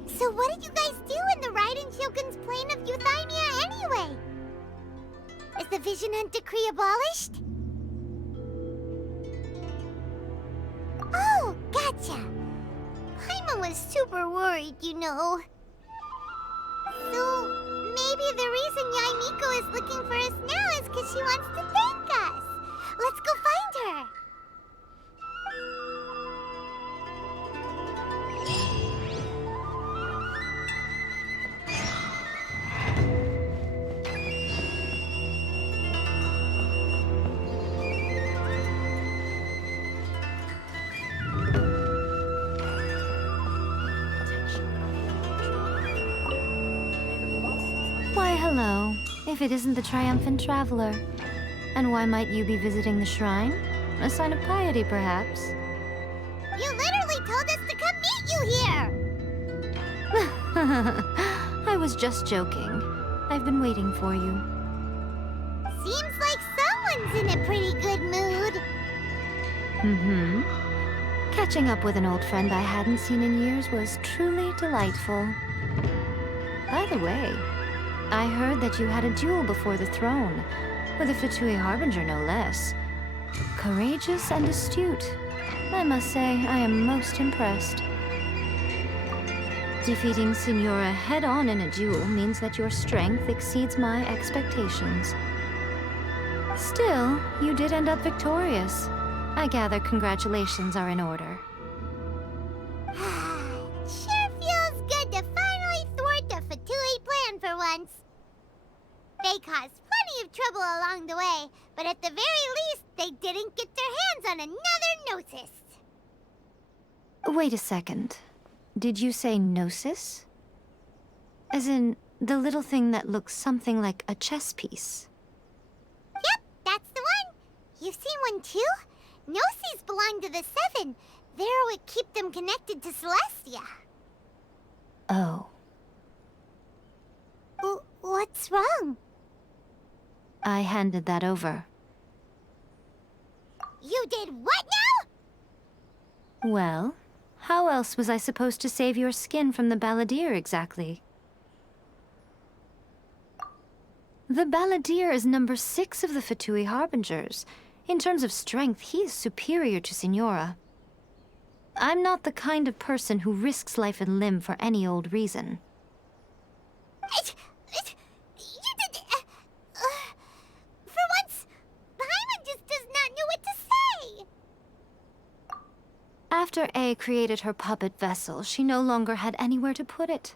So what did you guys do in the Raiden Shogun's plane of euthymia anyway? Is the Vision Hunt Decree abolished? Oh, gotcha. Paimon was super worried, you know. So, maybe the reason Yae Miko is looking for us now is because she wants to thank us. Let's go find her. Why, hello, if it isn't the triumphant traveler. And why might you be visiting the shrine? A sign of piety, perhaps? You literally told us to come meet you here! I was just joking. I've been waiting for you. Seems like someone's in a pretty good mood. Mm-hmm. Catching up with an old friend I hadn't seen in years was truly delightful. By the way, I heard that you had a duel before the throne, with a Fatui Harbinger no less. Courageous and astute. I must say, I am most impressed. Defeating Signora head-on in a duel means that your strength exceeds my expectations. Still, you did end up victorious. I gather congratulations are in order. Sure feels good to finally thwart the Fatui plan for once. They caused plenty of trouble along the way, but at the very least, they didn't get their hands on another Gnosis. Wait a second. Did you say Gnosis? As in, the little thing that looks something like a chess piece? Yep, that's the one. You've seen one too? Gnosis belong to the Seven. They're what keep them connected to Celestia. Oh. What's wrong? I handed that over. You did what now? Well, how else was I supposed to save your skin from the Balladeer exactly? The Balladeer is number 6 of the Fatui Harbingers. In terms of strength, he is superior to Signora. I'm not the kind of person who risks life and limb for any old reason. For once, Paimon just does not know what to say. After A created her puppet vessel, she no longer had anywhere to put it.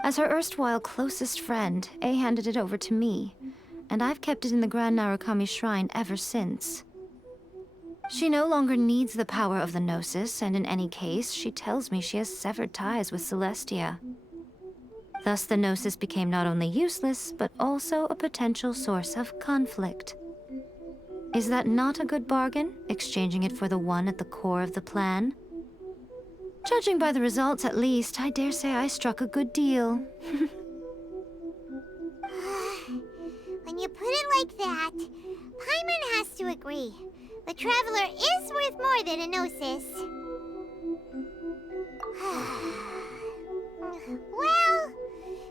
As her erstwhile closest friend, A handed it over to me, and I've kept it in the Grand Narukami Shrine ever since. She no longer needs the power of the Gnosis, and in any case, she tells me she has severed ties with Celestia. Thus, the Gnosis became not only useless, but also a potential source of conflict. Is that not a good bargain, exchanging it for the one at the core of the plan? Judging by the results, at least, I dare say I struck a good deal. When you put it like that, Paimon has to agree. The Traveler is worth more than a Gnosis. Well,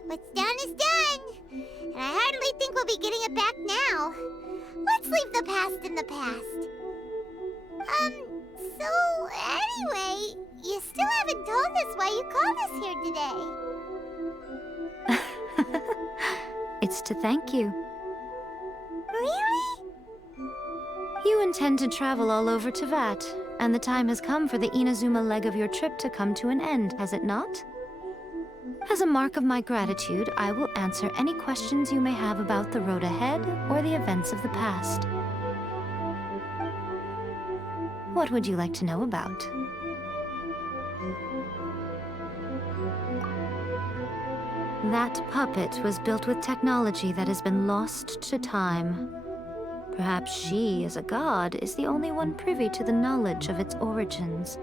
what's done is done. And I hardly think we'll be getting it back now. Let's leave the past in the past. So anyway, you still haven't told us why you called us here today. It's to thank you. Really? You intend to travel all over Teyvat, and the time has come for the Inazuma leg of your trip to come to an end, has it not? As a mark of my gratitude, I will answer any questions you may have about the road ahead or the events of the past. What would you like to know about? That puppet was built with technology that has been lost to time. Perhaps she, as a god, is the only one privy to the knowledge of its origins.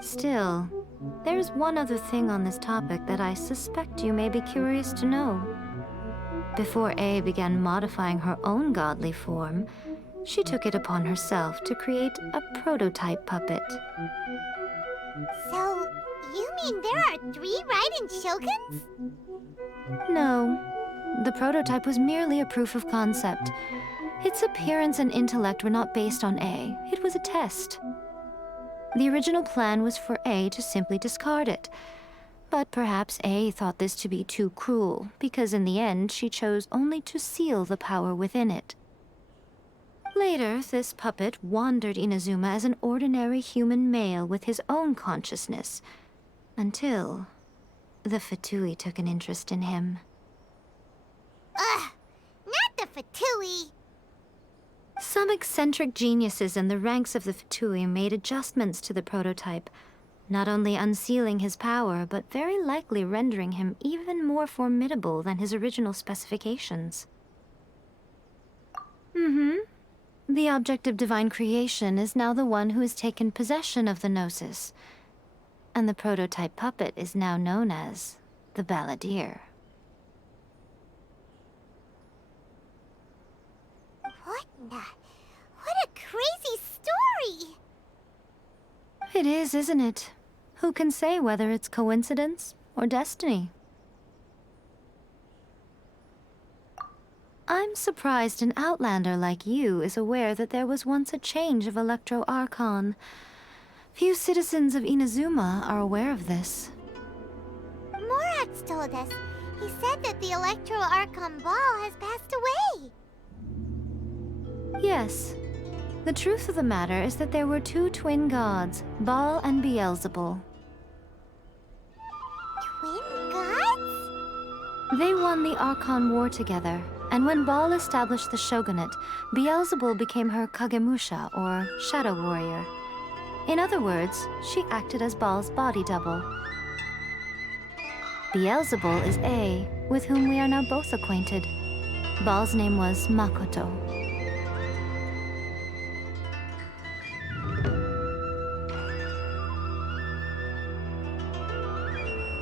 Still, there is one other thing on this topic that I suspect you may be curious to know. Before A began modifying her own godly form, she took it upon herself to create a prototype puppet. So, you mean there are 3 Raiden Shoguns? No. The prototype was merely a proof of concept. Its appearance and intellect were not based on A. It was a test. The original plan was for A to simply discard it. But perhaps A thought this to be too cruel, because in the end she chose only to seal the power within it. Later, this puppet wandered Inazuma as an ordinary human male with his own consciousness, until the Fatui took an interest in him. Ugh! Not the Fatui! Some eccentric geniuses in the ranks of the Fatui made adjustments to the prototype, not only unsealing his power, but very likely rendering him even more formidable than his original specifications. The object of divine creation is now the one who has taken possession of the Gnosis, and the prototype puppet is now known as the Balladeer. What a crazy story! It is, isn't it? Who can say whether it's coincidence or destiny? I'm surprised an outlander like you is aware that there was once a change of Electro Archon. Few citizens of Inazuma are aware of this. Morax told us. He said that the Electro Archon Ball has passed away. Yes. The truth of the matter is that there were 2 twin gods, Baal and Beelzebul. Twin gods? They won the Archon War together, and when Baal established the shogunate, Beelzebul became her Kagemusha, or shadow warrior. In other words, she acted as Baal's body double. Beelzebul is A, with whom we are now both acquainted. Baal's name was Makoto.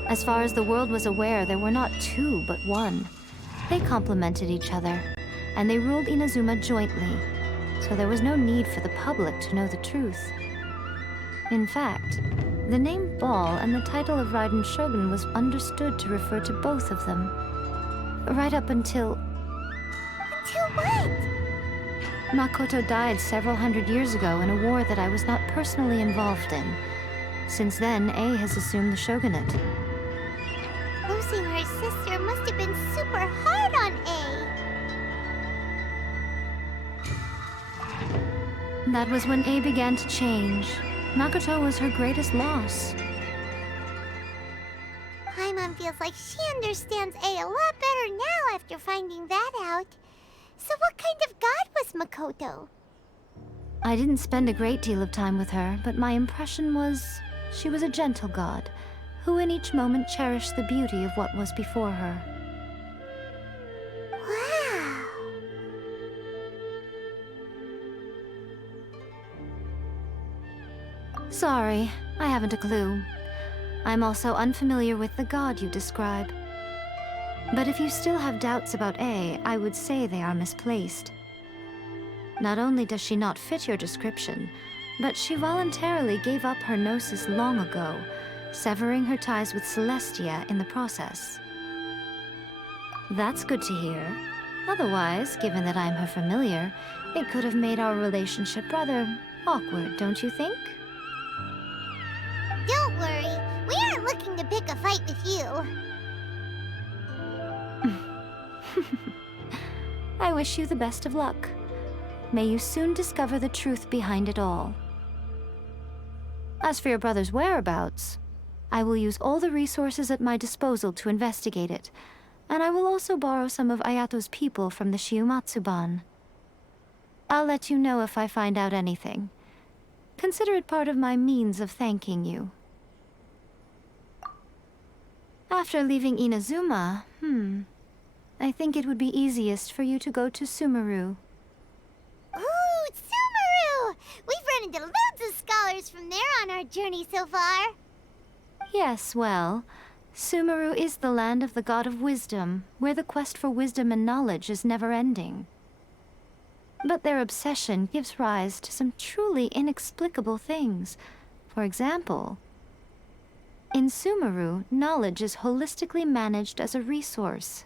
As far as the world was aware, there were not 2, but 1. They complemented each other, and they ruled Inazuma jointly, so there was no need for the public to know the truth. In fact, the name Baal and the title of Raiden Shogun was understood to refer to both of them. Right up until... Until what? Makoto died several hundred years ago in a war that I was not personally involved in. Since then, A has assumed the shogunate. Losing her sister must have been super hard on A. That was when A began to change. Makoto was her greatest loss. Paimon feels like she understands A a lot better now after finding that out. So what kind of god was Makoto? I didn't spend a great deal of time with her, but my impression was she was a gentle god, who in each moment cherished the beauty of what was before her. Wow. Sorry, I haven't a clue. I'm also unfamiliar with the god you describe. But if you still have doubts about A, I would say they are misplaced. Not only does she not fit your description, but she voluntarily gave up her gnosis long ago, severing her ties with Celestia in the process. That's good to hear. Otherwise, given that I'm her familiar, it could have made our relationship rather awkward, don't you think? Don't worry, we aren't looking to pick a fight with you. I wish you the best of luck. May you soon discover the truth behind it all. As for your brother's whereabouts, I will use all the resources at my disposal to investigate it, and I will also borrow some of Ayato's people from the Shiumatsuban. I'll let you know if I find out anything. Consider it part of my means of thanking you. After leaving Inazuma, I think it would be easiest for you to go to Sumeru. Ooh, Sumeru! We've run into loads of scholars from there on our journey so far. Yes, well, Sumeru is the land of the god of wisdom, where the quest for wisdom and knowledge is never-ending. But their obsession gives rise to some truly inexplicable things. For example, in Sumeru, knowledge is holistically managed as a resource.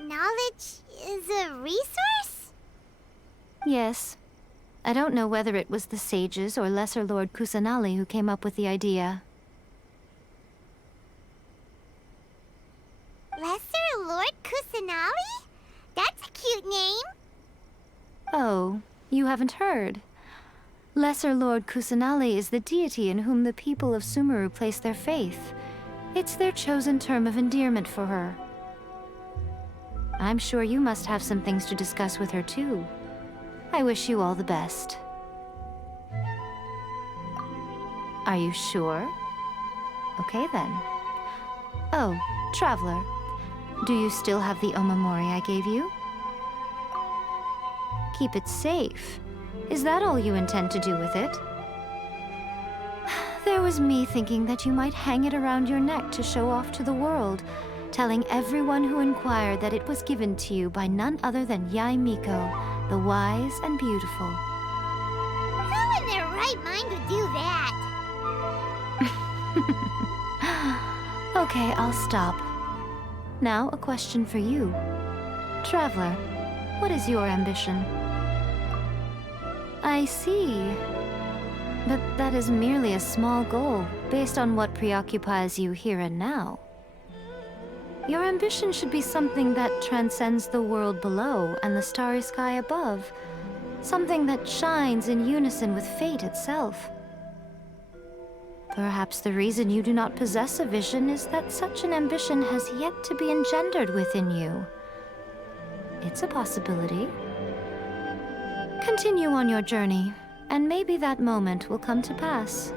Knowledge is a resource? Yes. I don't know whether it was the sages or Lesser Lord Kusanali who came up with the idea. Lesser Lord Kusanali? That's a cute name. Oh, you haven't heard. Lesser Lord Kusanali is the deity in whom the people of Sumeru place their faith. It's their chosen term of endearment for her. I'm sure you must have some things to discuss with her too. I wish you all the best. Are you sure? Okay then. Oh, Traveler. Do you still have the Omamori I gave you? Keep it safe. Is that all you intend to do with it? There was me thinking that you might hang it around your neck to show off to the world, telling everyone who inquired that it was given to you by none other than Yae Miko, the wise and beautiful. Who in their right mind would do that? Okay, I'll stop. Now, a question for you. Traveler, what is your ambition? I see. But that is merely a small goal, based on what preoccupies you here and now. Your ambition should be something that transcends the world below and the starry sky above. Something that shines in unison with fate itself. Perhaps the reason you do not possess a vision is that such an ambition has yet to be engendered within you. It's a possibility. Continue on your journey, and maybe that moment will come to pass.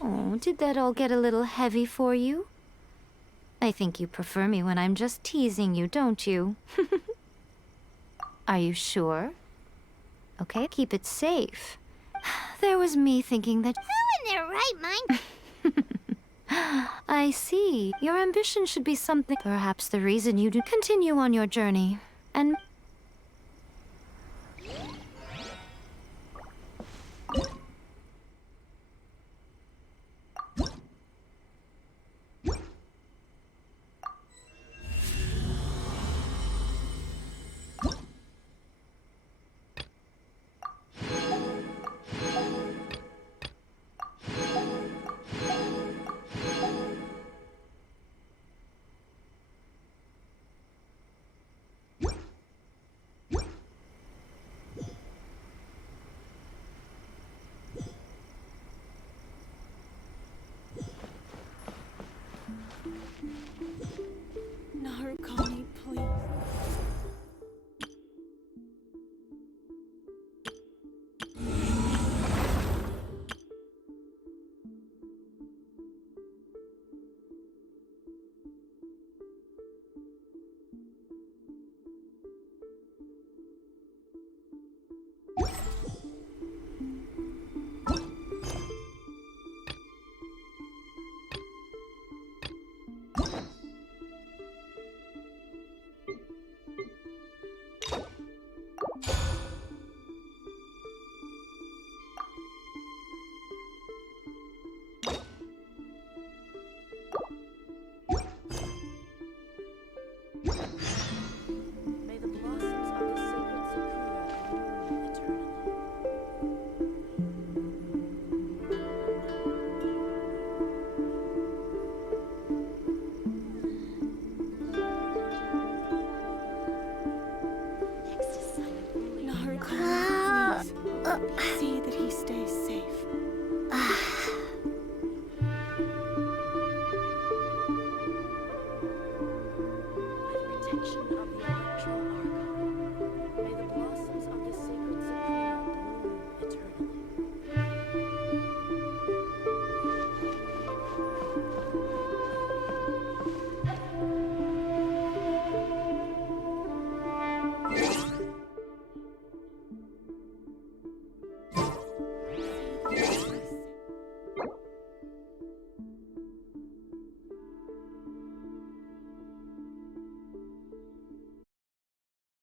Oh, did that all get a little heavy for you? I think you prefer me when I'm just teasing you, don't you? Are you sure? Okay, keep it safe. There was me thinking that... Who in their right mind? I see. Your ambition should be something... Perhaps the reason you do... Continue on your journey, and...